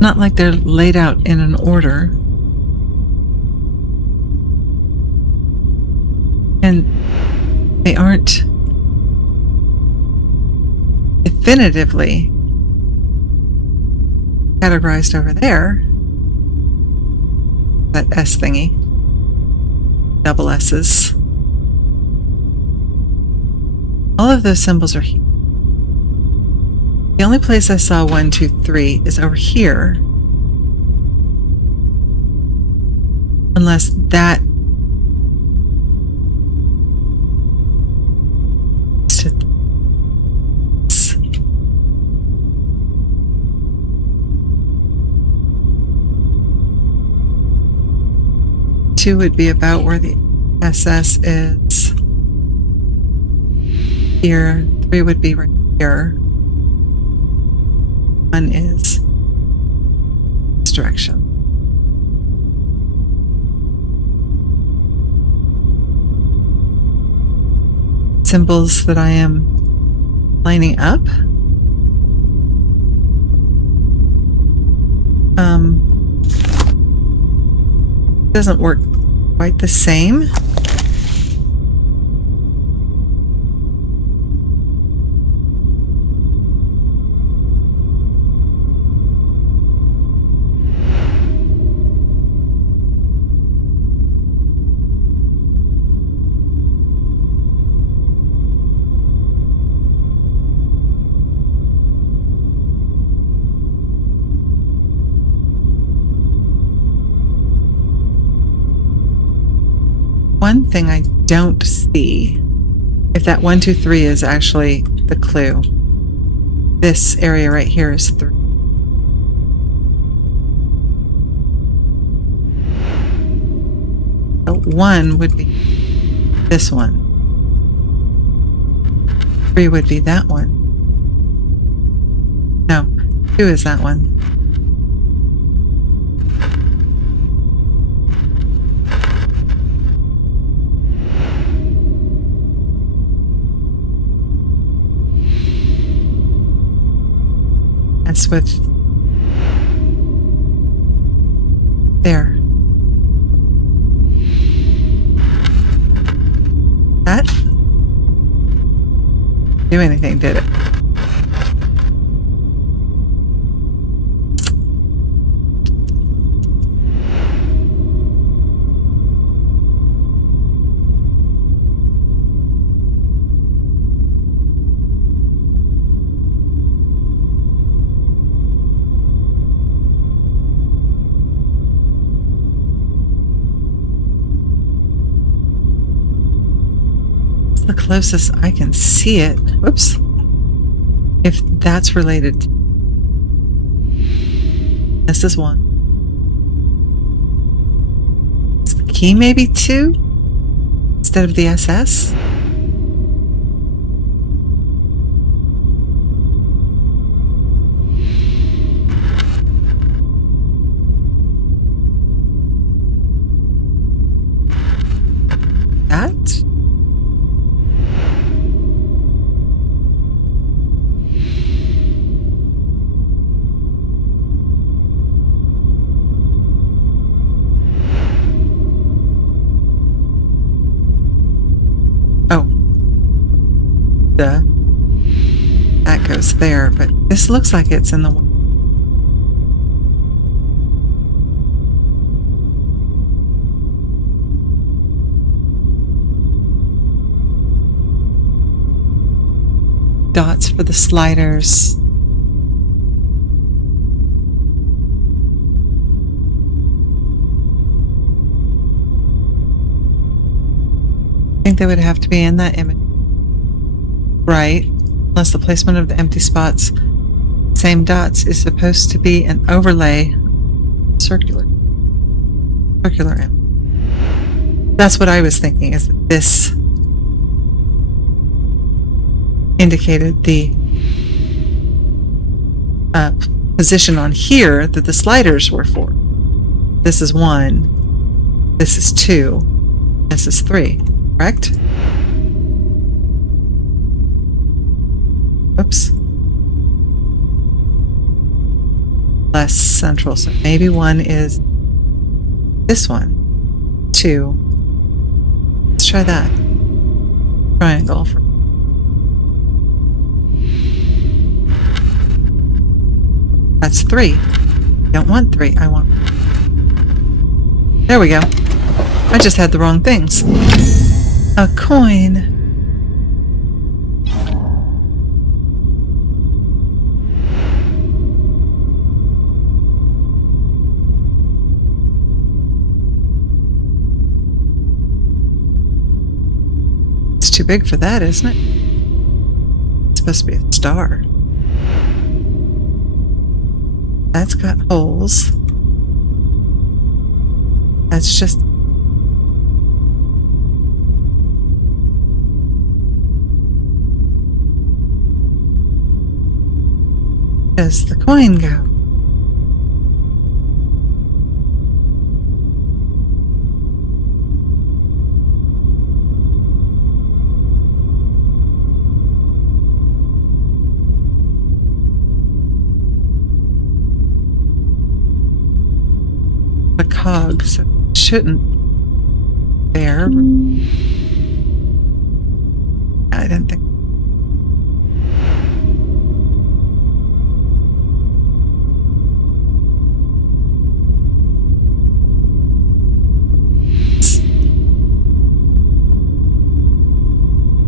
Not like they're laid out in an order. And they aren't definitively categorized over there. That S thingy. Double S's. All of those symbols are here. The only place I saw 1, 2, 3 is over here. Unless that two would be about where the SS is. Here, 3 would be right here. 1 is this direction. Symbols that I am lining up. Doesn't work quite the same. One thing I don't see, if that 1, 2, 3 is actually the clue. This area right here is 3. So 1 would be this one. 3 would be that one. No, 2 is that one. That's with there. That didn't do anything, did it? The closest I can see it. Whoops. If that's related. This is 1. Is the key maybe 2 instead of the SS? That? there, but this looks like it's in the one. Dots for the sliders. I think they would have to be in that image. Right, unless the placement of the empty spots, same dots, is supposed to be an overlay circular image. That's what I was thinking, is that this indicated the position on here that the sliders were for. This is 1, this is 2, this is 3, correct? Oops. Less central, so maybe 1 is this one. 2. Let's try that. Triangle. That's 3. I don't want 3. I want... There we go. I just had the wrong things. A coin. It's too big for that, isn't it? It's supposed to be a star. That's got holes. That's just... Does the coin go? A cog, so it shouldn't bear. I didn't think.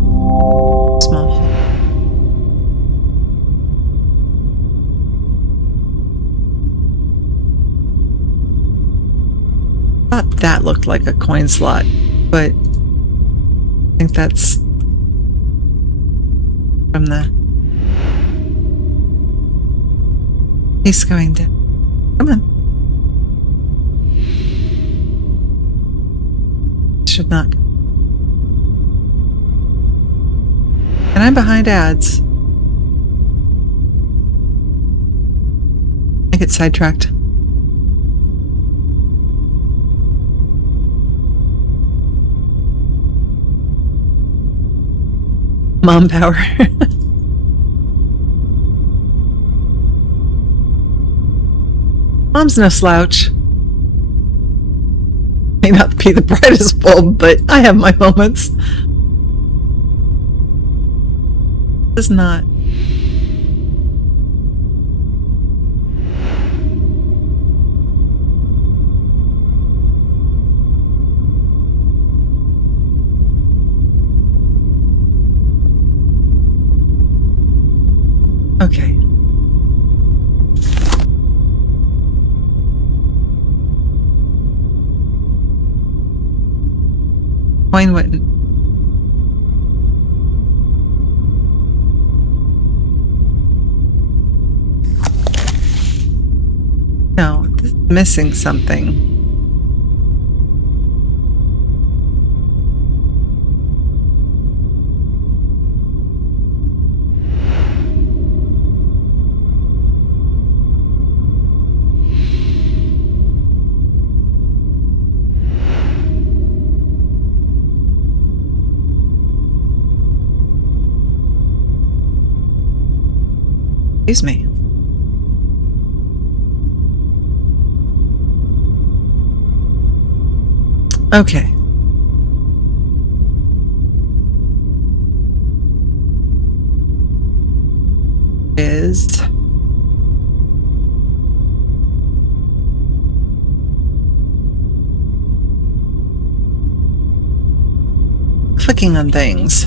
Small hole. Thought that looked like a coin slot, but I think that's from the piece going down. Come on. Should not. And I'm behind ads. I get sidetracked. Mom power. Mom's no slouch. May not be the brightest bulb, but I have my moments. It's not. Okay. Coin wouldn't. No, this is missing something. Excuse me. Okay. is clicking on things.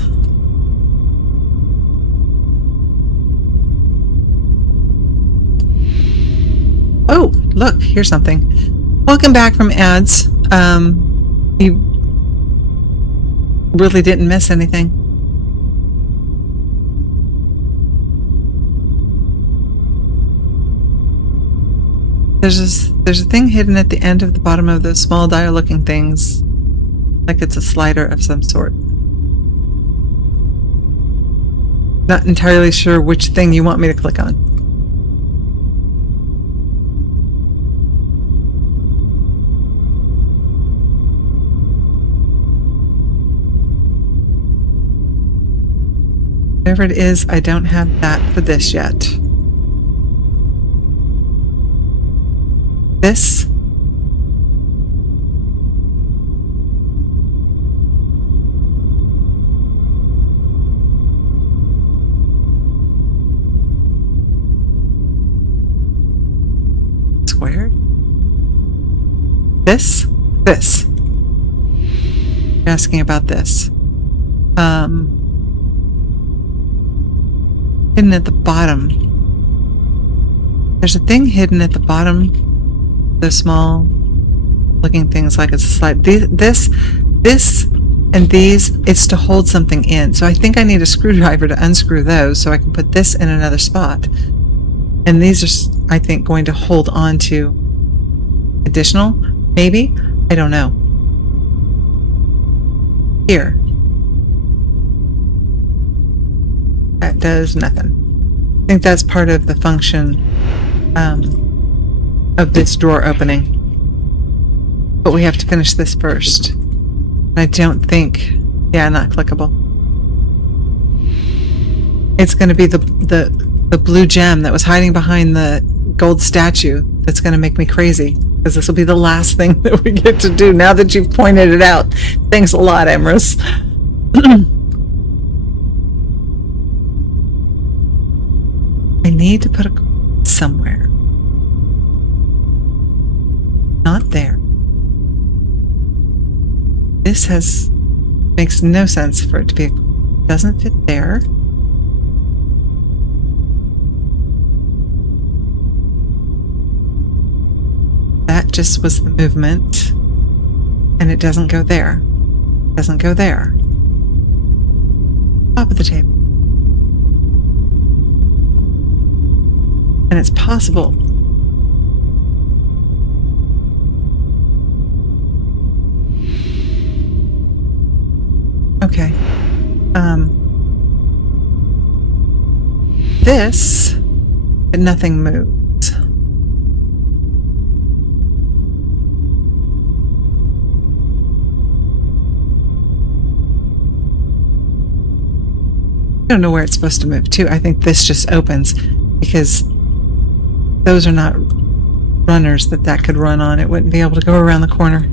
Oh, look, here's something. Welcome back from ads. You really didn't miss anything. There's a thing hidden at the end of the bottom of those small dial looking things, like it's a slider of some sort. Not entirely sure which thing you want me to click on. Whatever it is, I don't have that for this yet. This. Squared. This. You're asking about this. Hidden at the bottom. There's a thing hidden at the bottom. The small looking things like it's a slide. This and these, it's to hold something in. So I think I need a screwdriver to unscrew those so I can put this in another spot. And these are, I think, going to hold on to additional, maybe? I don't know. Here. That does nothing. I think that's part of the function of this drawer opening. But we have to finish this first. I don't think... Yeah, not clickable. It's going to be the blue gem that was hiding behind the gold statue that's going to make me crazy. Because this will be the last thing that we get to do now that you've pointed it out. Thanks a lot, Emrys. I need to put a somewhere. Not there. This makes no sense for it to be doesn't fit there. That just was the movement, and it doesn't go there. Doesn't go there. Top of the table. And it's possible. Okay. This, but nothing moves. I don't know where it's supposed to move to. I think this just opens because those are not runners that could run on. It wouldn't be able to go around the corner.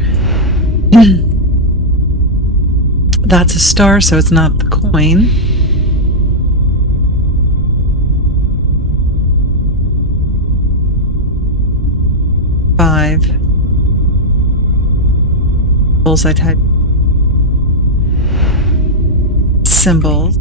That's a star, so it's not the coin. Five. Bullseye type. Symbols.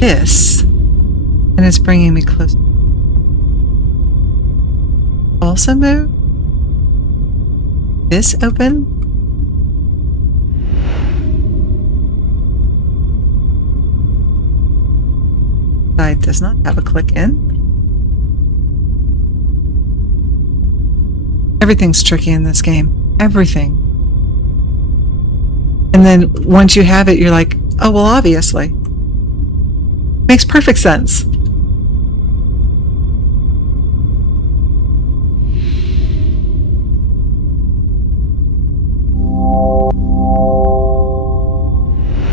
This, and it's bringing me close. Also move. This open. Side does not have a click in. Everything's tricky in this game. Everything. And then once you have it, you're like, oh, well, obviously. Makes perfect sense.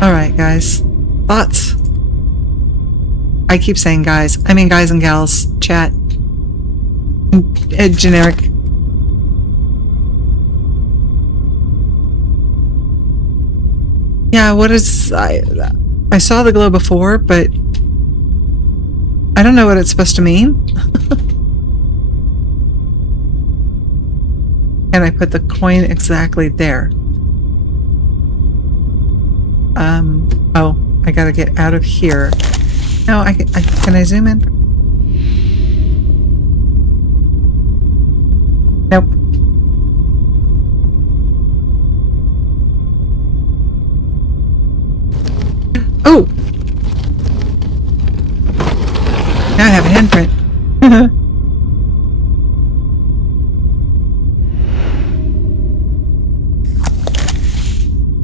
All right, guys. Thoughts? I keep saying guys. I mean guys and gals. Chat. Generic. Yeah, what is... I saw the glow before, but I don't know what it's supposed to mean. And I put the coin exactly there. Oh, I gotta get out of here. No, can I zoom in? Nope. Oh! Now I have a handprint.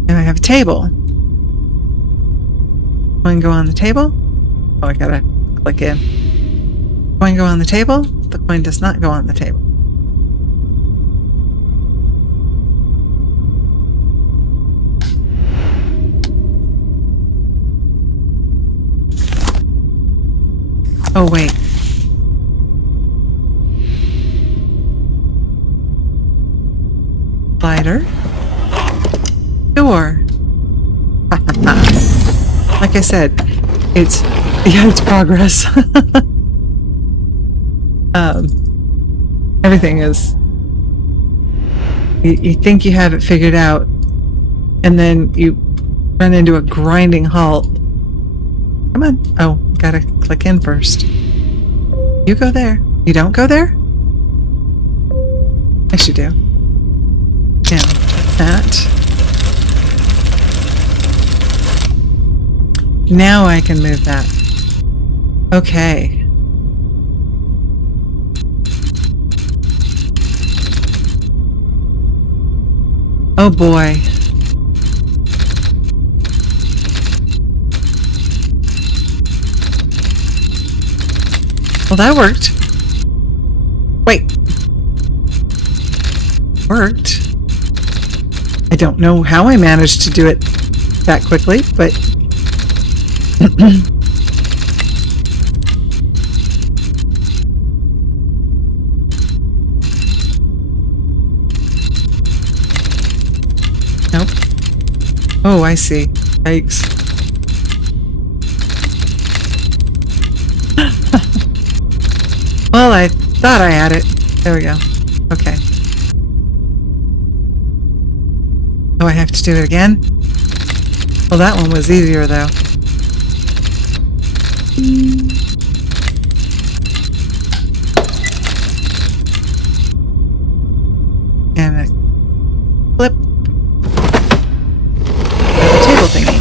Now I have a table. Coin go on the table. Oh, I gotta click in. Coin go on the table. The coin does not go on the table. Oh, wait. Slider. Door. Like I said, it's progress. Everything is... You think you have it figured out, and then you run into a grinding halt. Come on. Oh, gotta click in first. You go there. You don't go there? Yes, you do. Yeah, that. Now I can move that. Okay. Oh boy. Well, that worked. Wait. Worked. I don't know how I managed to do it that quickly, but... Nope. Oh, I see. Yikes. Well, I thought I had it. There we go. Okay. Oh, I have to do it again? Well, that one was easier, though. And a flip. And a table thingy.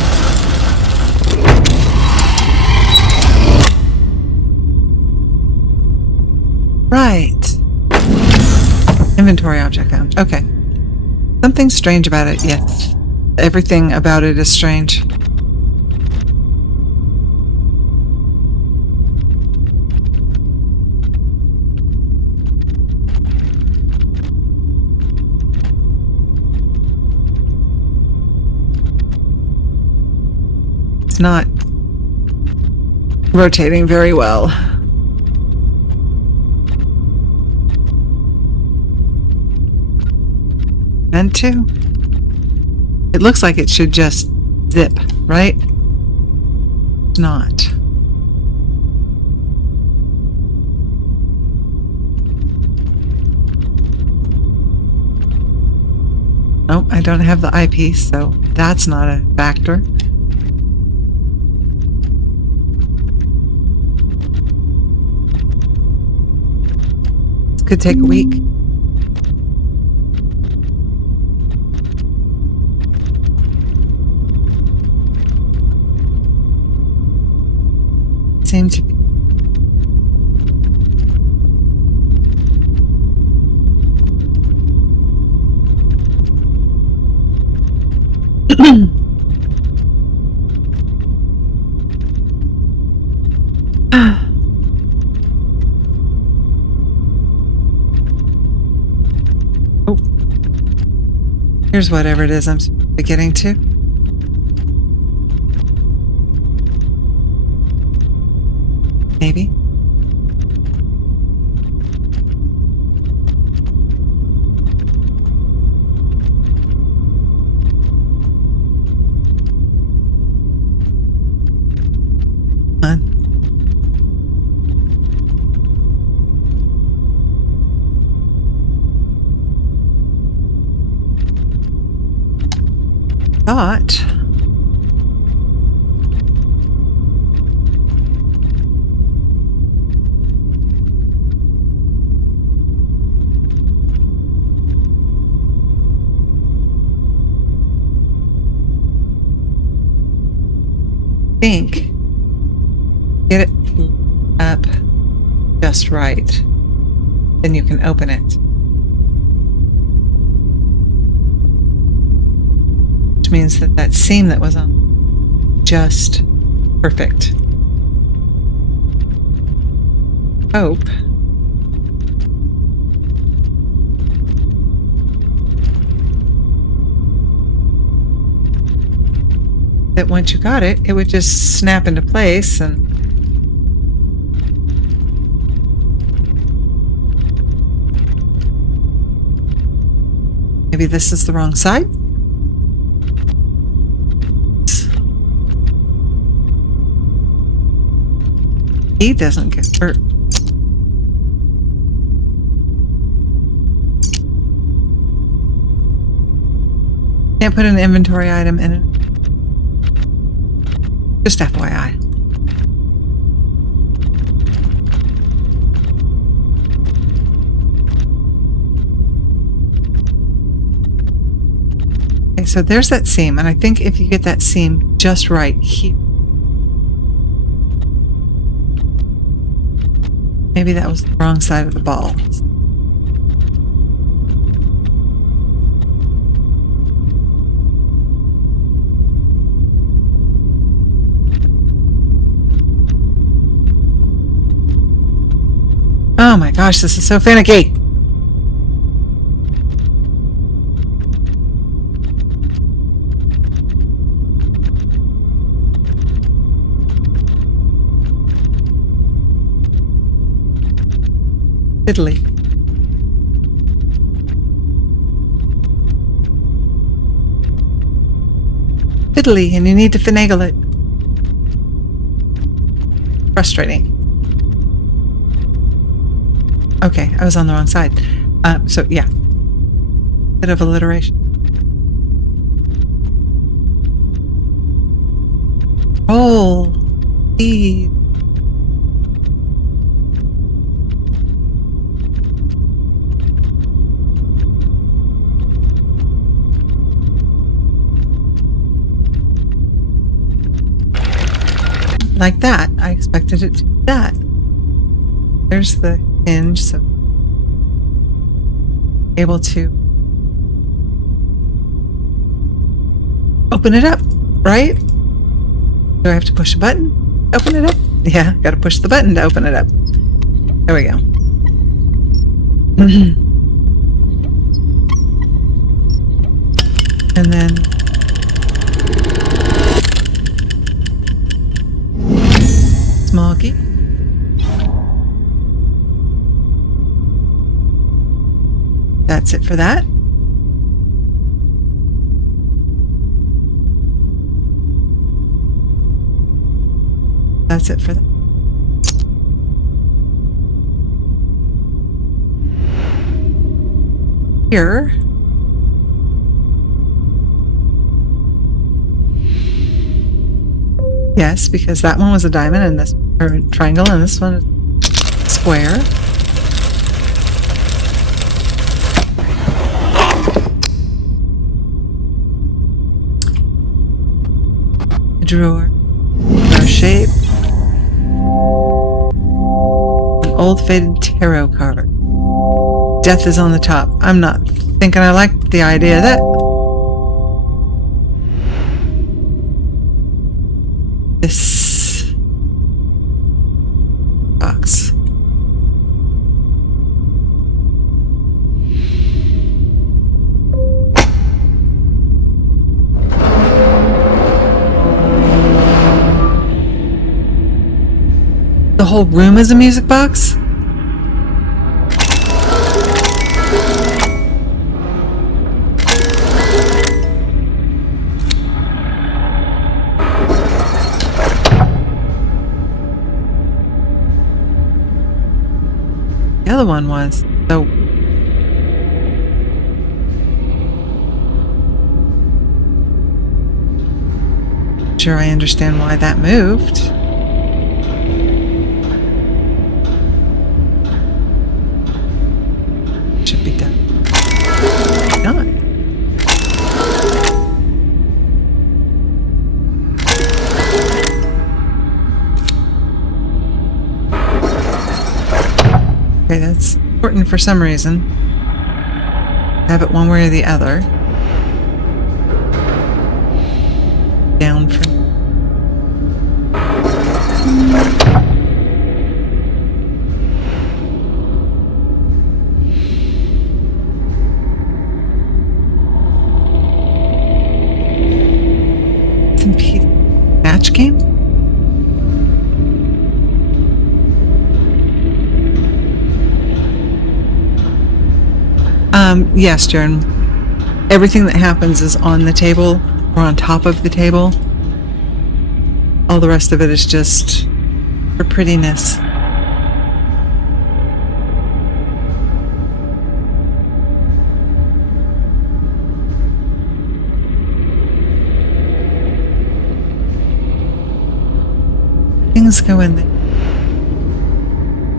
Right. Inventory object found. Okay. Something strange about it, yes. Everything about it is strange. It's not rotating very well. Meant to? It looks like it should just zip, right? It's not. Nope, I don't have the eyepiece, so that's not a factor. This could take a week. Seem to be. Oh. Here's whatever it is I'm getting to. Maybe. Come on. Thought. Think. Get it up just right. Then you can open it. Which means that that seam that was on just perfect. Hope. That once you got it, it would just snap into place and maybe this is the wrong side. He doesn't get hurt. Can't put an inventory item in it. Just FYI. Okay, so there's that seam, and I think if you get that seam just right here, maybe that was the wrong side of the ball. Oh my gosh, this is so finicky. Fiddly. Fiddly, and you need to finagle it. Frustrating. Okay, I was on the wrong side. So yeah. Bit of alliteration. Roll. E. Like that. I expected it to be that. There's the hinge, so able to open it up, right? Do I have to push a button? Open it up? Yeah, gotta push the button to open it up. There we go. And then small key. That's it for that. That's it for that. Here. Yes, because that one was a diamond and this or triangle and this one is square. A drawer. Our shape. An old faded tarot card. Death is on the top. I'm not thinking I like the idea of that. This box. The whole room is a music box? The other one was. So sure I understand why that moved. Should be done. Not. Okay, that's important for some reason. Have it one way or the other. Down from. Some piece. Match game? Yes, Jern. Everything that happens is on the table or on top of the table. All the rest of it is just for prettiness. Things go in there.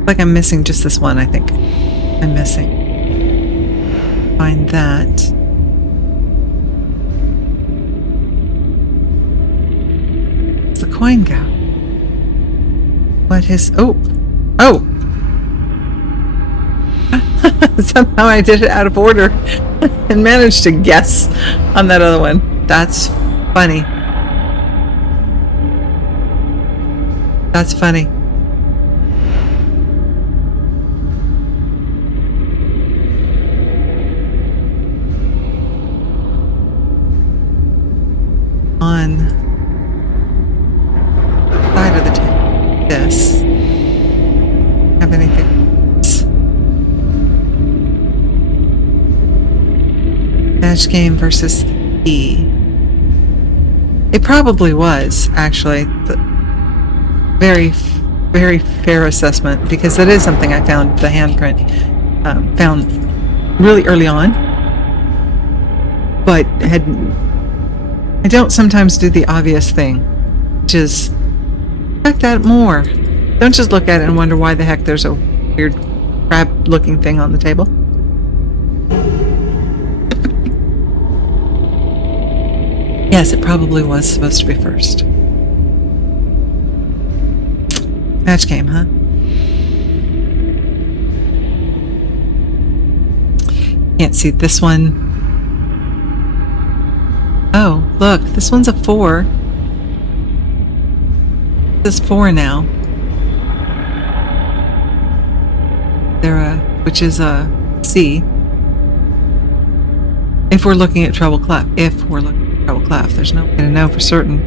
Like I'm missing just this one, I think. I'm missing. Find that. Where's the coin go? What is... Oh! Somehow I did it out of order and managed to guess on that other one. That's funny. That's funny. On side of the table. This. Have anything? Match game versus E. It probably was actually very, very fair assessment because that is something I found the handprint found really early on, but I don't sometimes do the obvious thing, which is check that more. Don't just look at it and wonder why the heck there's a weird crab-looking thing on the table. Yes, it probably was supposed to be first. Match game, huh? Can't see this one. Oh, look, this one's a 4. This is 4 now. Which is a C. If we're looking at treble clef. If we're looking at treble clef. There's no way to know for certain.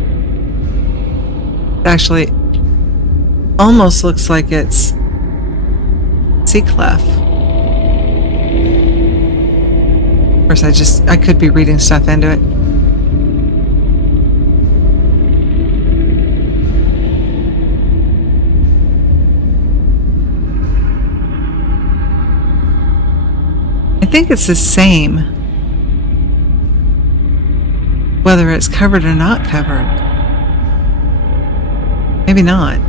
It actually almost looks like it's C clef. Of course, I could be reading stuff into it. I think it's the same, whether it's covered or not covered. Maybe not,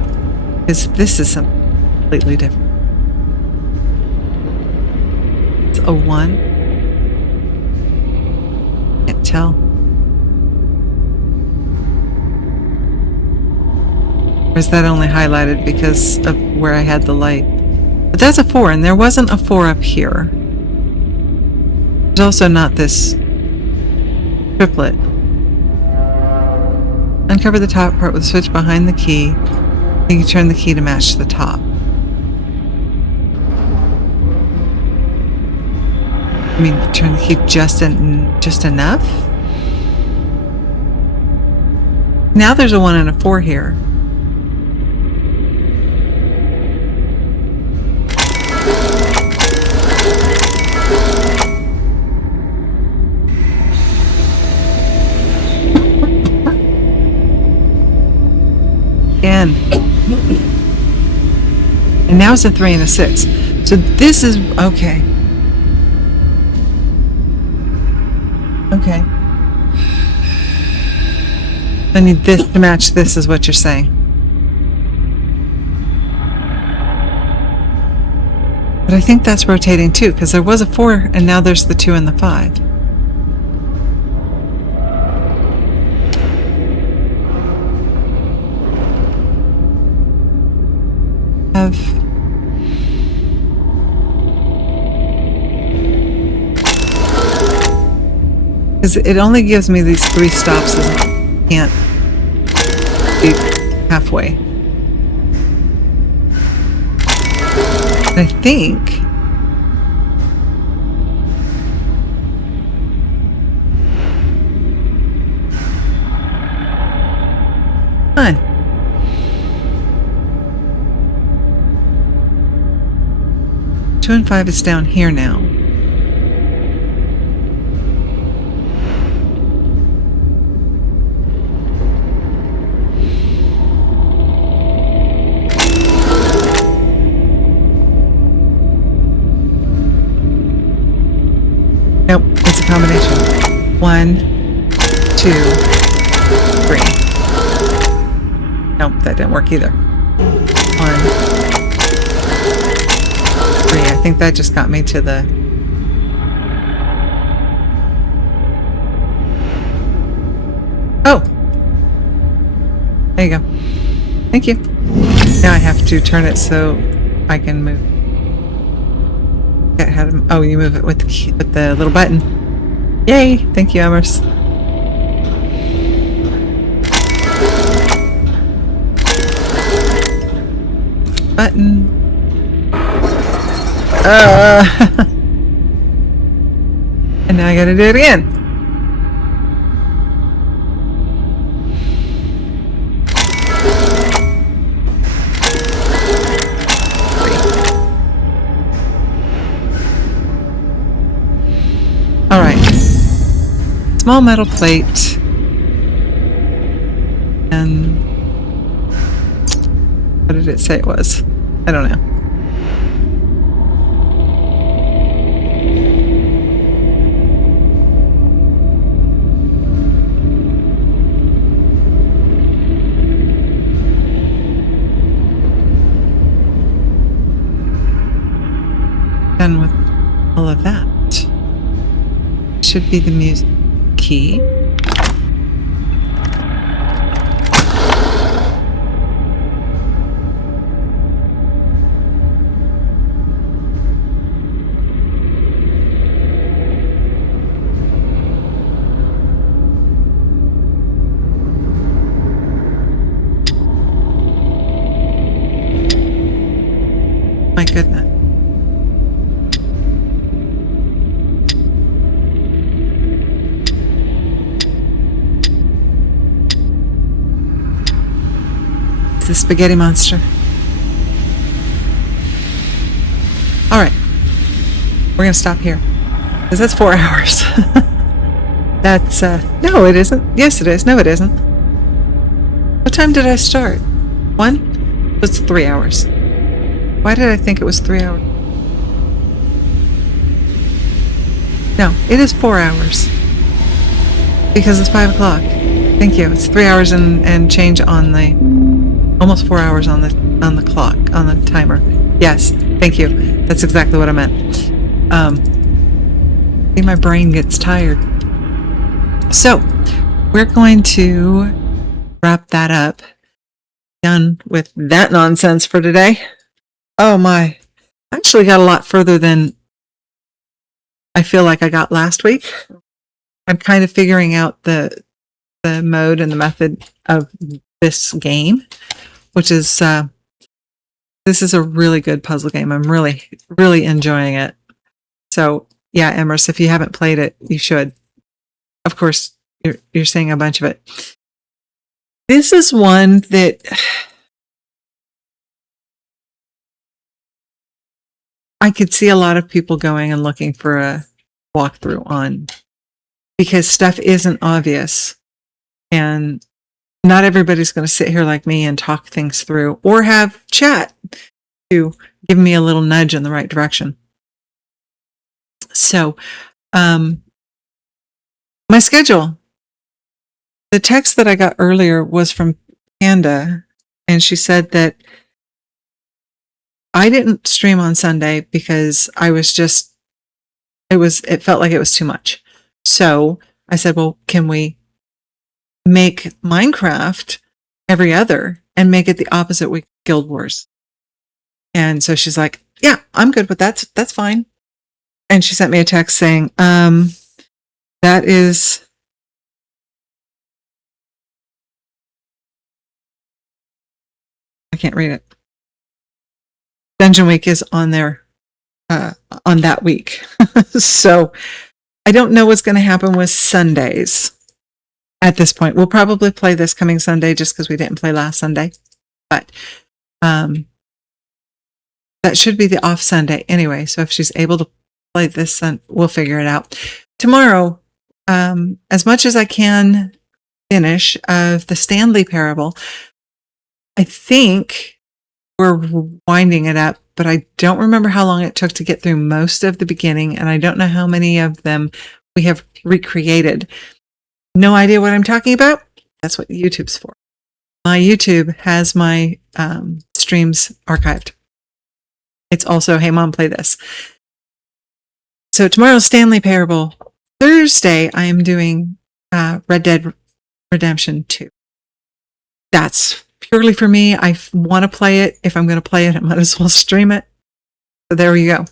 because this is something completely different. It's a 1. Can't tell. Or is that only highlighted because of where I had the light? But that's a 4, and there wasn't a 4 up here. There's also not this triplet. Uncover the top part with a switch behind the key. Then you turn the key to match the top. I mean, turn the key just enough? Now there's a 1 and a 4 here. 10. And now it's a 3 and a 6. So this is, okay. Okay. I need this to match this, is what you're saying. But I think that's rotating too, because there was a 4 and now there's the 2 and the 5. Because it only gives me these 3 stops and I can't be halfway. And I think fun. Two and 5 is down here now. Nope, it's a combination. 1, 2, 3. Nope, that didn't work either. 1, 3. I think that just got me to the... Oh! There you go. Thank you. Now I have to turn it so I can move. Oh, you move it with the little button. Yay! Thank you, Emers. Button. And now I gotta do it again. All right. Small metal plate. And what did it say it was? I don't know. Done with all of that. Should be the music key. My goodness. The spaghetti monster. All right, we're gonna stop here because that's 4 hours. That's no, it isn't. Yes, it is. No, it isn't. What time did I start? 1? It's 3 hours. Why did I think it was 3 hours? No, it is 4 hours because it's 5 o'clock. Thank you. It's 3 hours and change on the. Almost 4 hours on the clock, on the timer. Yes, thank you. That's exactly what I meant. See, my brain gets tired. So, we're going to wrap that up. Done with that nonsense for today. Oh my. I actually got a lot further than I feel like I got last week. I'm kind of figuring out the mode and the method of this game. Which is, this is a really good puzzle game. I'm really, really enjoying it. So, yeah, Emrys, if you haven't played it, you should. Of course, you're seeing a bunch of it. This is one that I could see a lot of people going and looking for a walkthrough on because stuff isn't obvious. And not everybody's going to sit here like me and talk things through or have chat to give me a little nudge in the right direction. So, my schedule, the text that I got earlier was from Panda, and she said that I didn't stream on Sunday because I was just, it felt like it was too much. So I said, well, can we make Minecraft every other and make it the opposite week of Guild Wars? And so she's like, yeah, I'm good with that. That's fine. And she sent me a text saying, that is, I can't read it. Dungeon Week is on there, on that week. So I don't know what's going to happen with Sundays at this point. We'll probably play this coming Sunday just because we didn't play last Sunday. But that should be the off Sunday anyway. So if she's able to play this Sunday, we'll figure it out. Tomorrow, as much as I can finish of the Stanley Parable, I think we're winding it up, but I don't remember how long it took to get through most of the beginning, and I don't know how many of them we have recreated. No idea what I'm talking about? That's what YouTube's for. My YouTube has my streams archived. It's also, hey mom, play this. So tomorrow's Stanley Parable. Thursday, I am doing Red Dead Redemption 2. That's purely for me. I want to play it. If I'm going to play it, I might as well stream it. So there we go.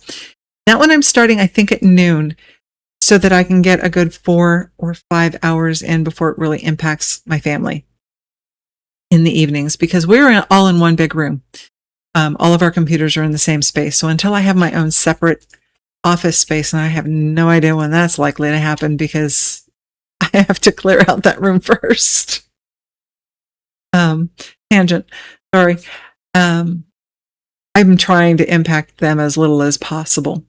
That one I'm starting, I think, at noon so that I can get a good 4 or 5 hours in before it really impacts my family in the evenings, because we're all in one big room. All of our computers are in the same space. So until I have my own separate office space, and I have no idea when that's likely to happen because I have to clear out that room first. Tangent. Sorry. I'm trying to impact them as little as possible.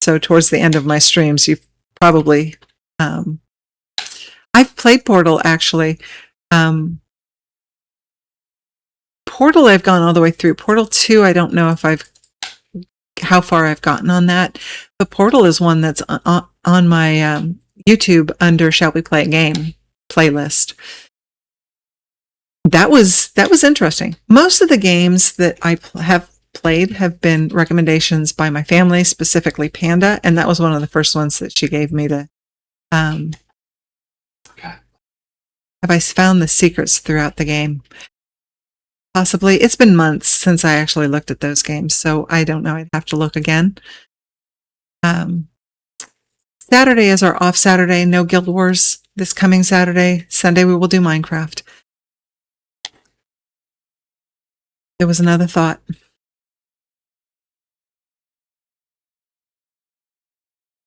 So towards the end of my streams, you've probably, I've played Portal actually. Portal, I've gone all the way through. Portal 2, I don't know if how far I've gotten on that, but Portal is one that's on my YouTube under Shall We Play a Game playlist. That was interesting. Most of the games that I have played have been recommendations by my family, specifically Panda, and that was one of the first ones that she gave me to have I found the secrets throughout the game. Possibly. It's been months since I actually looked at those games, so I don't know. I'd have to look again. Saturday is our off Saturday. No Guild Wars this coming Saturday. Sunday we will do Minecraft. There was another thought.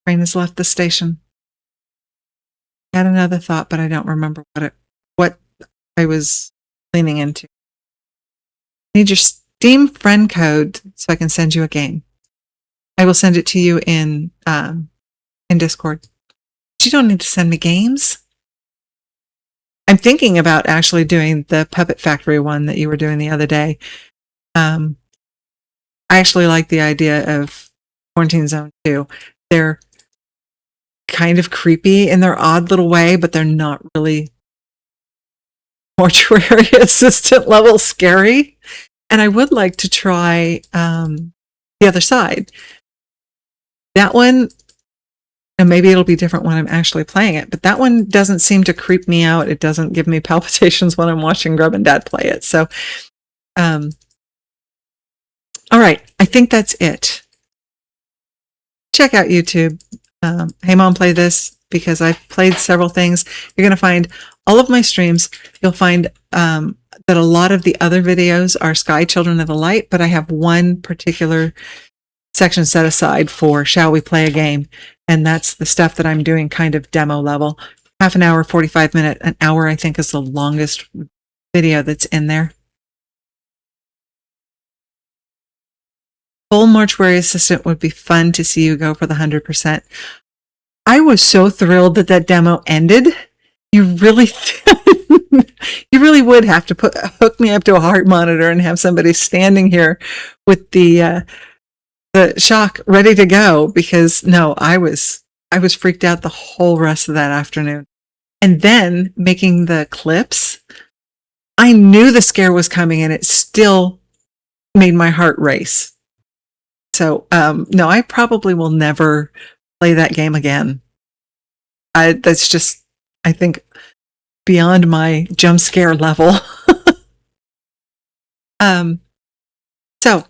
Train has left the station. I had another thought, but I don't remember what I was leaning into. I need your Steam friend code so I can send you a game. I will send it to you in Discord. But you don't need to send me games. I'm thinking about actually doing the Puppet Factory one that you were doing the other day. I actually like the idea of Quarantine Zone 2. They're kind of creepy in their odd little way, but they're not really mortuary assistant level scary. And I would like to try The Other Side. That one, and maybe it'll be different when I'm actually playing it, but that one doesn't seem to creep me out. It doesn't give me palpitations when I'm watching Grub and Dad play it. So, all right, I think that's it. Check out YouTube. Hey Mom, play this, because I've played several things. You're going to find all of my streams. You'll find that a lot of the other videos are Sky Children of the Light, but I have one particular section set aside for Shall We Play a Game, and that's the stuff that I'm doing kind of demo level. Half an hour, 45 minutes, an hour I think is the longest video that's in there. Full Mortuary Assistant would be fun to see you go for the 100%. I was so thrilled that that demo ended. You really You really would have to hook me up to a heart monitor and have somebody standing here with the shock ready to go, because no, I was freaked out the whole rest of that afternoon. And then making the clips, I knew the scare was coming and it still made my heart race. So, no, I probably will never play that game again. That's just, I think, beyond my jump scare level. So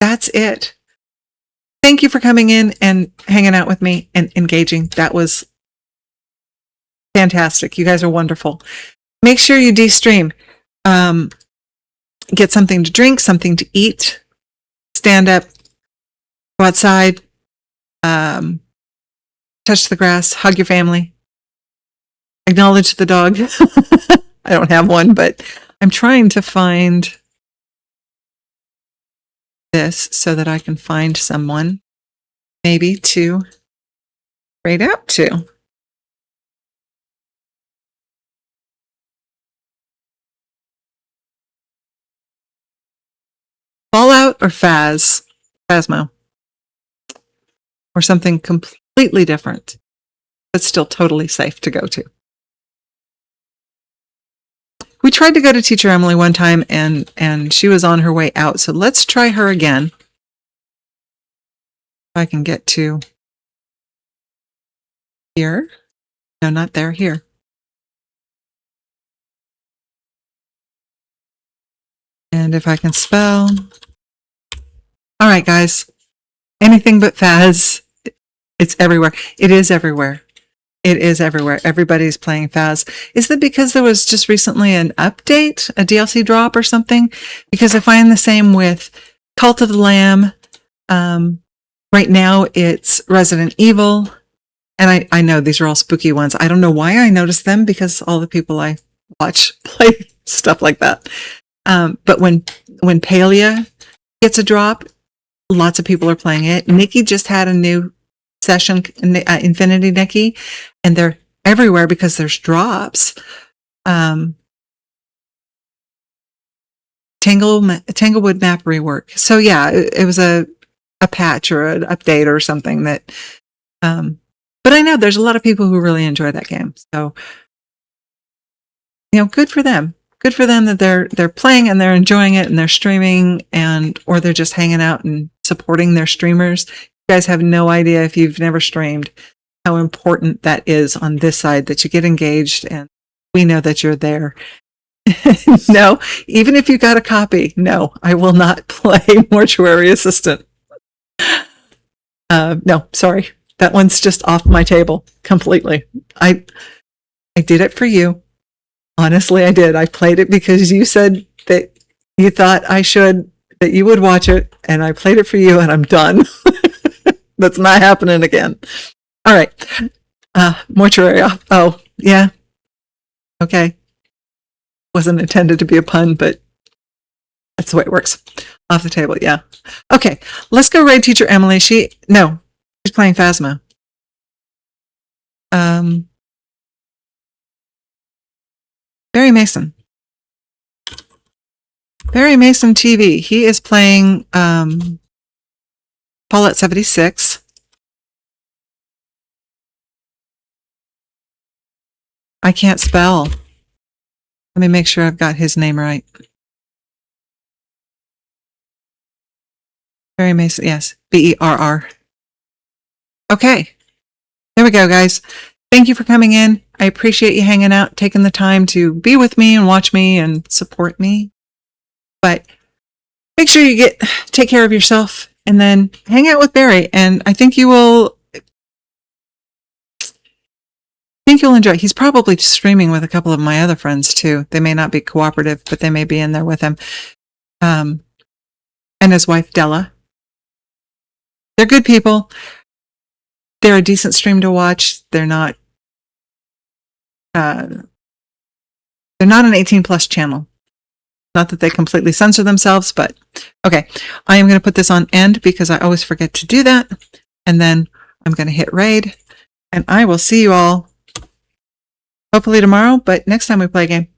that's it. Thank you for coming in and hanging out with me and engaging. That was fantastic. You guys are wonderful. Make sure you de-stream. Get something to drink, something to eat, stand up, go outside, touch the grass, hug your family, acknowledge the dog. I don't have one, but I'm trying to find this so that I can find someone maybe to trade out to. Fallout or Phasmo, or something completely different, but still totally safe to go to. We tried to go to Teacher Emily one time and she was on her way out. So let's try her again. If I can get to here. No, not there, here. And if I can spell. All right, guys. Anything but Phaz. It's everywhere. It is everywhere. It is everywhere. Everybody's playing Phaz. Is that because there was just recently an update, a DLC drop or something? Because I find the same with Cult of the Lamb. Right now it's Resident Evil. And I know these are all spooky ones. I don't know why I noticed them, because all the people I watch play stuff like that. But when Palia gets a drop, lots of people are playing it. Nikki just had a new session, Infinity Nikki, and they're everywhere because there's drops. Tanglewood map rework. So yeah, it was a patch or an update or something that, but I know there's a lot of people who really enjoy that game. So, good for them. Good for them that they're playing and they're enjoying it and they're streaming or they're just hanging out and supporting their streamers. You guys have no idea, if you've never streamed, how important that is on this side, that you get engaged and we know that you're there. No, even if you got a copy, no, I will not play Mortuary Assistant. No, sorry. That one's just off my table completely. I did it for you. Honestly, I did. I played it because you said that you thought that you would watch it, and I played it for you, and I'm done. That's not happening again. All right. Mortuary off. Oh, yeah. Okay. Wasn't intended to be a pun, but that's the way it works. Off the table, yeah. Okay, let's go raid Teacher Emily. She's playing Phasmo. Barry Mason TV. He is playing Fallout 76. I can't spell. Let me make sure I've got his name right. Barry Mason, yes. Berr. Okay. There we go, guys. Thank you for coming in. I appreciate you hanging out, taking the time to be with me and watch me and support me. But make sure you take care of yourself and then hang out with Barry. And I think you'll enjoy. He's probably streaming with a couple of my other friends too. They may not be cooperative, but they may be in there with him. And his wife, Della. They're good people. They're a decent stream to watch. They're not an 18+ channel. Not that they completely censor themselves, but okay. I am going to put this on end because I always forget to do that. And then I'm going to hit raid, and I will see you all hopefully tomorrow, but next time we play a game.